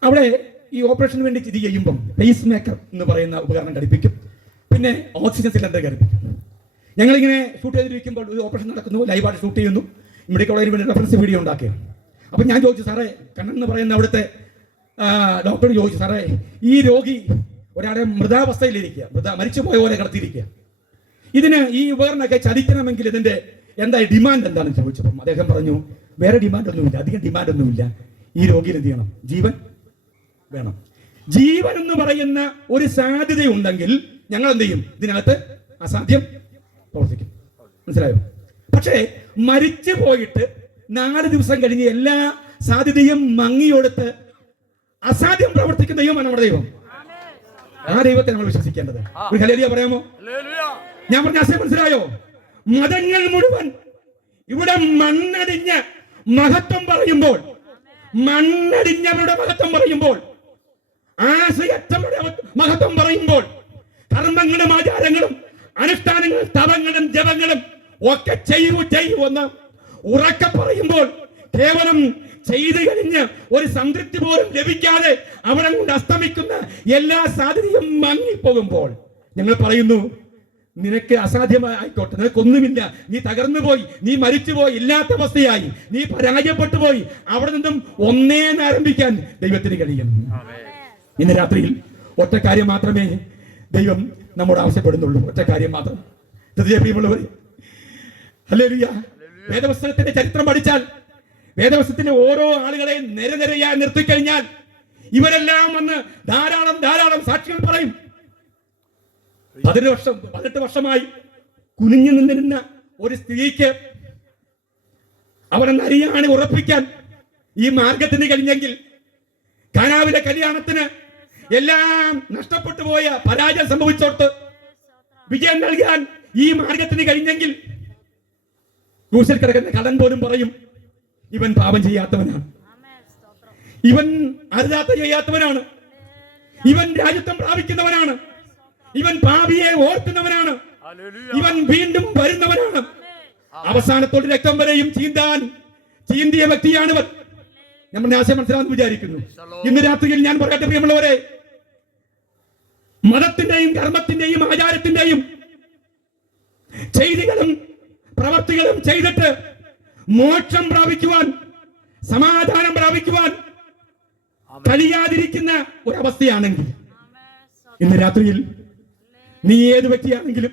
അവിടെ ഈ ഓപ്പറേഷന് വേണ്ടി ഇത് ചെയ്യുമ്പം പേസ് മേക്കർ എന്ന് പറയുന്ന ഉപകരണം ഘടിപ്പിക്കും, പിന്നെ ഓക്സിജൻ സിലിണ്ടർ ഘടിപ്പിക്കും. ഞങ്ങളിങ്ങനെ ഷൂട്ട് ചെയ്തിരിക്കുമ്പോൾ ഒരു ഓപ്പറേഷൻ നടക്കുന്നു, ലൈവായിട്ട് ഷൂട്ട് ചെയ്യുന്നു, മെഡിക്കൽ കോളേജിന് വേണ്ടി റെഫറൻസ് വീഡിയോ ഉണ്ടാക്കുകയാണ്. അപ്പം ഞാൻ ചോദിച്ചു, സാറേ കണ്ണൻ എന്ന് പറയുന്ന അവിടുത്തെ ഡോക്ടറോട് ചോദിച്ചു, സാറേ ഈ രോഗി ഒരാളെ മൃതാവസ്ഥയിലിരിക്കുക, മരിച്ചു പോയ പോലെ കിടത്തിയിരിക്കുക, ഇതിന് ഈ ഉപകരണമൊക്കെ ചലിക്കണമെങ്കിൽ ഇതിന്റെ എന്തായി ഡിമാൻഡ് എന്താണെന്ന് ചോദിച്ചപ്പം അദ്ദേഹം പറഞ്ഞു, വേറെ ഡിമാൻഡ് ഒന്നുമില്ല, അധികം ഡിമാൻഡ് ഒന്നുമില്ല, ഈ രോഗിയിൽ എന്ത് ചെയ്യണം, ജീവൻ വേണം. ജീവൻ എന്ന് പറയുന്ന ഒരു സാധ്യതയുണ്ടെങ്കിൽ ഞങ്ങൾ എന്ത് ചെയ്യും, ഇതിനകത്ത് അസാധ്യം പ്രവർത്തിക്കും. മനസ്സിലായോ? പക്ഷേ മരിച്ചു പോയിട്ട് 4 ദിവസം കഴിഞ്ഞ് എല്ലാ സാധ്യതയും മങ്ങിയൊടുത്ത് അസാധ്യം പ്രവർത്തിക്കുന്ന ദൈവമാണ് നമ്മുടെ ദൈവം. ആ ദൈവത്തെ നമ്മൾ വിശ്വസിക്കേണ്ടത്. ഒരു ഹല്ലേലൂയ പറയാമോ? ഞാൻ പറഞ്ഞ ആശയം മനസ്സിലായോ? മതങ്ങൾ മുഴുവൻ ഇവിടെ മണ്ണടിഞ്ഞ മഹത്വം പറയുമ്പോൾ, മണ്ണടിഞ്ഞവരുടെ മഹത്വം പറയുമ്പോൾ, ആശയറ്റവരുടെ മഹത്വം പറയുമ്പോൾ, കർമ്മങ്ങളും ആചാരങ്ങളും അനുഷ്ഠാനങ്ങളും തപങ്ങളും ജപങ്ങളും ഒക്കെ ചെയ്യുമെന്ന് ഉറക്കെ പറയുമ്പോൾ, കേവലം ചെയ്തു കഴിഞ്ഞ് ഒരു സംതൃപ്തി പോലും ലഭിക്കാതെ അവിടെ കൊണ്ട് അസ്തമിക്കുന്ന എല്ലാ സാധ്യതയും മങ്ങിപ്പോകുമ്പോൾ ഞങ്ങൾ പറയുന്നു, നിനക്ക് അസാധ്യമായിക്കോട്ടെ, നിനക്കൊന്നുമില്ല, നീ തകർന്നു പോയി, നീ മരിച്ചുപോയി, ഇല്ലാത്ത അവസ്ഥയായി, നീ പരാജയപ്പെട്ടു പോയി, അവിടെ നിന്നും ഒന്നേന്ന് ആരംഭിക്കാൻ ദൈവത്തിന് കഴിയും. ഇന്ന് രാത്രിയിൽ ഒറ്റ കാര്യം മാത്രമേ ദൈവം നമ്മോട് ആവശ്യപ്പെടുന്നുള്ളൂ, ഒറ്റ കാര്യം മാത്രം. പ്രിയമുള്ളവർ, ഹല്ലേലൂയ. വേദപുസ്തകത്തിന്റെ ചരിത്രം പഠിച്ചാൽ, വേദപുസ്തകത്തിന്റെ ഓരോ ആളുകളെ നിരനിരയായി നിർത്തിക്കഴിഞ്ഞാൽ ഇവരെല്ലാം വന്ന് ധാരാളം സാക്ഷികൾ പറയും. 18 വർഷമായി കുനിഞ്ഞു നിന്നിരുന്ന ഒരു സ്ത്രീക്ക് അവരെ നരിയാണി ഉറപ്പിക്കാൻ ഈ മാർഗത്തിന് കഴിഞ്ഞെങ്കിൽ, കാനാവിലെ കല്യാണത്തിന് എല്ലാം നഷ്ടപ്പെട്ടു പോയ, പരാജയം സംഭവിച്ചോട്ട് വിജയം നൽകാൻ ഈ മാർഗത്തിന് കഴിഞ്ഞെങ്കിൽ, ക്രൂശിൽ കിടക്കുന്ന കടൻ പോലും പറയും, ഇവൻ പാപം ചെയ്യാത്തവനാണ്, ഇവൻ അരുതാത്ത ചെയ്യാത്തവനാണ്, ഇവൻ രാജ്യത്വം പ്രാപിക്കുന്നവനാണ്, ഇവൻ പാപിയെ ഓർക്കുന്നവനാണ്, ഇവൻ വീണ്ടും വരുന്നവനാണ്, അവസാനത്തോട് രക്തം വരെയും ചീന്തിയ വ്യക്തിയാണിവൻ. നമ്മുടെ ആശയം മനസ്സിലാണെന്ന് വിചാരിക്കുന്നു. ഇന്ന് രാത്രിയിൽ ഞാൻ പറയട്ടെ പ്രിയമുള്ളവരെ, മതത്തിന്റെയും കർമ്മത്തിന്റെയും ആചാരത്തിന്റെയും ചെയ്തികളും പ്രവർത്തികളും ചെയ്തിട്ട് മോക്ഷം പ്രാപിക്കുവാൻ, സമാധാനം പ്രാപിക്കുവാൻ കഴിയാതിരിക്കുന്ന ഒരവസ്ഥയാണെങ്കിൽ, ഇന്ന് രാത്രിയിൽ നീ ഏത് വ്യക്തിയാണെങ്കിലും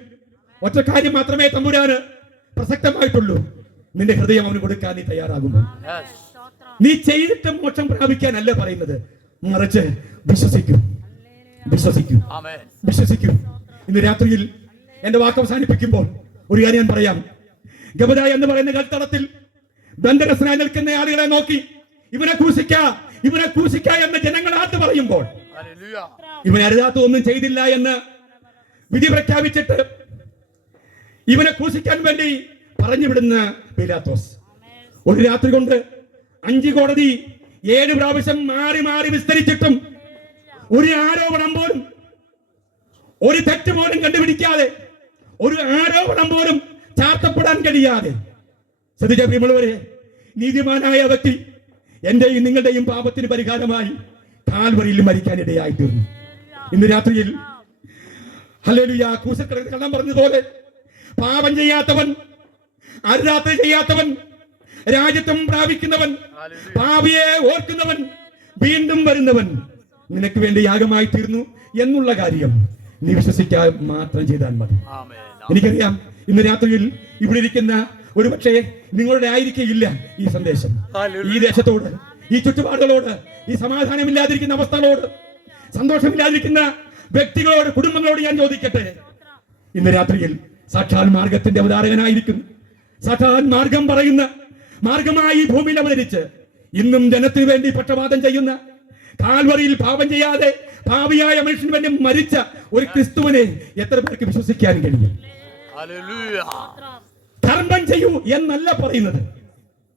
ഒറ്റ കാര്യം മാത്രമേ തമ്പുരാന് പ്രസക്തമായിട്ടുള്ളൂ, നിന്റെ ഹൃദയം അവന് കൊടുക്കാൻ നീ തയ്യാറാകുമോ? നീ ചെയ്തിട്ട് മോക്ഷം പ്രാപിക്കാനല്ല പറയുന്നത്, മറിച്ച് വിശ്വസിക്കും. ഇന്ന് രാത്രിയിൽ എന്റെ വാക്ക് അവസാനിപ്പിക്കുമ്പോൾ ഒരു കാര്യം ഞാൻ പറയാം. ഗബദ എന്ന് പറയുന്ന കൽത്തളത്തിൽ ബന്ധനസ്ഥനായി നിൽക്കുന്ന ആളുകളെ നോക്കി ഇവനെ ക്രൂശിക്ക എന്ന് ജനങ്ങൾ ആത്ത് പറയുമ്പോൾ, ഇവൻ അരുതാത്ത ഒന്നും ചെയ്തില്ല എന്ന് വിധി പ്രഖ്യാപിച്ചിട്ട് ഇവനെ ക്രൂശിക്കാൻ വേണ്ടി പറഞ്ഞുവിടുന്ന പീലാത്തോസ്, ഒരു രാത്രി കൊണ്ട് 5 കോടതി 7 പ്രാവശ്യം മാറി വിസ്തരിച്ചിട്ടും ഒരു ആരോപണം പോലും, ഒരു തെറ്റ് പോലും കണ്ടുപിടിക്കാതെ, ഒരു ആരോപണം പോലും ചാർത്തപ്പെടാൻ കഴിയാതെ, ശ്രദ്ധിച്ച പ്രിയമുള്ളവരെ, നീതിമാനായ വ്യക്തി എന്റെയും നിങ്ങളുടെയും പാപത്തിന് പരിഹാരമായി കാൽവരിയിൽ മരിക്കാനിടയായി തീർന്നു. ഇന്ന് രാത്രിയിൽ ഹല്ലേലൂയ, ക്രൂശിൽ കിടന്ന് കള്ളം പറഞ്ഞതുപോലെ പാപം ചെയ്യാത്തവൻ, അരുതാത്ത ചെയ്യാത്തവൻ, രാജ്യത്വം പ്രാപിക്കുന്നവൻ, പാപിയെ ഓർക്കുന്നവൻ, വീണ്ടും വരുന്നവൻ നിനക്ക് വേണ്ടി യാഗമായി തീർന്നു എന്നുള്ള കാര്യം നീ വിശ്വസിക്കാൻ മാത്രം ചെയ്താൽ മതി. എനിക്കറിയാം ഇന്ന് രാത്രിയിൽ ഇവിടെ ഇരിക്കുന്ന ഒരു പക്ഷേ നിങ്ങളുടെ ആയിരിക്കില്ല ഈ സന്ദേശം. ഈ ദേശത്തോട്, ഈ ചുറ്റുപാടുകളോട്, ഈ സമാധാനമില്ലാതിരിക്കുന്ന അവസ്ഥകളോട്, സന്തോഷമില്ലാതിരിക്കുന്ന വ്യക്തികളോട്, കുടുംബങ്ങളോട് ഞാൻ ചോദിക്കട്ടെ, ഇന്ന് രാത്രിയിൽ സാക്ഷാൽ മാർഗത്തിന്റെ അവതാരകനായിരിക്കുന്നു, സാക്ഷാൽ മാർഗം പറയുന്ന, മാർഗമായി ഭൂമിയിൽ അവതരിച്ച് ഇന്നും ജനത്തിനു വേണ്ടി പക്ഷപാതം ചെയ്യുന്ന, കാൽവറിയിൽ പാപം ചെയ്യാതെ പാപിയായ മനുഷ്യന് വേണ്ടി മരിച്ച ഒരു ക്രിസ്തുവിനെ എത്ര പേർക്ക് വിശ്വസിക്കാൻ കഴിയും? സ്തംഭം ചെയ്യൂ എന്നല്ല പറയുന്നത്,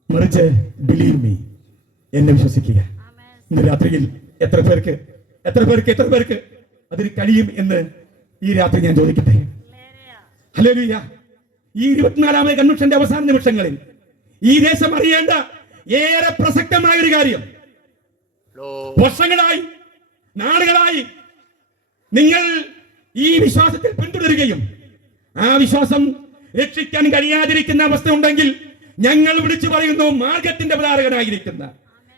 മറിച്ച് ബിലീവ് മീ, എന്നെ വിശ്വസിക്കുക. ഇന്ന് രാത്രിയിൽ എത്ര പേർക്ക് അതിന് കഴിയും എന്ന് ഈ രാത്രി ഞാൻ ചോദിക്കട്ടെ. ഹല്ലേലൂയ. ഈ 24ാമത് കൺവെൻഷന്റെ അവസാന നിമിഷങ്ങളിൽ ഈ ദേശം അറിയേണ്ട ഏറെ പ്രസക്തമായ ഒരു കാര്യം, വർഷങ്ങളായി, നാളുകളായി നിങ്ങൾ ഈ വിശ്വാസത്തിൽ പിന്തുടരുകയും ആ വിശ്വാസം രക്ഷിക്കാൻ കഴിയാതിരിക്കുന്ന അവസ്ഥ ഉണ്ടെങ്കിൽ ഞങ്ങൾ വിളിച്ചു പറയുന്നു, മാർഗത്തിന്റെ പ്രചാരകനായിരിക്കുന്ന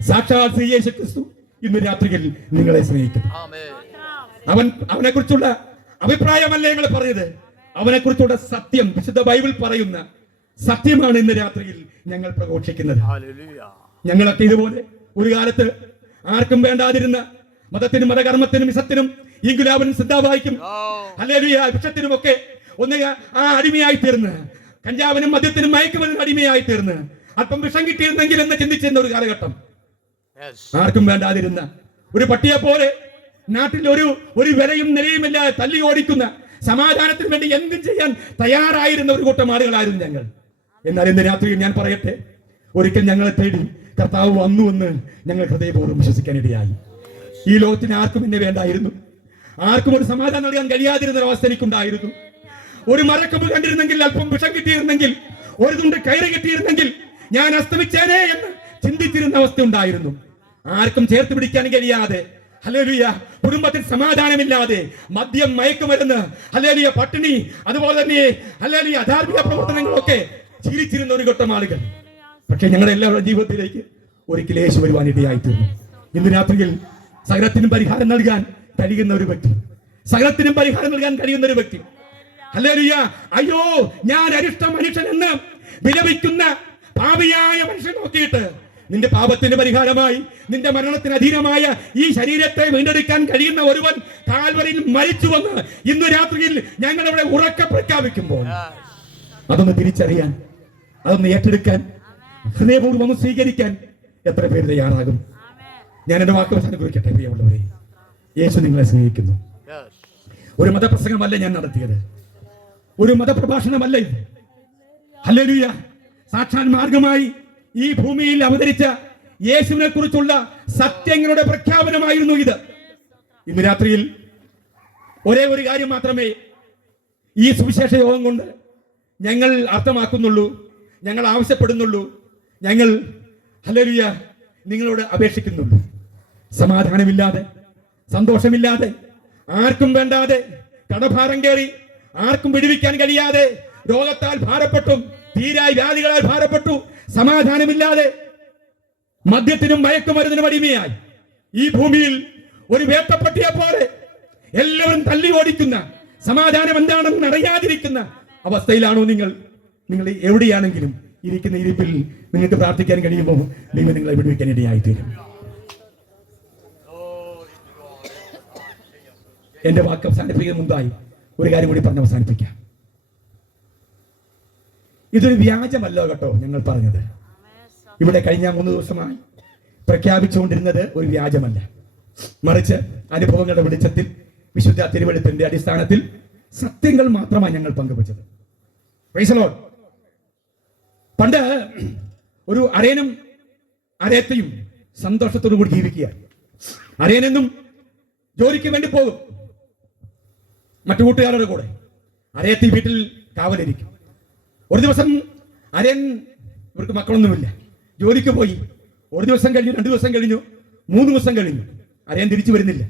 സാക്ഷാൽ ശ്രീ യേശു ക്രിസ്തു ഇന്ന് രാത്രിയിൽ നിങ്ങളെ സ്നേഹിക്കുന്നു. അവനെ കുറിച്ചുള്ള അഭിപ്രായമല്ല ഞങ്ങൾ പറഞ്ഞത്, അവനെ കുറിച്ചുള്ള സത്യം, വിശുദ്ധ ബൈബിൾ പറയുന്ന സത്യമാണ് ഇന്ന് രാത്രിയിൽ ഞങ്ങൾ പ്രഘോഷിക്കുന്നത്. ഞങ്ങളൊക്കെ ഇതുപോലെ ഒരു കാലത്ത് ആർക്കും വേണ്ടാതിരുന്ന മതത്തിനും മതകർമ്മത്തിനും ഇസത്തിനും ഇൻകുലാബിനും സിദ്ധാബായിക്കും ഹല്ലേലൂയ വിഷത്തിനും ഒക്കെ ഒന്ന് അടിമയായി തീർന്ന്, കഞ്ചാവിനും മദ്യത്തിനും മയക്കുമരുന്നിനും അടിമയായി തീർന്ന് അല്പം വിഷം കിട്ടിയിരുന്നെങ്കിൽ എന്ന് ചിന്തിച്ചിരുന്ന ഒരു കാലഘട്ടം, ആർക്കും വേണ്ടാതിരുന്ന ഒരു പട്ടിയെ പോലെ നാട്ടിൽ ഒരു വിലയും നിലയുമില്ലാതെ തല്ലി ഓടിക്കുന്ന, സമാധാനത്തിന് വേണ്ടി എന്തും ചെയ്യാൻ തയ്യാറായിരുന്ന ഒരു കൂട്ടം ആളുകളായിരുന്നു ഞങ്ങൾ. എന്നാൽ ഇന്ന് രാത്രിയിൽ ഞാൻ പറയട്ടെ, ഒരിക്കൽ ഞങ്ങളെ തേടി കർത്താവ് വന്നു എന്ന് ഞങ്ങൾ ഹൃദയപൂർവ്വം വിശ്വസിക്കാനിടയായി. ഈ ലോകത്തിന് ആർക്കും എന്നെ വേണ്ടായിരുന്നു, ആർക്കും ഒരു സമാധാനം നൽകാൻ കഴിയാതിരുന്ന ഒരു അവസ്ഥ എനിക്കുണ്ടായിരുന്നു. ഒരു മരക്കൊമ്പ് കണ്ടിരുന്നെങ്കിൽ, അല്പം വിഷം കിട്ടിയിരുന്നെങ്കിൽ, ഒരു തുണ്ട് കയറ് കിട്ടിയിരുന്നെങ്കിൽ ഞാൻ അസ്തമിച്ചേനെ എന്ന് ചിന്തിച്ചിരുന്ന അവസ്ഥ ഉണ്ടായിരുന്നു. ആർക്കും ചേർത്ത് പിടിക്കാൻ കഴിയാതെ, ഹല്ലേലൂയ, കുടുംബത്തിൽ സമാധാനമില്ലാതെ, മദ്യം, മയക്കുമരുന്ന്, ഹല്ലേലൂയ, പട്ടിണി, അതുപോലെ തന്നെ ഹല്ലേലൂയ അധാർമിക പ്രവർത്തനങ്ങളൊക്കെ ജീവിച്ചിരുന്ന ഒരു കൂട്ടം ആളുകൾ. പക്ഷെ ഞങ്ങളുടെ എല്ലാവരുടെ ജീവിതത്തിലേക്ക് ഒരിക്കൽ യേശു വരുവാനിടയായി തീർന്നു. ഇന്ന് രാത്രിയിൽ സകലത്തിനും പരിഹാരം നൽകാൻ കഴിയുന്ന ഒരു വ്യക്തി, സകലത്തിനും പരിഹാരം നൽകാൻ കഴിയുന്ന ഒരു വ്യക്തി, ഹല്ലേലൂയ, അയ്യോ ഞാൻ അരിഷ്ട മനുഷ്യൻ എന്ന് വിലപിക്കുന്ന പാപിയായ മനുഷ്യൻ നോക്കിയിട്ട് നിന്റെ പാപത്തിന് പരിഹാരമായി, നിന്റെ മരണത്തിന് അധീനമായ ഈ ശരീരത്തെ വീണ്ടെടുക്കാൻ കഴിയുന്ന ഒരുവൻ കാൽവരിയിൽ മരിച്ചു വന്ന് ഇന്ന് രാത്രിയിൽ ഞങ്ങളവിടെ ഉറക്കെ പ്രഖ്യാപിക്കുമ്പോൾ അതൊന്ന് തിരിച്ചറിയാൻ, അതൊന്ന് ഏറ്റെടുക്കാൻ, ഹൃദയപൂർവ്വം ഒന്ന് സ്വീകരിക്കാൻ എത്ര പേര് തയ്യാറാകും? ഞാൻ എന്റെ വാക്ക് അവസാനം കുറിക്കട്ടെ. പ്രിയമുള്ളവരെ, യേശു നിങ്ങളെ സ്നേഹിക്കുന്നു. ഒരു മതപ്രസംഗമല്ല ഞാൻ നടത്തിയത്, ഒരു മതപ്രഭാഷണമല്ല ഇത്. ഹല്ലേലൂയ, സാക്ഷാൽ മാർഗമായി ഈ ഭൂമിയിൽ അവതരിച്ച യേശുവിനെ കുറിച്ചുള്ള സത്യങ്ങളുടെ പ്രഖ്യാപനമായിരുന്നു ഇത്. ഇന്ന് രാത്രിയിൽ ഒരേ ഒരു കാര്യം മാത്രമേ ഈ സുവിശേഷ യോഗം കൊണ്ട് ഞങ്ങൾ അർത്ഥമാക്കുന്നുള്ളൂ, ഞങ്ങൾ ആവശ്യപ്പെടുന്നുള്ളൂ, ഞങ്ങൾ ഹല്ലേലൂയ നിങ്ങളോട് അപേക്ഷിക്കുന്നുള്ളൂ. സമാധാനമില്ലാതെ, സന്തോഷമില്ലാതെ, ആർക്കും വേണ്ടാതെ, കടഭാരം കയറി, ആർക്കും വിടുവിക്കാൻ കഴിയാതെ, രോഗത്താൽ ഭാരപ്പെട്ടു, തീരായ വ്യാധികളാൽ ഭാരപ്പെട്ടു, സമാധാനമില്ലാതെ, മദ്യത്തിനും മയക്കുമരുന്നിനും അടിമയായി ഈ ഭൂമിയിൽ ഒരു വേട്ടപ്പട്ടിയെ പോലെ എല്ലാവരും തല്ലി ഓടിക്കുന്ന, സമാധാനം എന്താണെന്ന് അറിയാതിരിക്കുന്ന അവസ്ഥയിലാണോ നിങ്ങൾ? നിങ്ങൾ എവിടെയാണെങ്കിലും ഇരിക്കുന്ന ഇരിപ്പിൽ നിങ്ങൾക്ക് പ്രാർത്ഥിക്കാൻ കഴിയുമ്പോൾ ദൈവം നിങ്ങളെ വിടുവിക്കാൻ ഇടയായി തീരും. എന്റെ വാക്ക് അവസാനിപ്പിക്കുന്ന മുമ്പായി ഒരു കാര്യം കൂടി പറഞ്ഞ് അവസാനിപ്പിക്കാം. ഇതൊരു വ്യാജമല്ല കേട്ടോ ഞങ്ങൾ പറഞ്ഞത്. ഇവിടെ കഴിഞ്ഞ 3 ദിവസമായി പ്രഖ്യാപിച്ചുകൊണ്ടിരുന്നത് ഒരു വ്യാജമല്ല, മറിച്ച് അനുഭവങ്ങളുടെ വെളിച്ചത്തിൽ, വിശുദ്ധ തിരുവെഴുത്തിന്റെ അടിസ്ഥാനത്തിൽ സത്യങ്ങൾ മാത്രമാണ് ഞങ്ങൾ പങ്കുവച്ചത്. Price the Lord. പണ്ട് ഒരു അരയനും അരയത്തയും സന്തോഷത്തോടു കൂടി ജീവിക്കുക. അരയനെന്നും ജോലിക്ക് വേണ്ടി പോകും മറ്റു കൂട്ടുകാരുടെ കൂടെ, അരയത്തി വീട്ടിൽ കാവലിരിക്കും. ഒരു ദിവസം അരയൻ, ഇവർക്ക് മക്കളൊന്നുമില്ല, ജോലിക്ക് പോയി. ഒരു ദിവസം കഴിഞ്ഞു, 2 ദിവസം കഴിഞ്ഞു, 3 ദിവസം കഴിഞ്ഞു, അരയൻ തിരിച്ചു വരുന്നില്ല.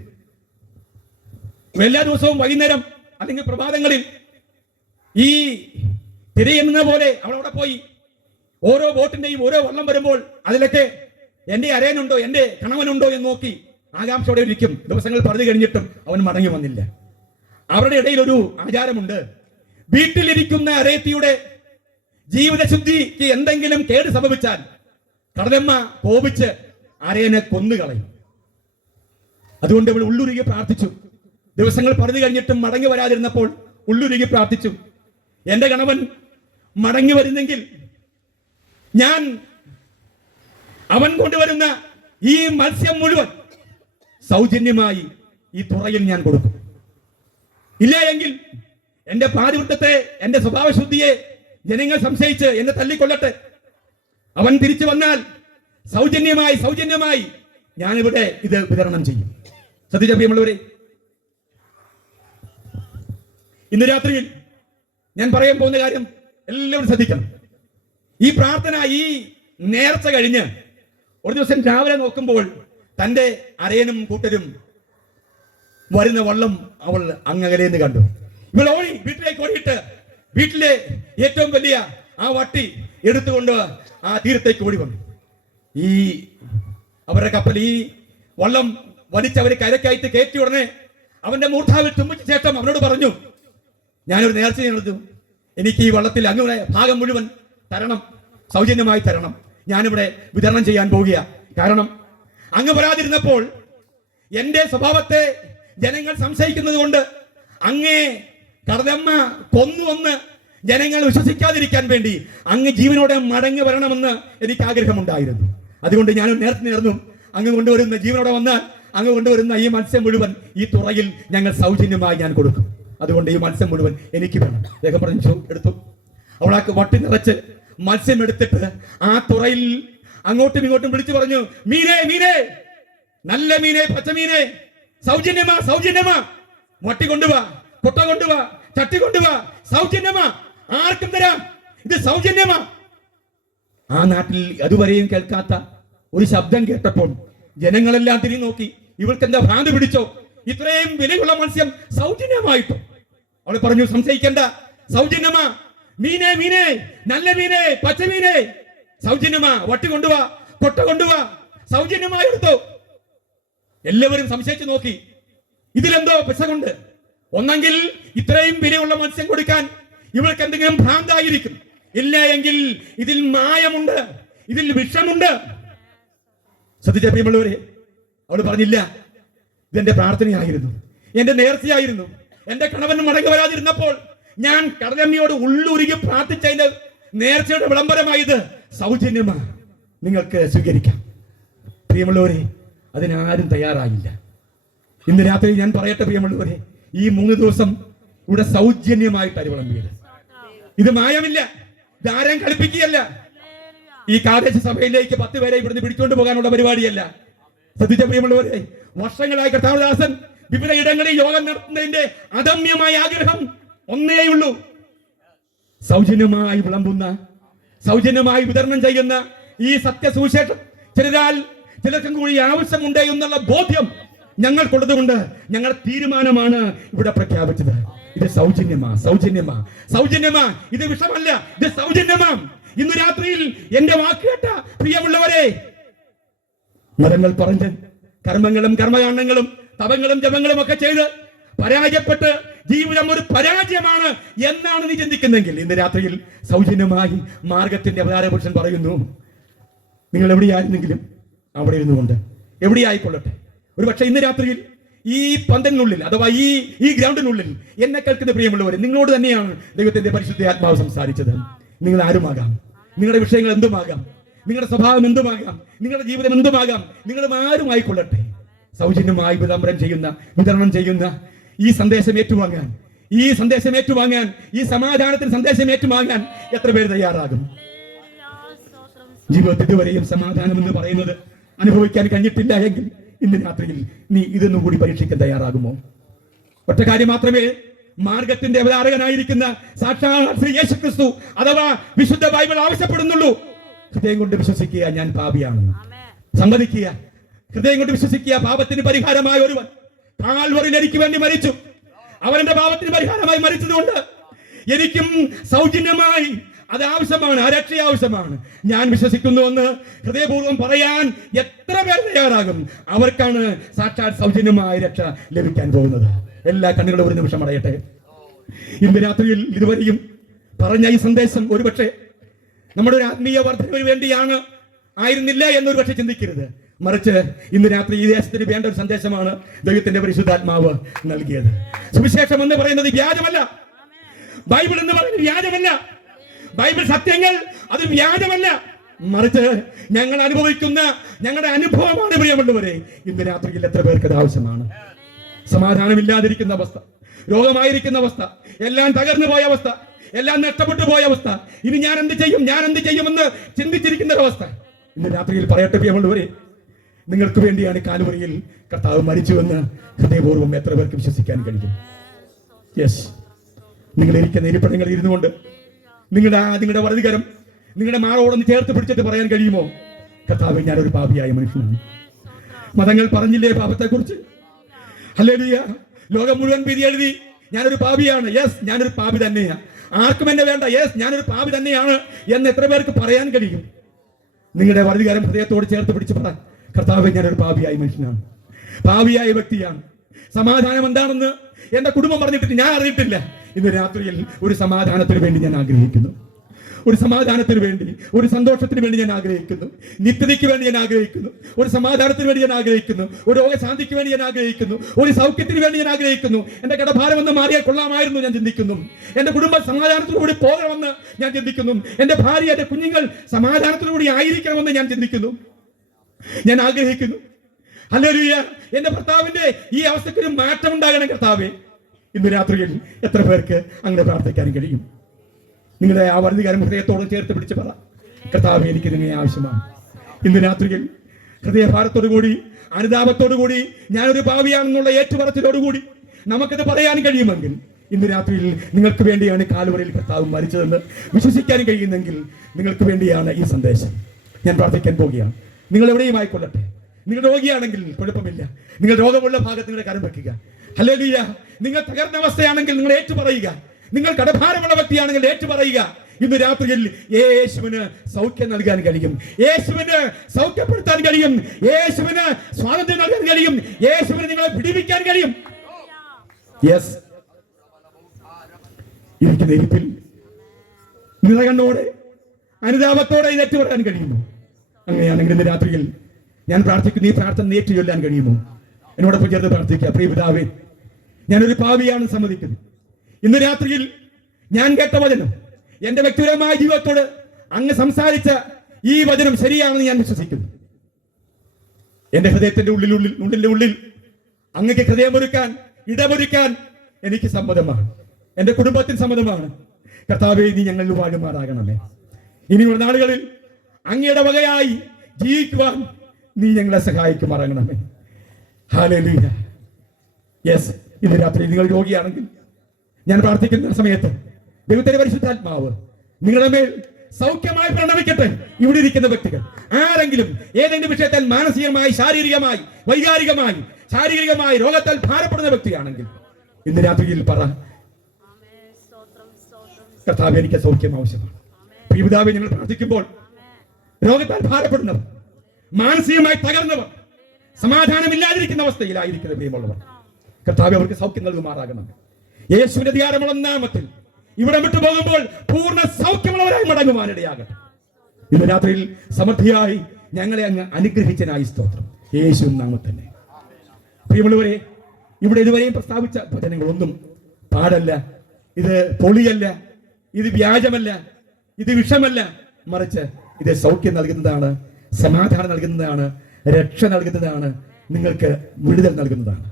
എല്ലാ ദിവസവും വൈകുന്നേരം അല്ലെങ്കിൽ പ്രഭാതങ്ങളിൽ ഈ തിരയുന്ന പോലെ അവളവിടെ പോയി ഓരോ ബോട്ടിന്റെയും ഓരോ വള്ളം വരുമ്പോൾ അതിലൊക്കെ എന്റെ അരയനുണ്ടോ, എന്റെ കണവനുണ്ടോ എന്ന് നോക്കി ആകാംക്ഷയോടെ ഇരിക്കും. ദിവസങ്ങൾ പറഞ്ഞു കഴിഞ്ഞിട്ടും അവൻ മടങ്ങി വന്നില്ല. അവരുടെ ഇടയിൽ ഒരു ആചാരമുണ്ട്, വീട്ടിലിരിക്കുന്ന അരയത്തിയുടെ ജീവിതശുദ്ധിക്ക് എന്തെങ്കിലും കേട് സംഭവിച്ചാൽ കടലമ്മ കോപിച്ച് അരയനെ കൊന്നുകളയും. അതുകൊണ്ട് അവൾ ഉള്ളുരുകി പ്രാർത്ഥിച്ചു. ദിവസങ്ങൾ പറഞ്ഞു കഴിഞ്ഞിട്ടും മടങ്ങി വരാതിരുന്നപ്പോൾ ഉള്ളുരുകി പ്രാർത്ഥിച്ചു, എന്റെ കണവൻ മടങ്ങി വരുന്നെങ്കിൽ ഞാൻ അവൻ കൊണ്ടുവരുന്ന ഈ മത്സ്യം മുഴുവൻ സൗജന്യമായി ഈ തുറയിൽ ഞാൻ കൊടുക്കും. ഇല്ല എങ്കിൽ എന്റെ പാതിവൃത്തത്തെ, എന്റെ സ്വഭാവശുദ്ധിയെ ജനങ്ങൾ സംശയിച്ച് എന്നെ തല്ലിക്കൊള്ളട്ടെ, അവൻ തിരിച്ചു വന്നാൽ സൗജന്യമായി ഞാനിവിടെ ഇത് വിതരണം ചെയ്യും. ശ്രദ്ധിച്ച പ്രിയമുള്ളവരെ, ഇന്ന് രാത്രിയിൽ ഞാൻ പറയാൻ പോകുന്ന കാര്യം എല്ലാവരും ശ്രദ്ധിക്കണം. ഈ പ്രാർത്ഥന, ഈ നേർച്ച കഴിഞ്ഞ് ഒരു ദിവസം രാവിലെ നോക്കുമ്പോൾ തന്റെ അരയനും കൂട്ടരും വരുന്ന വള്ളം അവൾ അങ്ങകലേന്ന് കണ്ടു. ഇവൾ ഓടി വീട്ടിലേക്ക് ഓടിയിട്ട് വീട്ടിലെ ഏറ്റവും വലിയ ആ വട്ടി എടുത്തുകൊണ്ട് ആ തീരത്തേക്ക് ഓടി വന്നു. ഈ അവരുടെ കപ്പൽ ഈ വള്ളം വലിച്ചവര് കരക്കായിട്ട് കയറ്റി ഉടനെ അവന്റെ മൂർധാവിൽ തുമ്പിച്ച ശേഷം അവനോട് പറഞ്ഞു, ഞാനൊരു നേർച്ച നടന്നു, എനിക്ക് ഈ വള്ളത്തിൽ അങ്ങയുടെ ഭാഗം മുഴുവൻ തരണം, സൗജന്യമായി തരണം. ഞാനിവിടെ വിതരണം ചെയ്യാൻ പോകുക. കാരണം അങ്ങ് വരാതിരുന്നപ്പോൾ എന്റെ സ്വഭാവത്തെ ജനങ്ങൾ സംശയിക്കുന്നത് കൊണ്ട് അങ്ങേ കടലമ്മ കൊന്നുവന്ന് ജനങ്ങൾ വിശ്വസിക്കാതിരിക്കാൻ വേണ്ടി അങ്ങ് ജീവനോടെ മടങ്ങി വരണമെന്ന് എനിക്ക് ആഗ്രഹമുണ്ടായിരുന്നു. അതുകൊണ്ട് ഞാൻ നേരത്തെ നേർന്നു, അങ്ങ് കൊണ്ടുവരുന്ന ജീവനോടെ വന്നാൽ അങ്ങ് കൊണ്ടുവരുന്ന ഈ മത്സ്യം മുഴുവൻ ഈ തുറയിൽ ഞങ്ങൾ സൗജന്യമായി ഞാൻ കൊടുക്കും. അതുകൊണ്ട് ഈ മത്സ്യം മുഴുവൻ എനിക്ക് വേണം. അദ്ദേഹം പറഞ്ഞു എടുത്തു. അവളാക്ക് വട്ടി നിറച്ച് മത്സ്യം എടുത്തിട്ട് ആ തുറയിൽ അങ്ങോട്ടും ഇങ്ങോട്ടും വിളിച്ചു പറഞ്ഞു, മീനെ മീനെ, നല്ല മീനെ, പച്ചമീനെ, സൗജന്യമാ, വട്ടി കൊണ്ടുവാ, കൊട്ട കൊണ്ടുവാ, ചട്ടി കൊണ്ടുവാ, സൗജന്യമാ, ആർക്കും തരാം, ഇത് സൗജന്യമാ. ആ നാട്ടിൽ അതുവരെയും കേൾക്കാത്ത ഒരു ശബ്ദം കേട്ടപ്പോൾ ജനങ്ങളെല്ലാം തിരിഞ്ഞു നോക്കി. ഇവൾക്ക് എന്താ ഭ്രാന്ത് പിടിച്ചോ? ഇത്രയും വിലയുള്ള മത്സ്യം സൗജന്യമായിട്ടോ? അവൾ പറഞ്ഞു, സംശയിക്കണ്ട, സൗജന്യമാ, മീനെ മീനെ, നല്ല മീനെ, പച്ചമീനെ, സൗജന്യമാ, വട്ടി കൊണ്ടുവാ, കൊട്ട കൊണ്ടുവാ, സൗജന്യമായി എടുത്തോ. എല്ലാവരും സംശയിച്ചു നോക്കി. ഇതിലെന്തോ പിശകുണ്ട്. ഒന്നെങ്കിൽ ഇത്രയും വിലയുള്ള മത്സ്യം കൊടുക്കാൻ ഇവൾക്ക് എന്തെങ്കിലും ഭ്രാന്തായിരിക്കും, ഇല്ല എങ്കിൽ ഇതിൽ മായമുണ്ട്, ഇതിൽ വിഷമുണ്ട്. ശ്രദ്ധിച്ച പ്രിയമുള്ളവരെ, അവൾ പറഞ്ഞില്ല, ഇതെന്റെ പ്രാർത്ഥനയായിരുന്നു, എന്റെ നേർച്ചയായിരുന്നു. എന്റെ കണവൻ മടങ്ങി വരാതിരുന്നപ്പോൾ ഞാൻ കടലമ്മയോട് ഉള്ളുരുകി പ്രാർത്ഥിച്ചതിന്റെ നേർച്ചയുടെ വിളംബരമായത് സൗജന്യമാണ്, നിങ്ങൾക്ക് സ്വീകരിക്കാം. പ്രിയമുള്ളവരെ, അതിനാരും തയ്യാറായില്ല. ഇന്ന് രാത്രി ഞാൻ പറയട്ടെ പ്രിയമുള്ളവരെ, ഈ 3 ദിവസം ഇവിടെ സൗജന്യമായിട്ടാണ് വിളമ്പിയത്. ഇത് മായമില്ല, ഇത് ആരെയും കളിപ്പിക്കുകയല്ല. ഈ പ്രാദേശിക സഭയിലേക്ക് 10 പേരെ ഇവിടുന്ന് പിടിച്ചുകൊണ്ട് പോകാനുള്ള പരിപാടിയല്ല. ശ്രദ്ധിച്ച പ്രിയമുള്ളവരെ, വർഷങ്ങളായി കർത്താവദാസൻ വിവിധ ഇടങ്ങളിൽ യോഗം നടത്തുന്നതിന്റെ അദമ്യമായ ആഗ്രഹം ഒന്നേയുള്ളൂ, സൗജന്യമായി വിളമ്പുന്ന, സൗജന്യമായി വിതരണം ചെയ്യുന്ന ഈ സത്യസുവിശേഷം ചിലർക്കും കൂടി ആവശ്യമുണ്ട് എന്നുള്ള ബോധ്യം ഞങ്ങൾക്കുള്ളതുകൊണ്ട് ഞങ്ങളുടെ തീരുമാനമാണ് ഇവിടെ പ്രഖ്യാപിച്ചത്. ഇത് സൗജന്യമാ, ഇത് വിഷമല്ല, ഇത് സൗജന്യമാ. ഇന്ന് രാത്രിയിൽ എന്റെ വാക്കേട്ട പ്രിയമുള്ളവരെ, മതങ്ങൾ പറഞ്ഞ് കർമ്മങ്ങളും കർമ്മകാണ്ഡങ്ങളും തപങ്ങളും ജപങ്ങളും ഒക്കെ ചെയ്ത് പരാജയപ്പെട്ട് ജീവിതം ഒരു പരാജയമാണ് എന്നാണ് നീ ചിന്തിക്കുന്നെങ്കിൽ, ഇന്ന് രാത്രിയിൽ സൗജന്യമായി മാർഗത്തിന്റെ അവതാര പുരുഷൻ പറയുന്നു, നിങ്ങൾ എവിടെയായിരുന്നെങ്കിലും അവിടെ ഇരുന്നുകൊണ്ട് എവിടെയായിക്കൊള്ളട്ടെ. ഒരു പക്ഷേ ഇന്ന് രാത്രിയിൽ ഈ പന്തലിനുള്ളിൽ അഥവാ ഈ ഗ്രൗണ്ടിനുള്ളിൽ എന്നെ കേൾക്കുന്ന പ്രിയമുള്ളവർ, നിങ്ങളോട് തന്നെയാണ് ദൈവത്തിന്റെ പരിശുദ്ധ ആത്മാവ് സംസാരിച്ചത്. നിങ്ങൾ ആരുമാകാം, നിങ്ങളുടെ വിഷയങ്ങൾ എന്തുമാകാം, നിങ്ങളുടെ സ്വഭാവം എന്തുമാകാം, നിങ്ങളുടെ ജീവിതം എന്തുമാകാം, നിങ്ങൾ ആരുമായിക്കൊള്ളട്ടെ, സൗജന്യമായി വിതരണം ചെയ്യുന്ന ഈ സന്ദേശം ഏറ്റുവാങ്ങാൻ, ഈ സമാധാനത്തിന് സന്ദേശം ഏറ്റുവാങ്ങാൻ എത്ര പേര് തയ്യാറാകും? ജീവിതത്തിൽ ഇതുവരെയും സമാധാനം എന്ന് പറയുന്നത് അനുഭവിക്കാൻ കഴിഞ്ഞിട്ടില്ല എങ്കിൽ ഇന്ന് രാത്രിയിൽ നീ ഇതൊന്നും കൂടി പരീക്ഷിക്കാൻ തയ്യാറാകുമോ? ഒറ്റ കാര്യം മാത്രമേ മാർഗത്തിന്റെ അവതാരകനായിരിക്കുന്ന സാക്ഷാൽ ശ്രീ യേശുക്രിസ്തു അഥവാ വിശുദ്ധ ബൈബിൾ ആവശ്യപ്പെടുന്നുള്ളൂ. ഹൃദയം കൊണ്ട് വിശ്വസിക്കുക, ഞാൻ പാപിയാണെന്ന് സമ്മതിക്കുക. ഹൃദയം കൊണ്ട് വിശ്വസിക്കുക, പാപത്തിന് പരിഹാരമായ ഒരുവൻ കാൽവറിയിൽ എനിക്ക് വേണ്ടി മരിച്ചു. അവന്റെ പാപത്തിന് പരിഹാരമായി മരിച്ചതുകൊണ്ട് എനിക്കും സൗജന്യമായി അത് ആവശ്യമാണ്, ആ രക്ഷ ആവശ്യമാണ്. ഞാൻ വിശ്വസിക്കുന്നുവെന്ന് ഹൃദയപൂർവ്വം പറയാൻ എത്ര പേർ തയ്യാറാകും? അവർക്കാണ് സാക്ഷാൽ സൗജന്യമായ രക്ഷ ലഭിക്കാൻ പോകുന്നത്. എല്ലാ കണ്ണുകളും ഒരു നിമിഷം അടയട്ടെ. ഇന്ന് രാത്രിയിൽ ഇതുവരെയും പറഞ്ഞ ഈ സന്ദേശം ഒരുപക്ഷെ നമ്മുടെ ഒരു ആത്മീയ വർദ്ധനവിന് വേണ്ടിയാണ് ആയിരുന്നില്ല എന്നൊരു പക്ഷെ ചിന്തിക്കരുത്. മറിച്ച് ഇന്ന് രാത്രി ഈ ദേശത്തിന് വേണ്ട ഒരു സന്ദേശമാണ് ദൈവത്തിന്റെ പരിശുദ്ധാത്മാവ് നൽകിയത്. സുവിശേഷം എന്ന് പറയുന്നത് വ്യാജമല്ല, ബൈബിൾ എന്ന് പറയുന്നത് വ്യാജമല്ല, ബൈബിൾ സത്യങ്ങൾ അത് വ്യാജമല്ല, മറിച്ച് ഞങ്ങൾ അനുഭവിക്കുന്ന ഞങ്ങളുടെ അനുഭവമാണ് പ്രിയമുള്ളവരെ. ഇന്ന് രാത്രിയിൽ എത്ര പേർക്ക് അത് ആവശ്യമാണ്? സമാധാനമില്ലാതിരിക്കുന്ന അവസ്ഥ, രോഗമായിരിക്കുന്ന അവസ്ഥ, എല്ലാം തകർന്നു പോയ അവസ്ഥ, എല്ലാം നഷ്ടപ്പെട്ടു പോയ അവസ്ഥ. ഇനി ഞാൻ എന്ത് ചെയ്യുമെന്ന് ചിന്തിച്ചിരിക്കുന്ന ഒരവസ്ഥ. ഇന്ന് രാത്രിയിൽ പറയട്ടെ പ്രിയമുള്ളവരെ, നിങ്ങൾക്ക് വേണ്ടിയാണ് കാൽവറിയിൽ കർത്താവ് മരിച്ചുവെന്ന് ഹൃദയപൂർവ്വം എത്ര പേർക്ക് വിശ്വസിക്കാൻ കഴിയും? യെസ്, നിങ്ങൾ ഇരിക്കുന്ന ഇരിപ്പിടങ്ങളിൽ ഇരുന്നു കൊണ്ട് നിങ്ങളുടെ വലതുകരം നിങ്ങളുടെ മാറോടൊന്ന് ചേർത്ത് പിടിച്ചിട്ട് പറയാൻ കഴിയുമോ, കർത്താവ് ഞാനൊരു പാപിയായ മനുഷ്യനാണ്. മതങ്ങൾ പറഞ്ഞില്ലേ പാപത്തെക്കുറിച്ച്? ഹല്ലേലൂയ. ലോകം മുഴുവൻ വിധി എഴുതി ഞാനൊരു പാപിയാണ്. യെസ്, ഞാനൊരു പാപി തന്നെയാണ്. ആർക്കും എന്നെ വേണ്ട. യെസ്, ഞാനൊരു പാപി തന്നെയാണ് എന്ന് എത്ര പേർക്ക് പറയാൻ കഴിയും? നിങ്ങളുടെ വലതുകരം ഹൃദയത്തോട് ചേർത്ത് പിടിച്ച് പറ, കർത്താവ് ഞാനൊരു പാപിയായ മനുഷ്യനാണ്, പാപിയായ വ്യക്തിയാണ്. സമാധാനം എന്താണെന്ന് എന്റെ കുടുംബം പറഞ്ഞിട്ട് ഞാൻ അറിഞ്ഞിട്ടില്ല. ഇന്ന് രാത്രിയിൽ ഒരു സമാധാനത്തിന് വേണ്ടി ഞാൻ ആഗ്രഹിക്കുന്നു. ഒരു സമാധാനത്തിന് വേണ്ടി, ഒരു സന്തോഷത്തിന് വേണ്ടി ഞാൻ ആഗ്രഹിക്കുന്നു. നിത്യതയ്ക്ക് വേണ്ടി ഞാൻ ആഗ്രഹിക്കുന്നു. ഒരു സമാധാനത്തിന് വേണ്ടി ഞാൻ ആഗ്രഹിക്കുന്നു. ഒരു രോഗശാന്തിക്ക് വേണ്ടി ഞാൻ ആഗ്രഹിക്കുന്നു. ഒരു സൗഖ്യത്തിന് വേണ്ടി ഞാൻ ആഗ്രഹിക്കുന്നു. എന്റെ കടഭാരം ഒന്ന് മാറിയാൽ കൊള്ളാമായിരുന്നു ഞാൻ ചിന്തിക്കുന്നു. എന്റെ കുടുംബം സമാധാനത്തിലൂടെ പോകണമെന്ന് ഞാൻ ചിന്തിക്കുന്നു. എന്റെ ഭാര്യ, എന്റെ കുഞ്ഞുങ്ങൾ സമാധാനത്തിലൂടെ ആയിരിക്കണമെന്ന് ഞാൻ ചിന്തിക്കുന്നു, ഞാൻ ആഗ്രഹിക്കുന്നു. ഹല്ലേലൂയ. എന്റെ ഭർത്താവിന്റെ ഈ അവസ്ഥയ്ക്ക് ഒരു മാറ്റം ഉണ്ടാകണം കർത്താവേ. ഇന്ന് രാത്രിയിൽ എത്ര പേർക്ക് അങ്ങനെ പ്രാർത്ഥിക്കാൻ കഴിയും? നിങ്ങളുടെ ആ വലതുകാരം ഹൃദയത്തോട് ചേർത്ത് പിടിച്ച് പറ, കർത്താവേ എനിക്ക് നിങ്ങളെ ആവശ്യമാണ്. ഇന്ന് രാത്രിയിൽ ഹൃദയഭാരത്തോടു കൂടി, അനുതാപത്തോടു കൂടി, ഞാനൊരു പാപിയാണെന്നുള്ള ഏറ്റുപറച്ചിലോടുകൂടി നമുക്കത് പറയാൻ കഴിയുമെങ്കിൽ, ഇന്ന് രാത്രിയിൽ നിങ്ങൾക്ക് വേണ്ടിയാണ് കാൽവറിയിൽ കർത്താവ് മരിച്ചതെന്ന് വിശ്വസിക്കാൻ കഴിയുന്നെങ്കിൽ നിങ്ങൾക്ക് വേണ്ടിയാണ് ഈ സന്ദേശം. ഞാൻ പ്രാർത്ഥിക്കാൻ പോവുകയാണ്. നിങ്ങൾ എവിടെയും ആയിക്കൊള്ളട്ടെ. നിങ്ങൾ രോഗിയാണെങ്കിൽ കുഴപ്പമില്ല, നിങ്ങൾ രോഗമുള്ള ഭാഗത്ത് നിങ്ങളുടെ കരം വെക്കുക. ഹല്ലേലൂയ. നിങ്ങൾ തകർന്ന അവസ്ഥയാണെങ്കിൽ നിങ്ങൾ ഏറ്റുപറയുക. നിങ്ങൾ കടഭാരമുള്ള വ്യക്തിയാണെങ്കിൽ ഏറ്റുപറയുക. ഇന്ന് രാത്രിയിൽ യേശുവിന് സൗഖ്യം നൽകാൻ കഴിയും, യേശുവിന് സൗഖ്യപ്പെടുത്താൻ കഴിയും, യേശുവിന് സ്വാതന്ത്ര്യം നൽകാൻ കഴിയും, യേശുവിന് നിങ്ങളെ വിടിവിക്കാൻ കഴിയും. യെസ്, ഇരിക്കുന്ന ഇരിപ്പിൽ നിറകണ്ണോടെ അനുതാപത്തോടെ ഇത് പറയാൻ കഴിയുമോ? അങ്ങനെയാണെങ്കിൽ ഇന്ന് രാത്രിയിൽ ഞാൻ പ്രാർത്ഥിക്കുന്നു, ഈ പ്രാർത്ഥന ഏറ്റു ചൊല്ലാൻ കഴിയുമോ? എന്നോടൊപ്പം ചേർന്ന് പ്രാർത്ഥിക്കുക. പ്രിയ പിതാവേ, ഞാനൊരു പാപിയാണെന്ന് സമ്മതിക്കുന്നു. ഇന്ന് രാത്രിയിൽ ഞാൻ കേട്ട വചനം, എന്റെ വ്യക്തിപരമായ ജീവിതത്തോട് അങ്ങ് സംസാരിച്ച ഈ വചനം ശരിയാണെന്ന് ഞാൻ വിശ്വസിക്കുന്നു. എന്റെ ഹൃദയത്തിന്റെ ഉള്ളിൽ അങ്ങക്ക് ഹൃദയമൊരുക്കാൻ, ഇടമൊരുക്കാൻ എനിക്ക് സമ്മതമാണ്. എന്റെ കുടുംബത്തിന് സമ്മതമാണ്. കർത്താവേ, നീ ഞങ്ങളിൽ വാഴുമാറാകണമേ. ഇനിയുള്ള നാളുകളിൽ അങ്ങയുടെ വകയായി ജീവിക്കുവാൻ നീ ഞങ്ങളെ സഹായിക്കുമാറാകണമേ. ഹല്ലേലൂയ. യെസ്, ഇന്ന് രാത്രി നിങ്ങൾ രോഗിയാണെങ്കിൽ ഞാൻ പ്രാർത്ഥിക്കുന്ന സമയത്ത് ദൈവത്തിന്റെ പരിശുദ്ധാത്മാവ് നിങ്ങളുടെ മേൽ സൗഖ്യമായി പരിണമിക്കട്ടെ. ഇവിടെ ഇരിക്കുന്ന വ്യക്തികൾ ആരെങ്കിലും ഏതെങ്കിലും വിഷയത്താൽ മാനസികമായി, ശാരീരികമായി, വൈകാരികമായി, ശാരീരികമായി രോഗത്താൽ ഭാരപ്പെടുന്ന വ്യക്തിയാണെങ്കിൽ ഇന്ന് രാത്രിയിൽ പറ, കർത്താവേ എനിക്ക് സൗഖ്യം ആവശ്യമാണ്. പിതാവേ, ഞങ്ങൾ പ്രാർത്ഥിക്കുമ്പോൾ രോഗത്താൽ ഭാരപ്പെടുന്നവർ, മാനസികമായി തകർന്നവർ, സമാധാനമില്ലാതിരിക്കുന്ന അവസ്ഥയിലായിരിക്കുന്ന പ്രിയമുള്ളവർ, കർത്താവേ അവർക്ക് സൗഖ്യം നൽകുമാറാകണം. യേശുവിന്റെ അധികാരമുള്ള നാമത്തിൽ ഇവിടെ വിട്ടു പോകുമ്പോൾ പൂർണ്ണ സൗഖ്യമുള്ളവരായി മടങ്ങുവാനിടയാകട്ടെ. ഇന്ന് രാത്രിയിൽ സമൃദ്ധിയായി ഞങ്ങളെ അങ്ങ് അനുഗ്രഹിച്ചനായി സ്തോത്രം, യേശു നാമത്തിൽ തന്നെ. പ്രിയമുള്ളവരെ, ഇവിടെ ഇതുവരെയും പ്രസ്താവിച്ച വചനങ്ങളൊന്നും പാടല്ല, ഇത് പൊളിയല്ല, ഇത് വ്യാജമല്ല, ഇത് വിഷമല്ല, മറിച്ച് ഇത് സൗഖ്യം നൽകുന്നതാണ്, സമാധാനം നൽകുന്നതാണ്, രക്ഷ നൽകുന്നതാണ്, നിങ്ങൾക്ക് വിടുതൽ നൽകുന്നതാണ്.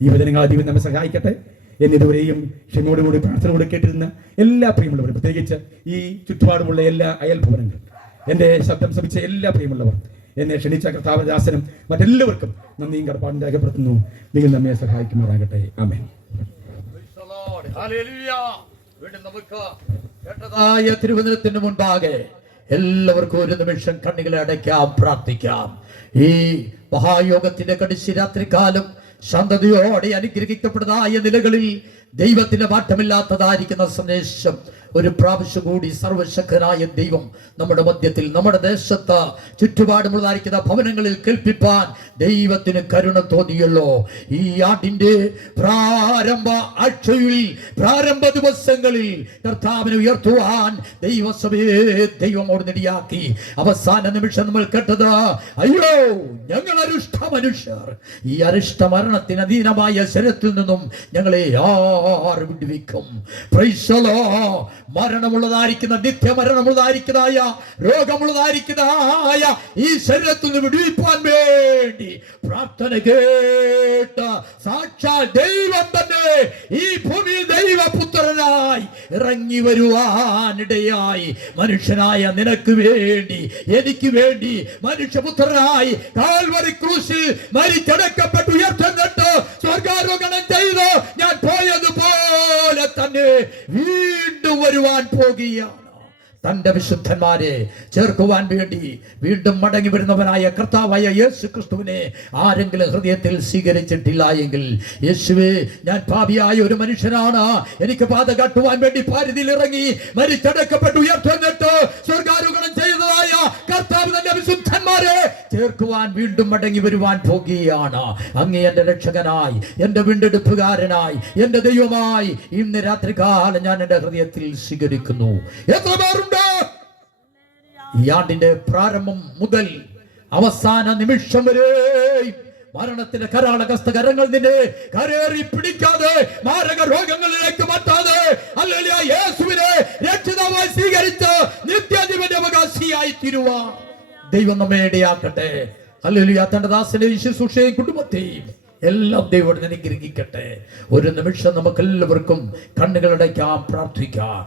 ഈ വചനങ്ങൾ ദൈവം നമ്മെ സഹായിക്കട്ടെ. എന്നെ ഇതുവരെയും ക്ഷമയോടുകൂടി പ്രാർത്ഥനയോട് കേട്ടിരുന്ന എല്ലാ പ്രിയമുള്ളവരും, പ്രത്യേകിച്ച് ഈ ചുറ്റുപാടുമുള്ള എല്ലാ അയൽഭവനങ്ങൾ, എൻ്റെ ശബ്ദം ശ്രമിച്ച എല്ലാ പ്രിയമുള്ളവർ, എന്നെ ക്ഷണിച്ച കർത്താവദാസനും മറ്റെല്ലാവർക്കും നന്ദിയും കടപ്പാടും രേഖപ്പെടുത്തുന്നു. നിങ്ങൾ നമ്മെ സഹായിക്കുമാറാകട്ടെ. ആമേൻ. കേട്ടതായ തിരുവചനത്തിന് മുൻപാകെ എല്ലാവർക്കും ഒരു നിമിഷം കണ്ണുകളെ അടയ്ക്കാം, പ്രാർത്ഥിക്കാം. ഈ മഹായോഗത്തിന്റെ കടിശി രാത്രികാലം ശാന്തതയോടെ അനുഗ്രഹിക്കപ്പെടുന്നതായ നിലകളിൽ ദൈവത്തിന്റെ മാറ്റമില്ലാത്തതായിരിക്കുന്ന സന്ദേശം ഒരു പ്രാവശ്യം കൂടി സർവശക്തനായ ദൈവം നമ്മുടെ മധ്യത്തിൽ, നമ്മുടെ ദേശത്ത് ചുറ്റുപാടുമുള്ളതായിരിക്കുന്ന ഭവനങ്ങളിൽ കേൾപ്പിപ്പാൻ ദൈവത്തിന് കരുണ തോന്നിയല്ലോ. ഈ ആണ്ടിന്റെ പ്രാരംഭ ആഴ്ചയിൽ, പ്രാരംഭ ദിവസങ്ങളിൽ കർത്താവിനെ ഉയർത്തുവാൻ ദൈവസഭയെ ദൈവമോട് നെടിയാക്കി. അവസാന നിമിഷം നമ്മൾ കേട്ടത്, അയ്യോ ഞങ്ങൾ അരിഷ്ട മനുഷ്യർ, ഈ അരിഷ്ട മരണത്തിന് അധീനമായ ശരീരത്തിൽ നിന്നും ഞങ്ങളെ ആർ വിടുവിക്കും? Praise the lord. മരണമുള്ളതായിരിക്കുന്ന നിത്യമരണമുള്ളതായിരിക്കുന്നതായ രോഗമുള്ളതായിരിക്കുന്നതായ ഈ ശരീരത്തിൽ നിന്ന് വിടുവിപ്പാൻ വേണ്ടി പ്രാർത്ഥന കേട്ട സാക്ഷാൽ ദൈവം തന്നെ ഈ ഭൂമിയിൽ ദൈവപുത്രനായി ഇറങ്ങി വരുവാനിടയായി മനുഷ്യനായ നിനക്ക് വേണ്ടി എനിക്ക് വേണ്ടി മനുഷ്യപുത്രനായി കാൽവരി ക്രൂശിൽ മരിച്ചടക്കപ്പെട്ട് ഉയർത്തെന്നിട്ട് സ്വർഗാരോഹണം ചെയ്ത് ഞാൻ പോയതുപോലെ തന്നെ വീണ്ടും വരുവാൻ പോകുകയാണ്. തന്റെ വിശുദ്ധന്മാരെ ചേർക്കുവാൻ വേണ്ടി വീണ്ടും മടങ്ങി വരുന്നവനായ കർത്താവായ യേശു ക്രിസ്തുവിനെ ആരെങ്കിലും ഹൃദയത്തിൽ സ്വീകരിച്ചിട്ടില്ല എങ്കിൽ, യേശുവേ ഞാൻ പാപിയായ ഒരു മനുഷ്യനാണ്, എനിക്ക് പാത കാട്ടുവാൻ വേണ്ടി പാരിതിൽ ഇറങ്ങി മരിച്ചടക്കപ്പെട്ട് ഉയർത്തെന്നിട്ട് സ്വർഗാരോഹണം ചെയ്തതായ കർത്താവ് തന്റെ വിശുദ്ധന്മാരെ ചേർക്കുവാൻ വീണ്ടും മടങ്ങി വരുവാൻ പോകുകയാണ്. അങ്ങേ എന്റെ രക്ഷകനായി, എന്റെ വീണ്ടെടുപ്പുകാരനായി, എന്റെ ദൈവമായി ഇന്ന് രാത്രികാലം ഞാൻ എന്റെ ഹൃദയത്തിൽ സ്വീകരിക്കുന്നു. എത്ര പേരുണ്ട് ഈ ആണ്ടിന്റെ പ്രാരംഭം മുതൽ അവസാന നിമിഷം വരെ മരണത്തിന്റെ കരാളകസ്തകരങ്ങൾ നിന്നെ കരേറി പിടിക്കാതെ മാരക രോഗങ്ങളിലേക്ക് മാറ്റാതെ ഹല്ലേലൂയ യേശുവിനെ രക്ഷിതാവായി സ്വീകരിച്ച് നിത്യജീവന്റെ അവകാശിയായി തീരുവാൻ ദൈവം നമ്മെ ഇടയാക്കട്ടെ. ഹല്ലേലൂയ. തന്റെ ദാസനെ ശുശ്രൂഷയും കുടുംബത്തെയും എല്ലാം ദൈവം അനുഗ്രഹിക്കട്ടെ. ഒരു നിമിഷം നമുക്ക് എല്ലാവർക്കും കണ്ണുകളടയ്ക്കാം, പ്രാർത്ഥിക്കാം.